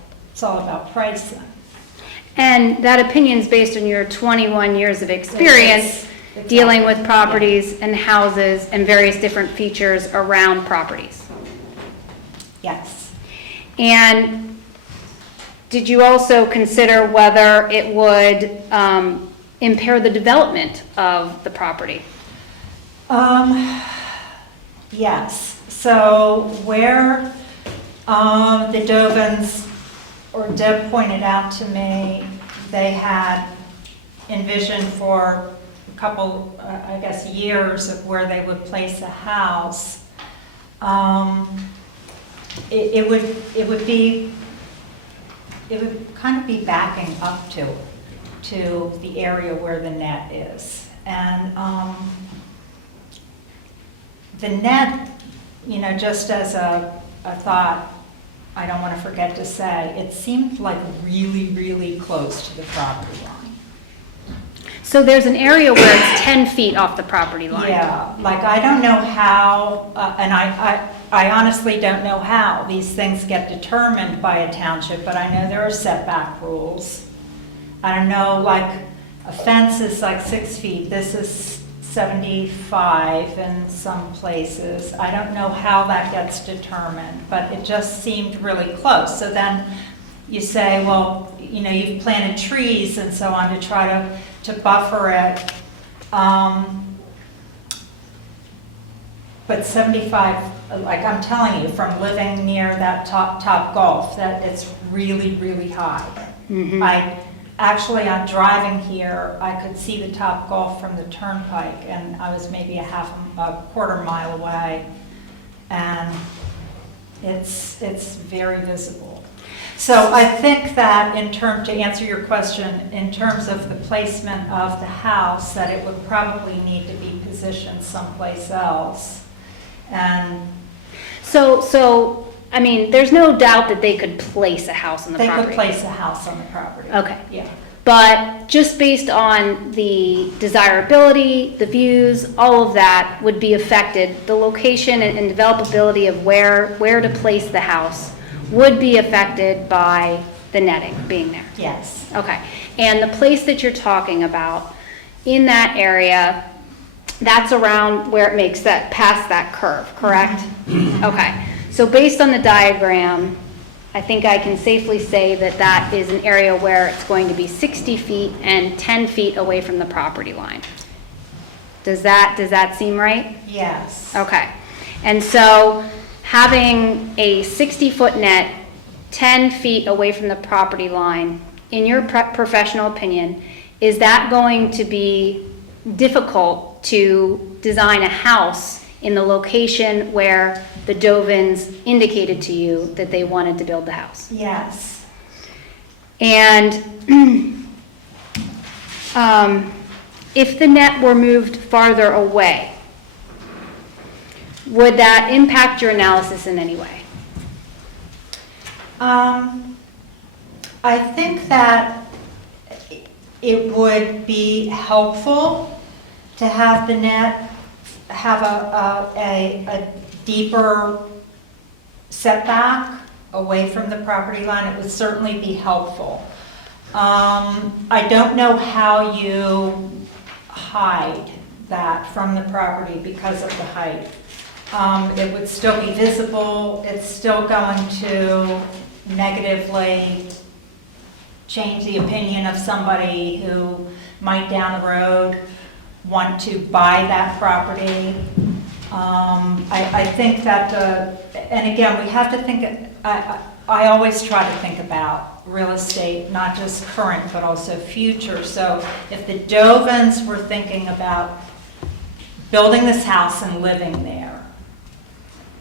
pricing. And that opinion's based on your 21 years of experience dealing with properties and houses and various different features around properties. Yes. And did you also consider whether it would impair the development of the property? Yes. So where the Dovins, or Deb pointed out to me, they had envisioned for a couple, I guess, years of where they would place a house. It would kind of be backing up to the area where the net is. And the net, just as a thought, I don't want to forget to say, it seemed like really, really close to the property line. So there's an area where it's 10 feet off the property line? Yeah, like I don't know how, and I honestly don't know how these things get determined by a township, but I know there are setback rules. I don't know, like a fence is like 6 feet, this is 75 in some places. I don't know how that gets determined, but it just seemed really close. So then you say, well, you've planted trees and so on to try to buffer it. But 75, like I'm telling you, from living near that top golf, that it's really, really high. Mm-hmm. Actually, I'm driving here, I could see the top golf from the turnpike, and I was maybe a quarter mile away, and it's very visible. So I think that to answer your question, in terms of the placement of the house, that it would probably need to be positioned someplace else. And So, I mean, there's no doubt that they could place a house on the they property. could place a house on the property. Okay. Yeah. But just based on the desirability, the views, all of that would be affected. The location and developability of where to place the house would be affected by the netting being there. Yes. Okay. And the place that you're talking about, in that area, that's around where it makes that, past that curve, correct? Okay. So based on the diagram, I think I can safely say that that is an area where it's going to be 60 feet and 10 feet away from the property line. Does that seem right? Yes. Okay. And so having a 60-foot net 10 feet away from the property line, in your professional opinion, is that going to be difficult to design a house in the location where the Dovins indicated to you that they wanted to build the house? Yes. And if the net were moved farther away, would that impact your analysis in any way? I think that it would be helpful to have the net have a deeper setback away from the property line. It would certainly be helpful. I don't know how you hide that from the property because of the height. It would still be visible. It's still going to negatively change the opinion of somebody who might down the road want to buy that property. I think that, and again, we have to think, I always try to think about real estate, not just current, but also future. So if the Dovins were thinking about building this house and living there,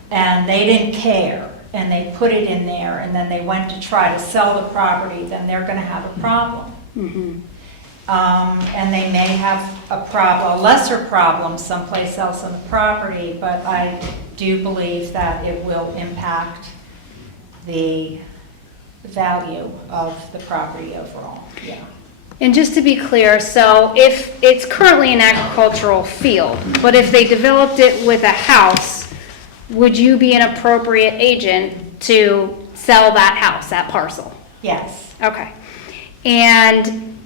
and they didn't care, and they put it in there, and then they went to try to sell the property, then they're going to have a problem. Mm-hmm. And they may have a lesser problem someplace else on the property, but I do believe that it will impact the value of the property overall, yeah. And just to be clear, so if it's currently an agricultural field, but if they developed it with a house, would you be an appropriate agent to sell that house, that parcel? Yes. Okay. And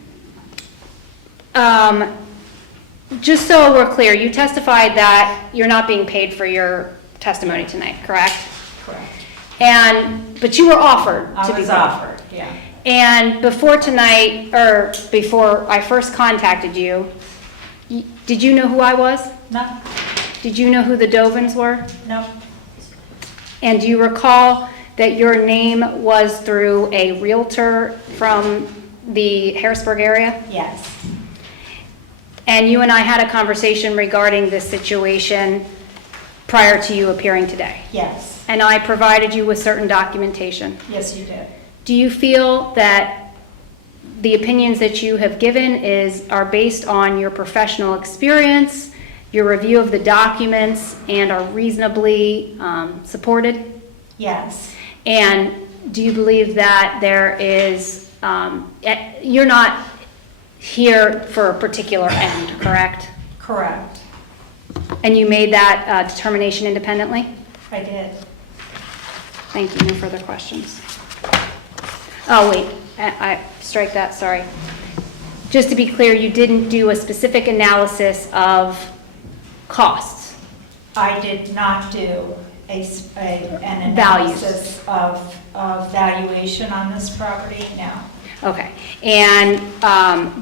just so we're clear, you testified that you're not being paid for your testimony tonight, correct? Correct. But you were offered I to be was paid. offered, yeah. And before tonight, or before I first contacted you, did you know who I was? No, Did you know who the Dovins were? no, And do you recall that your name was through a realtor from the Harrisburg area? yes, And you and I had a conversation regarding this situation prior to you appearing today. yes, And I provided you with certain documentation. yes, you did. Do you feel that the opinions that you have given are based on your professional experience, your review of the documents, and are reasonably supported? Yes, And do you believe that there is, you're not here for a particular end, correct? correct, And you made that determination independently? I did. Thank you, no further questions. Oh, wait, I strike that, sorry. Just to be clear, you didn't do a specific analysis of costs? I did not do an Values. analysis of valuation on this property, no. Okay, and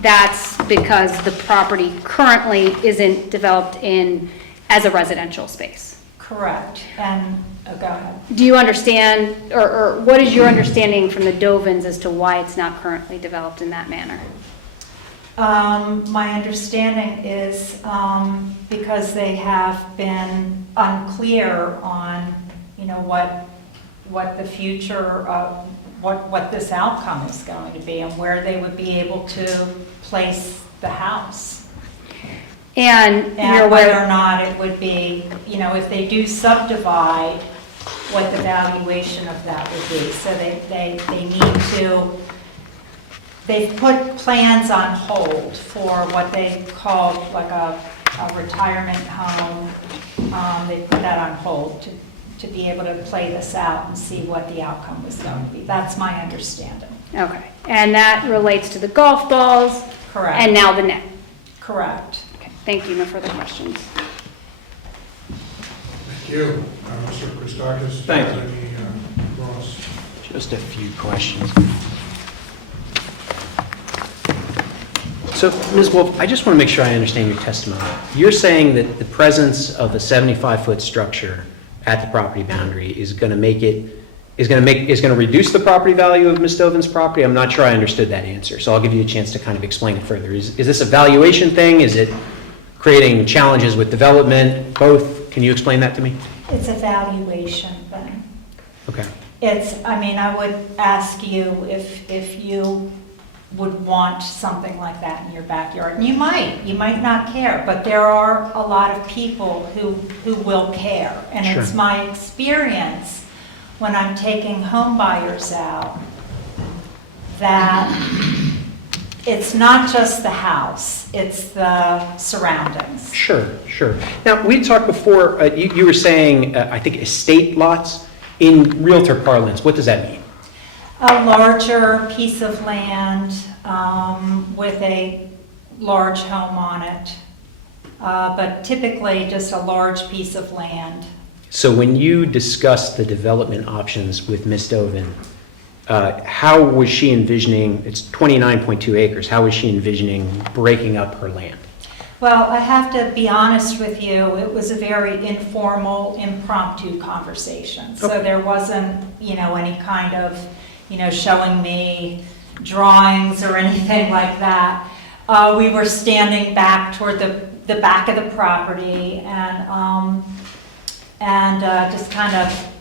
that's because the property currently isn't developed as a residential space? Correct, and, go ahead. Do you understand, or what is your understanding from the Dovins as to why it's not currently developed in that manner? My understanding is because they have been unclear on, what the future of, what this outcome is going to be and where they would be able to place the house. And you're And whether or aware, not it would be, if they do subdivide, what the valuation of that would be. So they need to, they've put plans on hold for what they call like a retirement home. They put that on hold to be able to play this out and see what the outcome was going to be. That's my understanding. okay, and that relates to the golf balls? Correct. And now the net? Correct. Okay, thank you, no further questions. Thank you. Mr. Christakis? Thank you. Ross? Just a few questions. So, Ms. Wolf, I just want to make sure I understand your testimony. You're saying that the presence of a 75-foot structure at the property boundary is going to make it is going to reduce the property value of Ms. Dovin's property? I'm not sure I understood that answer, so I'll give you a chance to kind of explain it further. Is this a valuation thing? Is it creating challenges with development? Both? Can you explain that to me? It's a valuation thing. Okay. I would ask you if you would want something like that in your backyard. And you might not care, but there are a lot of people who will care. And Sure. it's my experience when I'm taking home buyers out that it's not just the house, it's the surroundings. Sure. Now, we talked before, you were saying, I think estate lots. In realtor parlance, what does that mean? A larger piece of land with a large home on it, but typically just a large piece of land. So when you discussed the development options with Ms. Dovin, how was she envisioning, it's 29.2 acres, how was she envisioning breaking up her land? Well, I have to be honest with you, it was a very informal, impromptu conversation. So Okay. there wasn't, any kind of, showing me drawings or anything like that. We were standing back toward the back of the property and just kind of,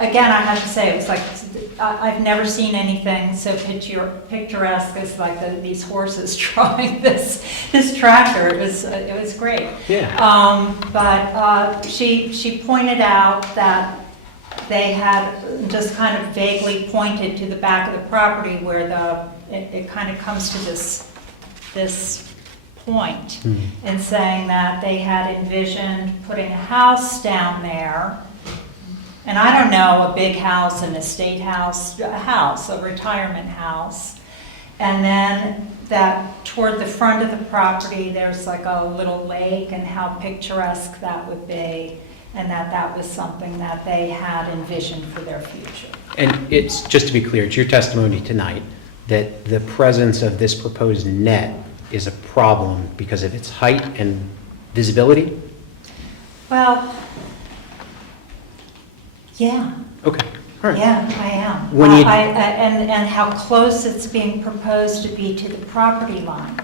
again, I have to say, it was like, I've never seen anything so picturesque as like these horses drawing this tractor. It was great. Yeah. But she pointed out that they had just kind of vaguely pointed to the back of the property where it kind of comes to this point and saying that they had envisioned putting a house down there. And I don't know, a big house, an estate house, a retirement house. And then that toward the front of the property, there's like a little lake and how picturesque that would be. And that was something that they had envisioned for their future. And it's, just to be clear, it's your testimony tonight that the presence of this proposed net is a problem because of its height and visibility? Well, yeah. Okay, all right. Yeah, I am. When you- And how close it's being proposed to be to the property line.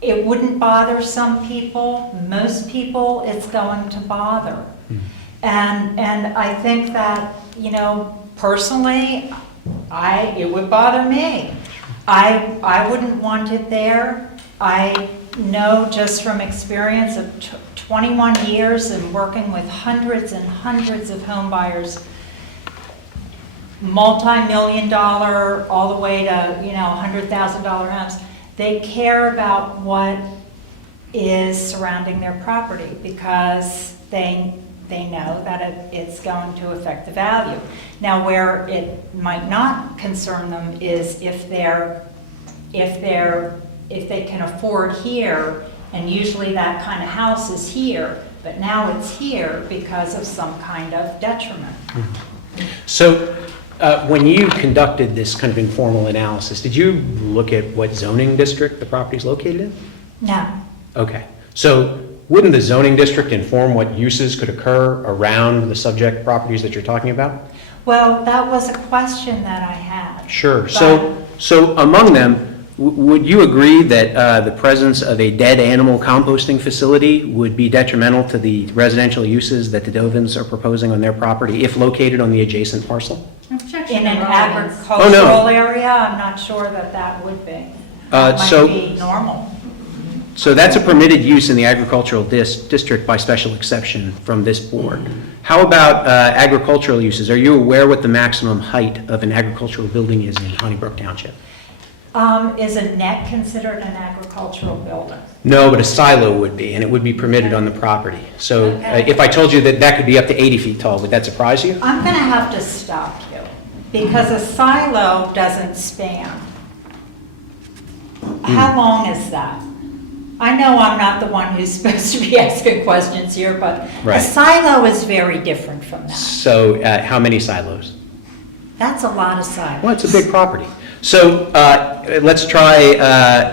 It wouldn't bother some people. Most people, it's going to bother. And I think that, personally, it would bother me. I wouldn't want it there. I know just from experience of 21 years and working with hundreds and hundreds of home buyers, multi-million-dollar all the way to, $100,000 homes, they care about what is surrounding their property because they know that it's going to affect the value. Now, where it might not concern them is if they can afford here, and usually that kind of house is here, but now it's here because of some kind of detriment. So when you conducted this kind of informal analysis, did you look at what zoning district the property is located in? No. Okay. So wouldn't the zoning district inform what uses could occur around the subject properties that you're talking about? Well, that was a question that I had. Sure. But- So among them, would you agree that the presence of a dead animal composting facility would be detrimental to the residential uses that the Dovins are proposing on their property if located on the adjacent parcel? In an agricultural area, I'm not sure that would be. That might be normal. So that's a permitted use in the agricultural district by special exception from this board. How about agricultural uses? Are you aware what the maximum height of an agricultural building is in Honeybrook Township? Is a net considered an agricultural building? No, but a silo would be, and it would be permitted on the property. So Okay. if I told you that could be up to 80 feet tall, would that surprise you? I'm going to have to stop you because a silo doesn't span. How long is that? I know I'm not the one who's supposed to be asking questions here, but a Right. silo is very different from that. So how many silos? That's a lot of silos. Well, it's a big property. So let's try,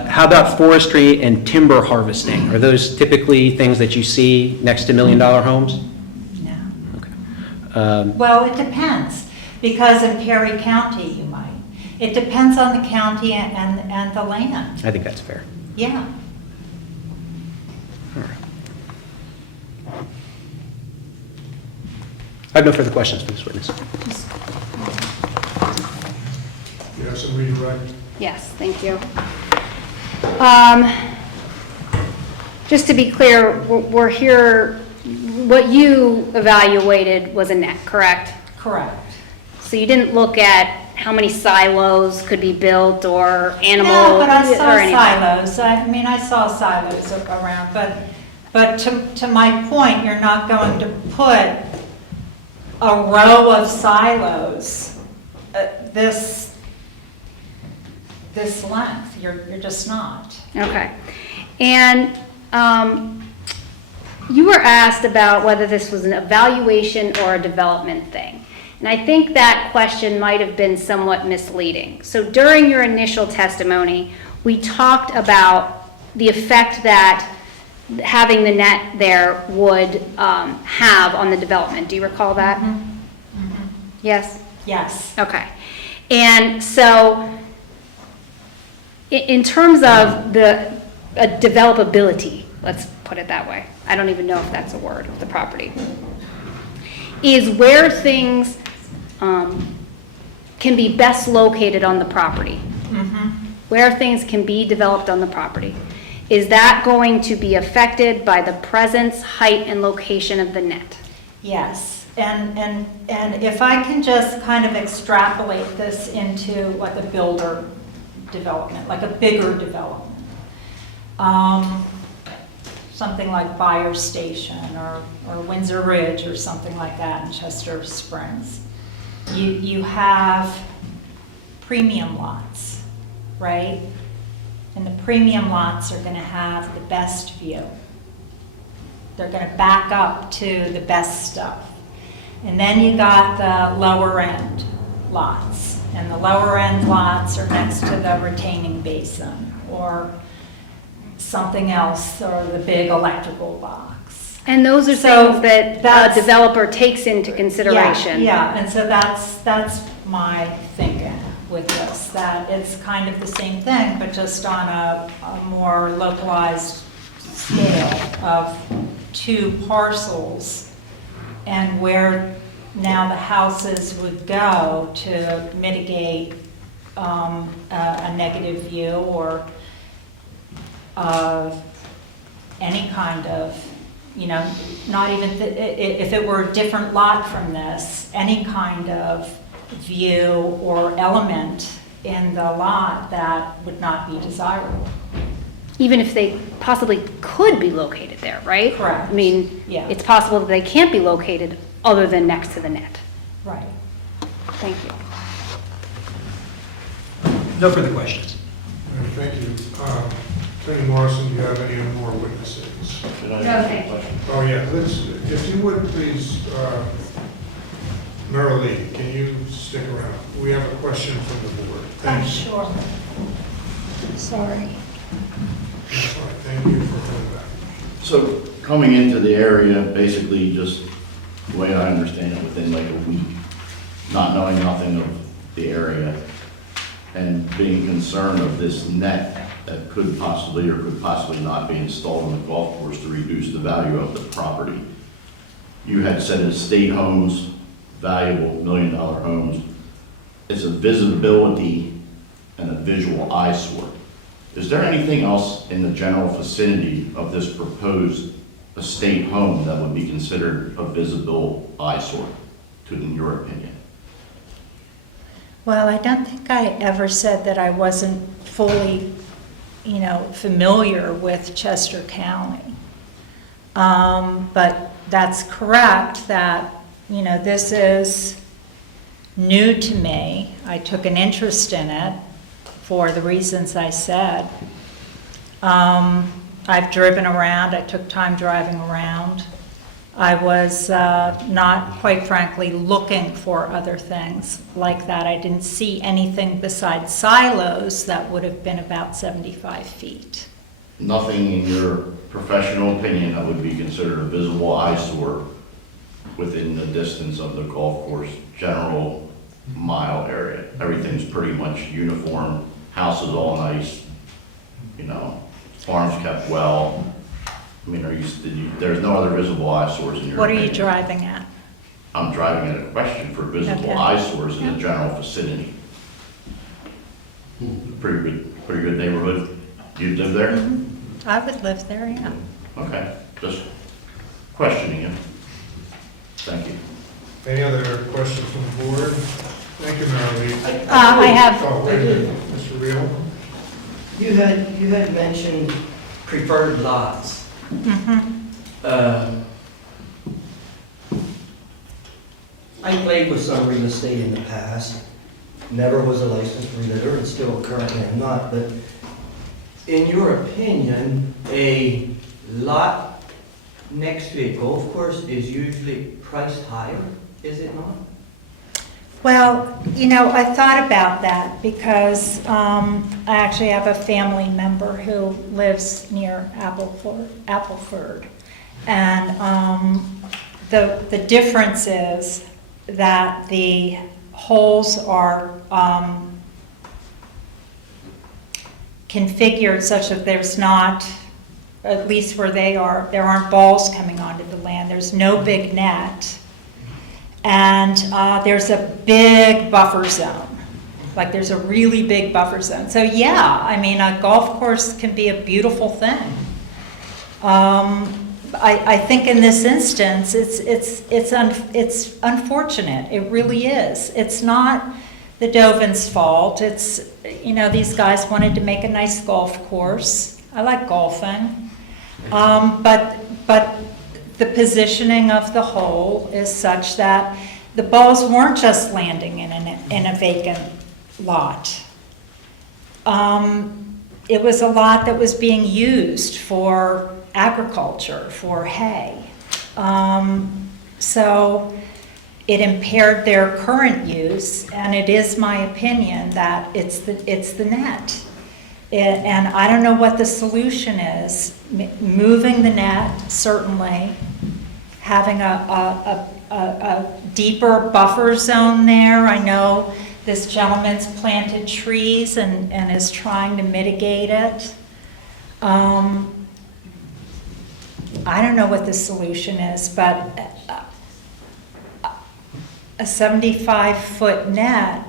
how about forestry and timber harvesting? Are those typically things that you see next to million-dollar homes? No. Okay. Well, it depends, because in Perry County, you might. It depends on the county and the land, I think that's fair. yeah. I have no further questions for this witness. You have some redirect? Yes, thank you. Just to be clear, we're here, what you evaluated was a net, correct? Correct. So you didn't look at how many silos could be built or animal Yeah, but I saw or anything? silos. I mean, I saw silos around, but to my point, you're not going to put a row of silos this length. You're just not. Okay. And you were asked about whether this was an evaluation or a development thing. And I think that question might have been somewhat misleading. So during your initial testimony, we talked about the effect that having the net there would have on the development. Do you recall that? Mm-hmm. Yes? Yes. Okay. And so in terms of the developability, let's put it that way, I don't even know if that's a word, of the property, is where things can be best located on the property, where things can be developed on the property. Is that going to be affected by the presence, height, and location of the net? Yes, and if I can just kind of extrapolate this into like a builder development, like a bigger development. Something like Fire Station or Windsor Ridge or something like that in Chester Springs. You have premium lots, right? And the premium lots are going to have the best view. They're going to back up to the best stuff. And then you got the lower end lots. And the lower end lots are next to the retaining basin or something else, or the big electrical box. And those are So things that that's- a developer takes into consideration. Yeah, and so that's my thinking with this, that it's kind of the same thing, but just on a more localized scale of two parcels, and where now the houses would go to mitigate a negative view or any kind of, not even, if it were a different lot from this, any kind of view or element in the lot that would not be desirable. Even if they possibly could be located there, right? Correct. I mean, Yeah. it's possible that they can't be located other than next to the net. Right. Thank you. No further questions. Thank you. Attorney Morrison, do you have any more witnesses? Should I No, ask a thank you. question? Oh, yeah, if you would please, Marilee, can you stick around? We have a question from the board. Thank you. Sure. Sorry. That's fine. Thank you for coming back. So coming into the area, basically just the way I understand it, within like a week, not knowing nothing of the area, and being concerned of this net that could possibly or could possibly not be installed on the golf course to reduce the value of the property. You had said estate homes, valuable $1 million homes, it's a visibility and a visual eyesore. Is there anything else in the general vicinity of this proposed estate home that would be considered a visible eyesore, in your opinion? Well, I don't think I ever said that I wasn't fully, familiar with Chester County. But that's correct that, this is new to me. I took an interest in it for the reasons I said. I've driven around, I took time driving around. I was not, quite frankly, looking for other things like that. I didn't see anything besides silos that would have been about 75 feet. Nothing in your professional opinion that would be considered a visible eyesore within the distance of the golf course general mile area? Everything's pretty much uniform, houses all nice, you know, farms kept well. I mean, there's no other visible eyesores in your What are you opinion? driving at? I'm driving at a question for visible Okay. eyesores in the Yeah. general vicinity. Pretty good neighborhood. You live there? I would live there, yeah. Okay, just questioning you. Thank you. Any other questions from the board? Thank you, Marilee. I have, Oh, wait a minute, Mr. Reel? You had mentioned preferred lots. mhm. I played with some real estate in the past, never was a licensed realtor, and still currently am not, but in your opinion, a lot next to a golf course is usually priced higher, is it not? Well, you know, I thought about that because I actually have a family member who lives near Appleford. And the difference is that the holes are configured such that there's not, at least where they are, there aren't balls coming onto the land. There's no big net. And there's a big buffer zone. Like there's a really big buffer zone. So yeah, I mean, a golf course can be a beautiful thing. I think in this instance, it's unfortunate. It really is. It's not the Dovins' fault. It's, you know, these guys wanted to make a nice golf course. I like golfing. But the positioning of the hole is such that the balls weren't just landing in a vacant lot. It was a lot that was being used for agriculture, for hay. So it impaired their current use, and it is my opinion that it's the net. And I don't know what the solution is. Moving the net, certainly. Having a deeper buffer zone there. I know this gentleman's planted trees and is trying to mitigate it. I don't know what the solution is, but a 75-foot net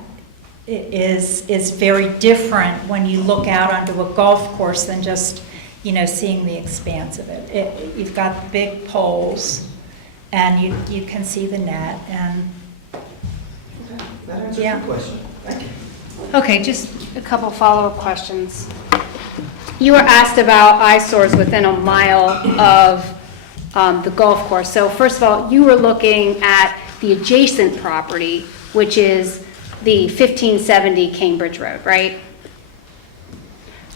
is very different when you look out onto a golf course than just, you know, seeing the expanse of it. You've got big poles, and you can see the net, and Okay, that answers Yeah. your question. Thank you. Okay, just a couple follow-up questions. You were asked about eyesores within a mile of the golf course. So first of all, you were looking at the adjacent property, which is the 1570 Cambridge Road, right?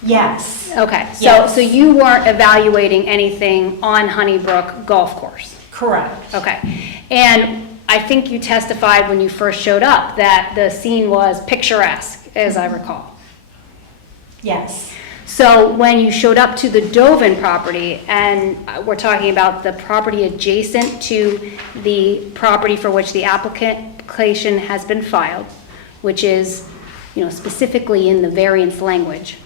yes, Okay, Yes. so you weren't evaluating anything on Honeybrook Golf Course? correct. Okay, and I think you testified when you first showed up that the scene was picturesque, as I recall. Yes, So when you showed up to the Dovin property, and we're talking about the property adjacent to the property for which the application has been filed, which is, you know, specifically in the variance language,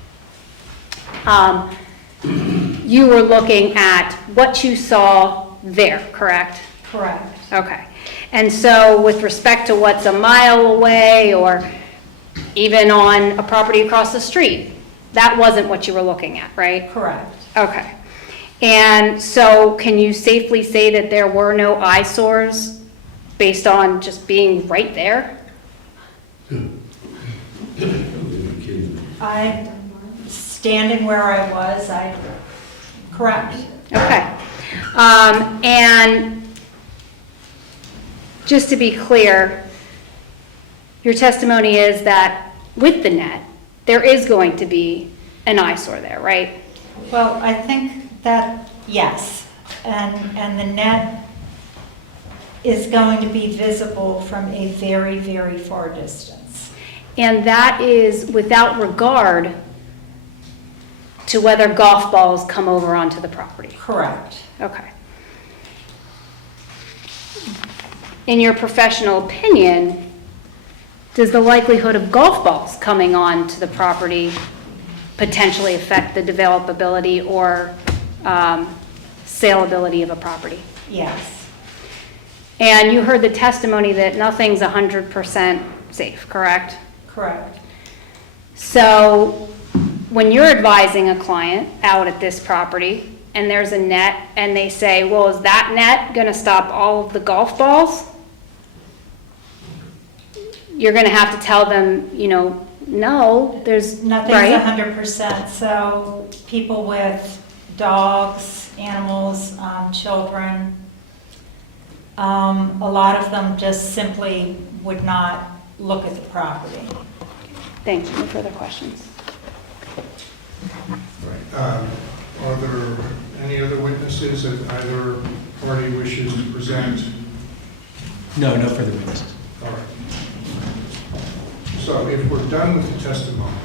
you were looking at what you saw there, correct? correct. Okay. And so with respect to what's a mile away or even on a property across the street, that wasn't what you were looking at, right? Correct. Okay. And so can you safely say that there were no eyesores based on just being right there? Standing where I was, correct. Okay. And just to be clear, your testimony is that with the net, there is going to be an eyesore there, right? Well, I think that, yes, and the net is going to be visible from a very, very far distance. And that is without regard to whether golf balls come over onto the property. Correct. Okay. in your professional opinion, does the likelihood of golf balls coming on to the property potentially affect the developability or saleability of a property? Yes, And you heard the testimony that nothing's 100% safe, correct? correct. So when you're advising a client out at this property and there's a net and they say, well, is that net going to stop all of the golf balls? You're going to have to tell them, no, there's, Nothing's right? 100%, so people with dogs, animals, children, a lot of them just simply would not look at the property. Thank you. No further questions. Right. Are there any other witnesses that either party wishes to present? No, no further witnesses. All right. So if we're done with the testimony,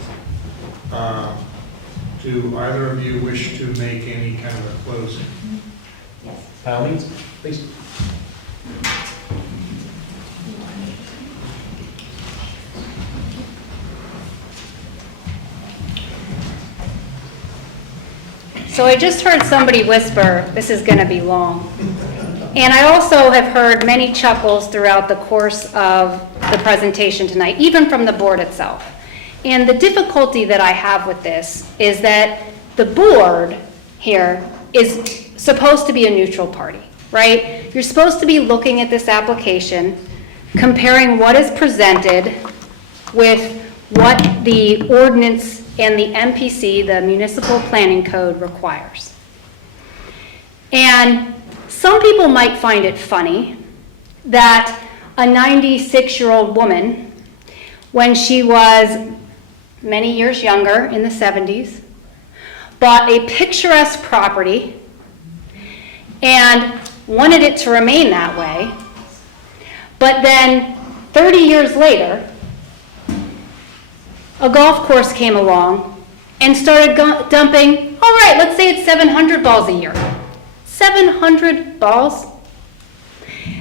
do either of you wish to make any kind of a closing? By all means, please. So I just heard somebody whisper, this is going to be long. And I also have heard many chuckles throughout the course of the presentation tonight, even from the board itself. And the difficulty that I have with this is that the board here is supposed to be a neutral party, right? You're supposed to be looking at this application, comparing what is presented with what the ordinance and the MPC, the Municipal Planning Code, requires. And some people might find it funny that a 96-year-old woman, when she was many years younger, in the 70s, bought a picturesque property and wanted it to remain that way, but then 30 years later, a golf course came along and started dumping, all right, let's say it's 700 balls a year. 700 balls?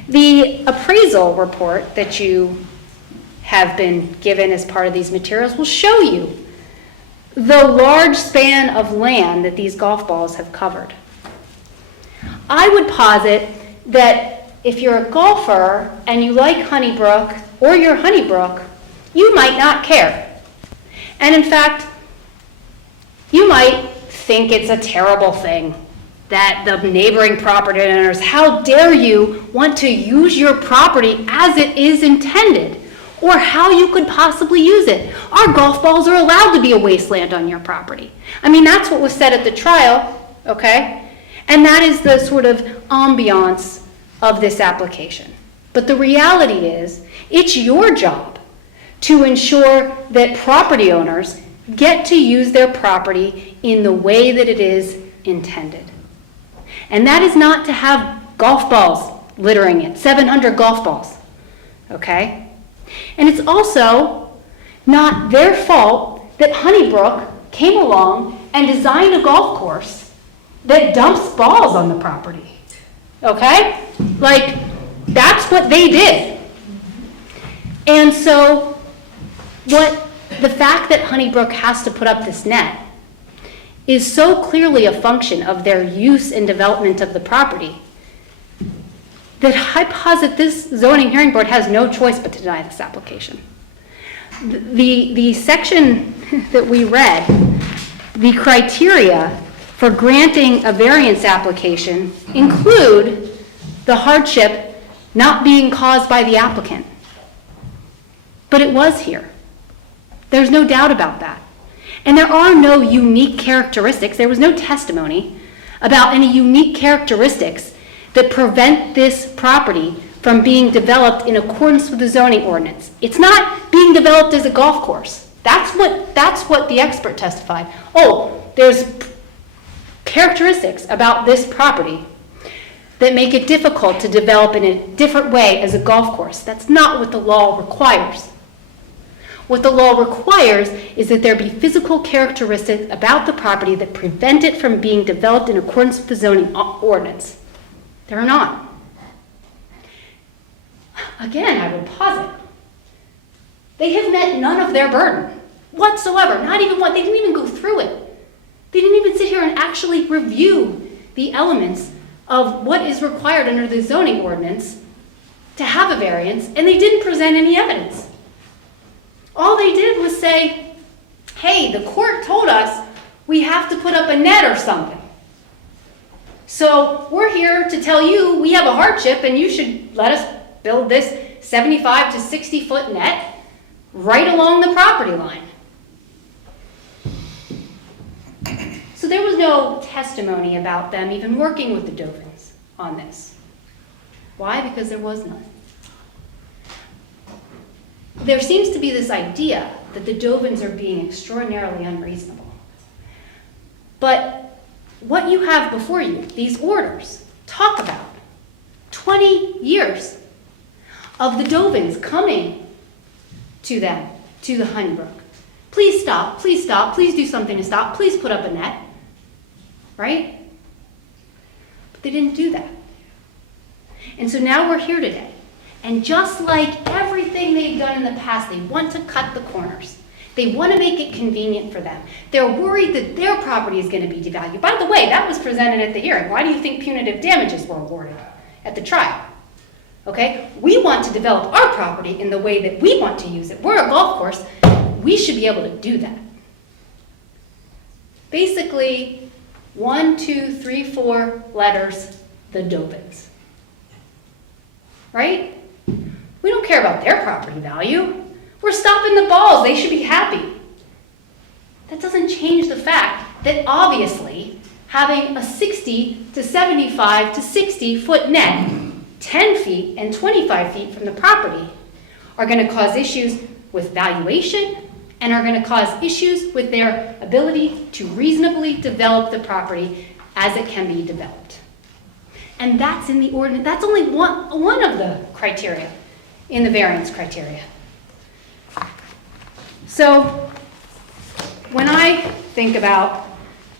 The appraisal report that you have been given as part of these materials will show you the large span of land that these golf balls have covered. I would posit that if you're a golfer and you like Honeybrook or you're Honeybrook, you might not care. And in fact, you might think it's a terrible thing that the neighboring property owners, how dare you want to use your property as it is intended, or how you could possibly use it. Our golf balls are allowed to be a wasteland on your property. I mean, that's what was said at the trial, okay? And that is the sort of ambiance of this application. But the reality is, it's your job to ensure that property owners get to use their property in the way that it is intended. And that is not to have golf balls littering it, 700 golf balls, okay? And it's also not their fault that Honeybrook came along and designed a golf course that dumps balls on the property, okay? Like, that's what they did. And so, the fact that Honeybrook has to put up this net is so clearly a function of their use and development of the property that I posit this zoning hearing board has no choice but to deny this application. The section that we read, the criteria for granting a variance application include the hardship not being caused by the applicant. But it was here. There's no doubt about that. And there are no unique characteristics. There was no testimony about any unique characteristics that prevent this property from being developed in accordance with the zoning ordinance. It's not being developed as a golf course. That's what the expert testified. Oh, there's characteristics about this property that make it difficult to develop in a different way as a golf course. That's not what the law requires. What the law requires is that there be physical characteristics about the property that prevent it from being developed in accordance with the zoning ordinance. There are not. again, I would posit, they have met none of their burden whatsoever, not even one, they didn't even go through it. They didn't even sit here and actually review the elements of what is required under the zoning ordinance to have a variance, and they didn't present any evidence. All they did was say, hey, the court told us we have to put up a net or something. So we're here to tell you we have a hardship and you should let us build this 75 to 60 foot net right along the property line. So there was no testimony about them even working with the Dovins on this. Why? Because there was none. There seems to be this idea that the Dovins are being extraordinarily unreasonable. But what you have before you, these orders, talk about 20 years of the Dovins coming to them, to the Honeybrook. Please stop, please do something to stop, please put up a net, right? But they didn't do that. And so now we're here today. And just like everything they've done in the past, they want to cut the corners. They want to make it convenient for them. They're worried that their property is going to be devalued. By the way, that was presented at the hearing. Why do you think punitive damages were awarded at the trial? Okay? We want to develop our property in the way that we want to use it. We're a golf course. We should be able to do that. Basically, 1, 2, 3, 4 letters, the Dovins. Right? We don't care about their property value. We're stopping the balls. They should be happy. That doesn't change the fact that obviously having a 60 to 75 to 60 foot net, 10 feet and 25 feet from the property, are going to cause issues with valuation and are going to cause issues with their ability to reasonably develop the property as it can be developed. And that's in the ordinance. That's only one of the criteria in the variance criteria. So when I think about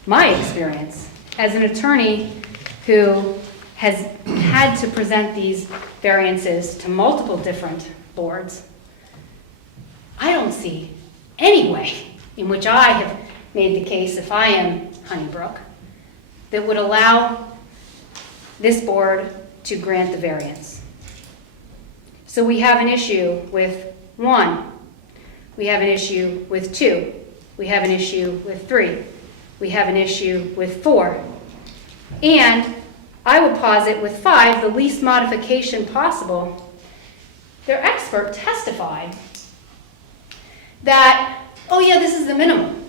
my experience as an attorney who has had to present these variances to multiple different boards, I don't see any way in which I have made the case, if I am Honeybrook, that would allow this board to grant the variance. So we have an issue with 1. We have an issue with 2. We have an issue with 3. We have an issue with 4. And I would posit with 5, the least modification possible. Their expert testified that, oh yeah, this is the minimum.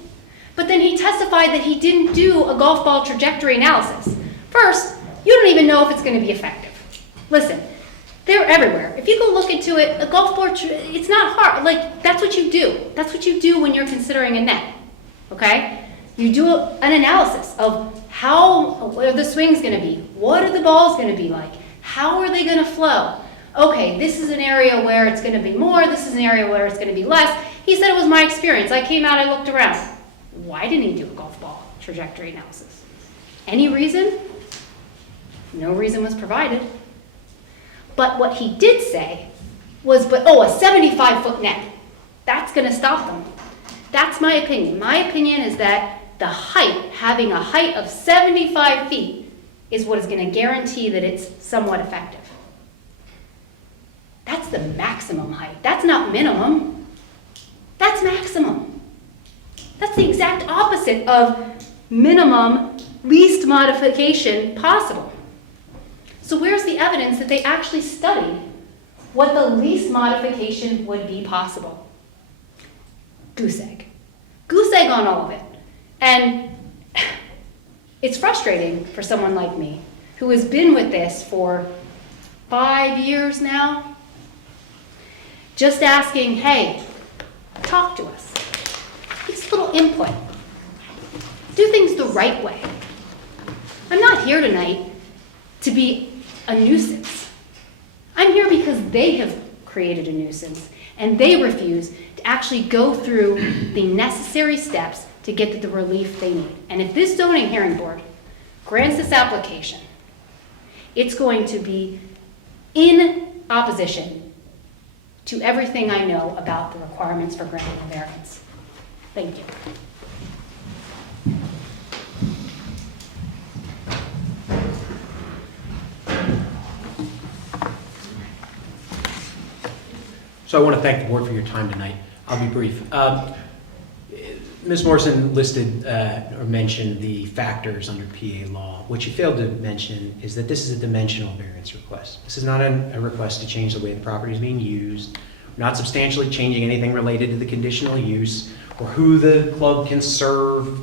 But then he testified that he didn't do a golf ball trajectory analysis. First, you don't even know if it's going to be effective. Listen, they're everywhere. If you go look into it, a golf ball, it's not hard. Like, that's what you do. That's what you do when you're considering a net, okay? You do an analysis of what are the swings going to be? What are the balls going to be like? How are they going to flow? Okay, this is an area where it's going to be more. This is an area where it's going to be less. He said it was my experience. I came out, I looked around. Why didn't he do a golf ball trajectory analysis? Any reason? No reason was provided. But what he did say was, a 75-foot net, that's going to stop them. That's my opinion. My opinion is that the height, having a height of 75 feet, is what is going to guarantee that it's somewhat effective. That's the maximum height. That's not minimum. That's maximum. That's the exact opposite of minimum, least modification possible. So where's the evidence that they actually studied what the least modification would be possible? Goose egg. Goose egg on all of it. And it's frustrating for someone like me who has been with this for 5 years now, just asking, hey, talk to us. Give us a little input. Do things the right way. I'm not here tonight to be a nuisance. I'm here because they have created a nuisance and they refuse to actually go through the necessary steps to get to the relief they need. And if this zoning hearing board grants this application, it's going to be in opposition to everything I know about the requirements for granting a variance. Thank you. So I want to thank the board for your time tonight. I'll be brief. Ms. Morrison listed or mentioned the factors under PA law. What you failed to mention is that this is a dimensional variance request. This is not a request to change the way the property is being used. We're not substantially changing anything related to the conditional use or who the club can serve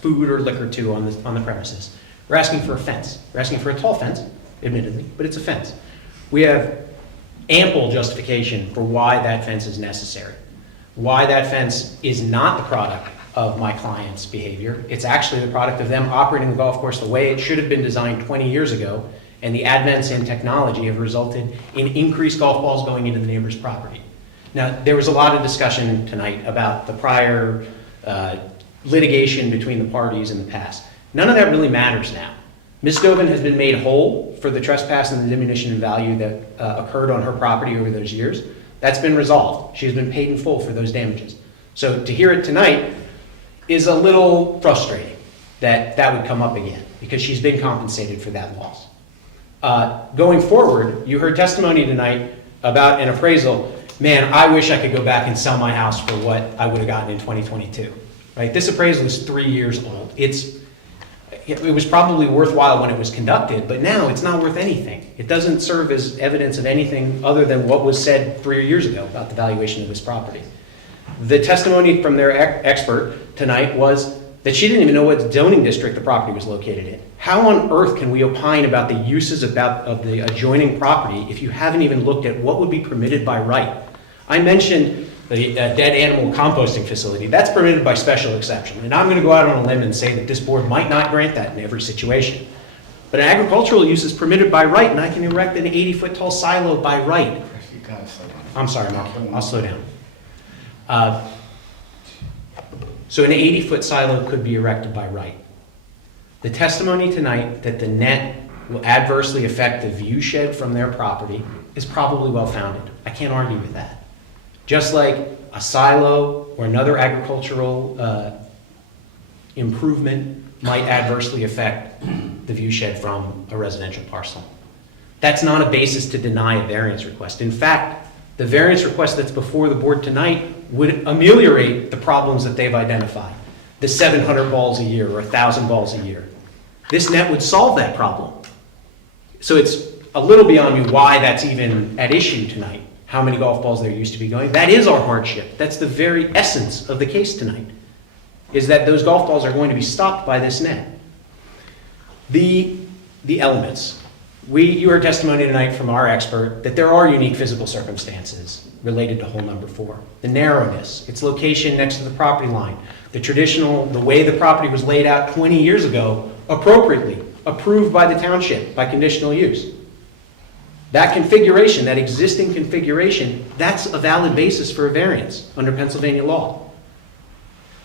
food or liquor to on the premises. We're asking for a fence. We're asking for a tall fence, admittedly, but it's a fence. We have ample justification for why that fence is necessary. Why that fence is not the product of my client's behavior. It's actually the product of them operating the golf course the way it should have been designed 20 years ago, and the advents in technology have resulted in increased golf balls going into the neighbor's property. Now, there was a lot of discussion tonight about the prior litigation between the parties in the past. None of that really matters now. Ms. Dobin has been made whole for the trespass and the diminution in value that occurred on her property over those years. That's been resolved. She has been paid in full for those damages. So to hear it tonight is a little frustrating that that would come up again, because she's been compensated for that loss. Going forward, you heard testimony tonight about an appraisal. Man, I wish I could go back and sell my house for what I would have gotten in 2022. Right? This appraisal is 3 years old. It was probably worthwhile when it was conducted, but now it's not worth anything. It doesn't serve as evidence of anything other than what was said 3 years ago about the valuation of this property. The testimony from their expert tonight was that she didn't even know what zoning district the property was located in. How on earth can we opine about the uses of the adjoining property if you haven't even looked at what would be permitted by right? I mentioned the dead animal composting facility. That's permitted by special exception. And I'm going to go out on a limb and say that this board might not grant that in every situation. But an agricultural use is permitted by right, and I can erect an 80-foot tall silo by right. You gotta slow down. I'm sorry, Mark, I'll slow down. So an 80-foot silo could be erected by right. The testimony tonight that the net will adversely affect the view shed from their property is probably well-founded. I can't argue with that. Just like a silo or another agricultural improvement might adversely affect the view shed from a residential parcel. That's not a basis to deny a variance request. In fact, the variance request that's before the board tonight would ameliorate the problems that they've identified. The 700 balls a year or 1,000 balls a year. This net would solve that problem. So it's a little beyond me why that's even at issue tonight. How many golf balls there used to be going. That is our hardship. That's the very essence of the case tonight, is that those golf balls are going to be stopped by this net. The elements. You heard testimony tonight from our expert that there are unique physical circumstances related to hole number 4. The narrowness, its location next to the property line, the way the property was laid out 20 years ago, appropriately, approved by the township by conditional use. That configuration, that existing configuration, that's a valid basis for a variance under Pennsylvania law.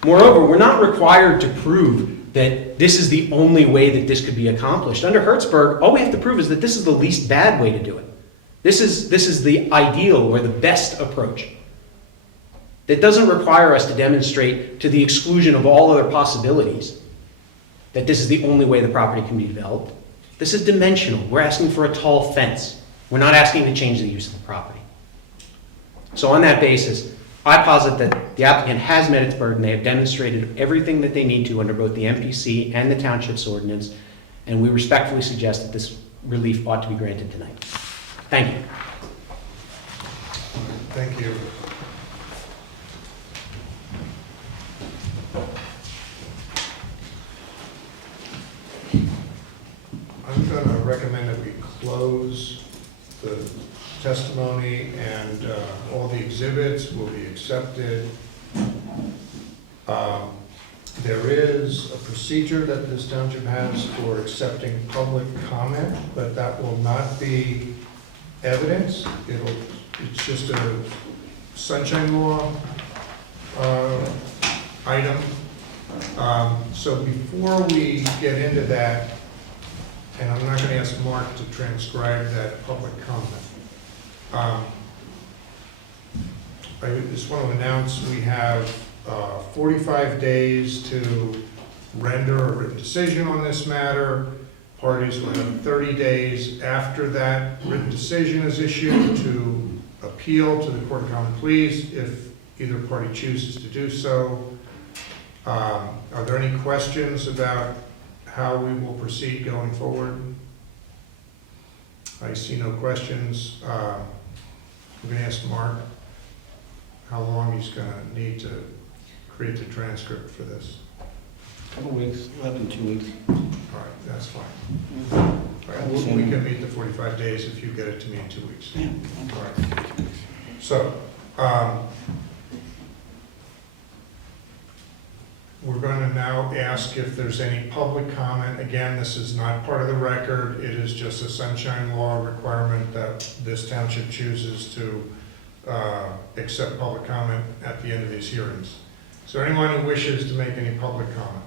Moreover, we're not required to prove that this is the only way that this could be accomplished. Under Hertzberg, all we have to prove is that this is the least bad way to do it. This is the ideal or the best approach. That doesn't require us to demonstrate to the exclusion of all other possibilities that this is the only way the property can be developed. This is dimensional. We're asking for a tall fence. We're not asking to change the use of the property. So on that basis, I posit that the applicant has met its burden. They have demonstrated everything that they need to under both the MPC and the township's ordinance, and we respectfully suggest that this relief ought to be granted tonight. Thank you. Thank you. I'm going to recommend that we close the testimony, and all the exhibits will be accepted. There is a procedure that this township has for accepting public comment, but that will not be evidence. It's just a sunshine law item. So before we get into that, and I'm not going to ask Mark to transcribe that public comment. I just want to announce we have 45 days to render a written decision on this matter. Parties will have 30 days after that written decision is issued to appeal to the Court of Common Pleas if either party chooses to do so. Are there any questions about how we will proceed going forward? I see no questions. I'm going to ask Mark how long he's going to need to create the transcript for this. Couple weeks, 2 weeks. All right, that's fine. All right, we can meet the 45 days if you get it to me in 2 weeks. Yeah. All right. So, we're going to now ask if there's any public comment. Again, this is not part of the record. It is just a sunshine law requirement that this township chooses to accept public comment at the end of these hearings. Is there anyone who wishes to make any public comment?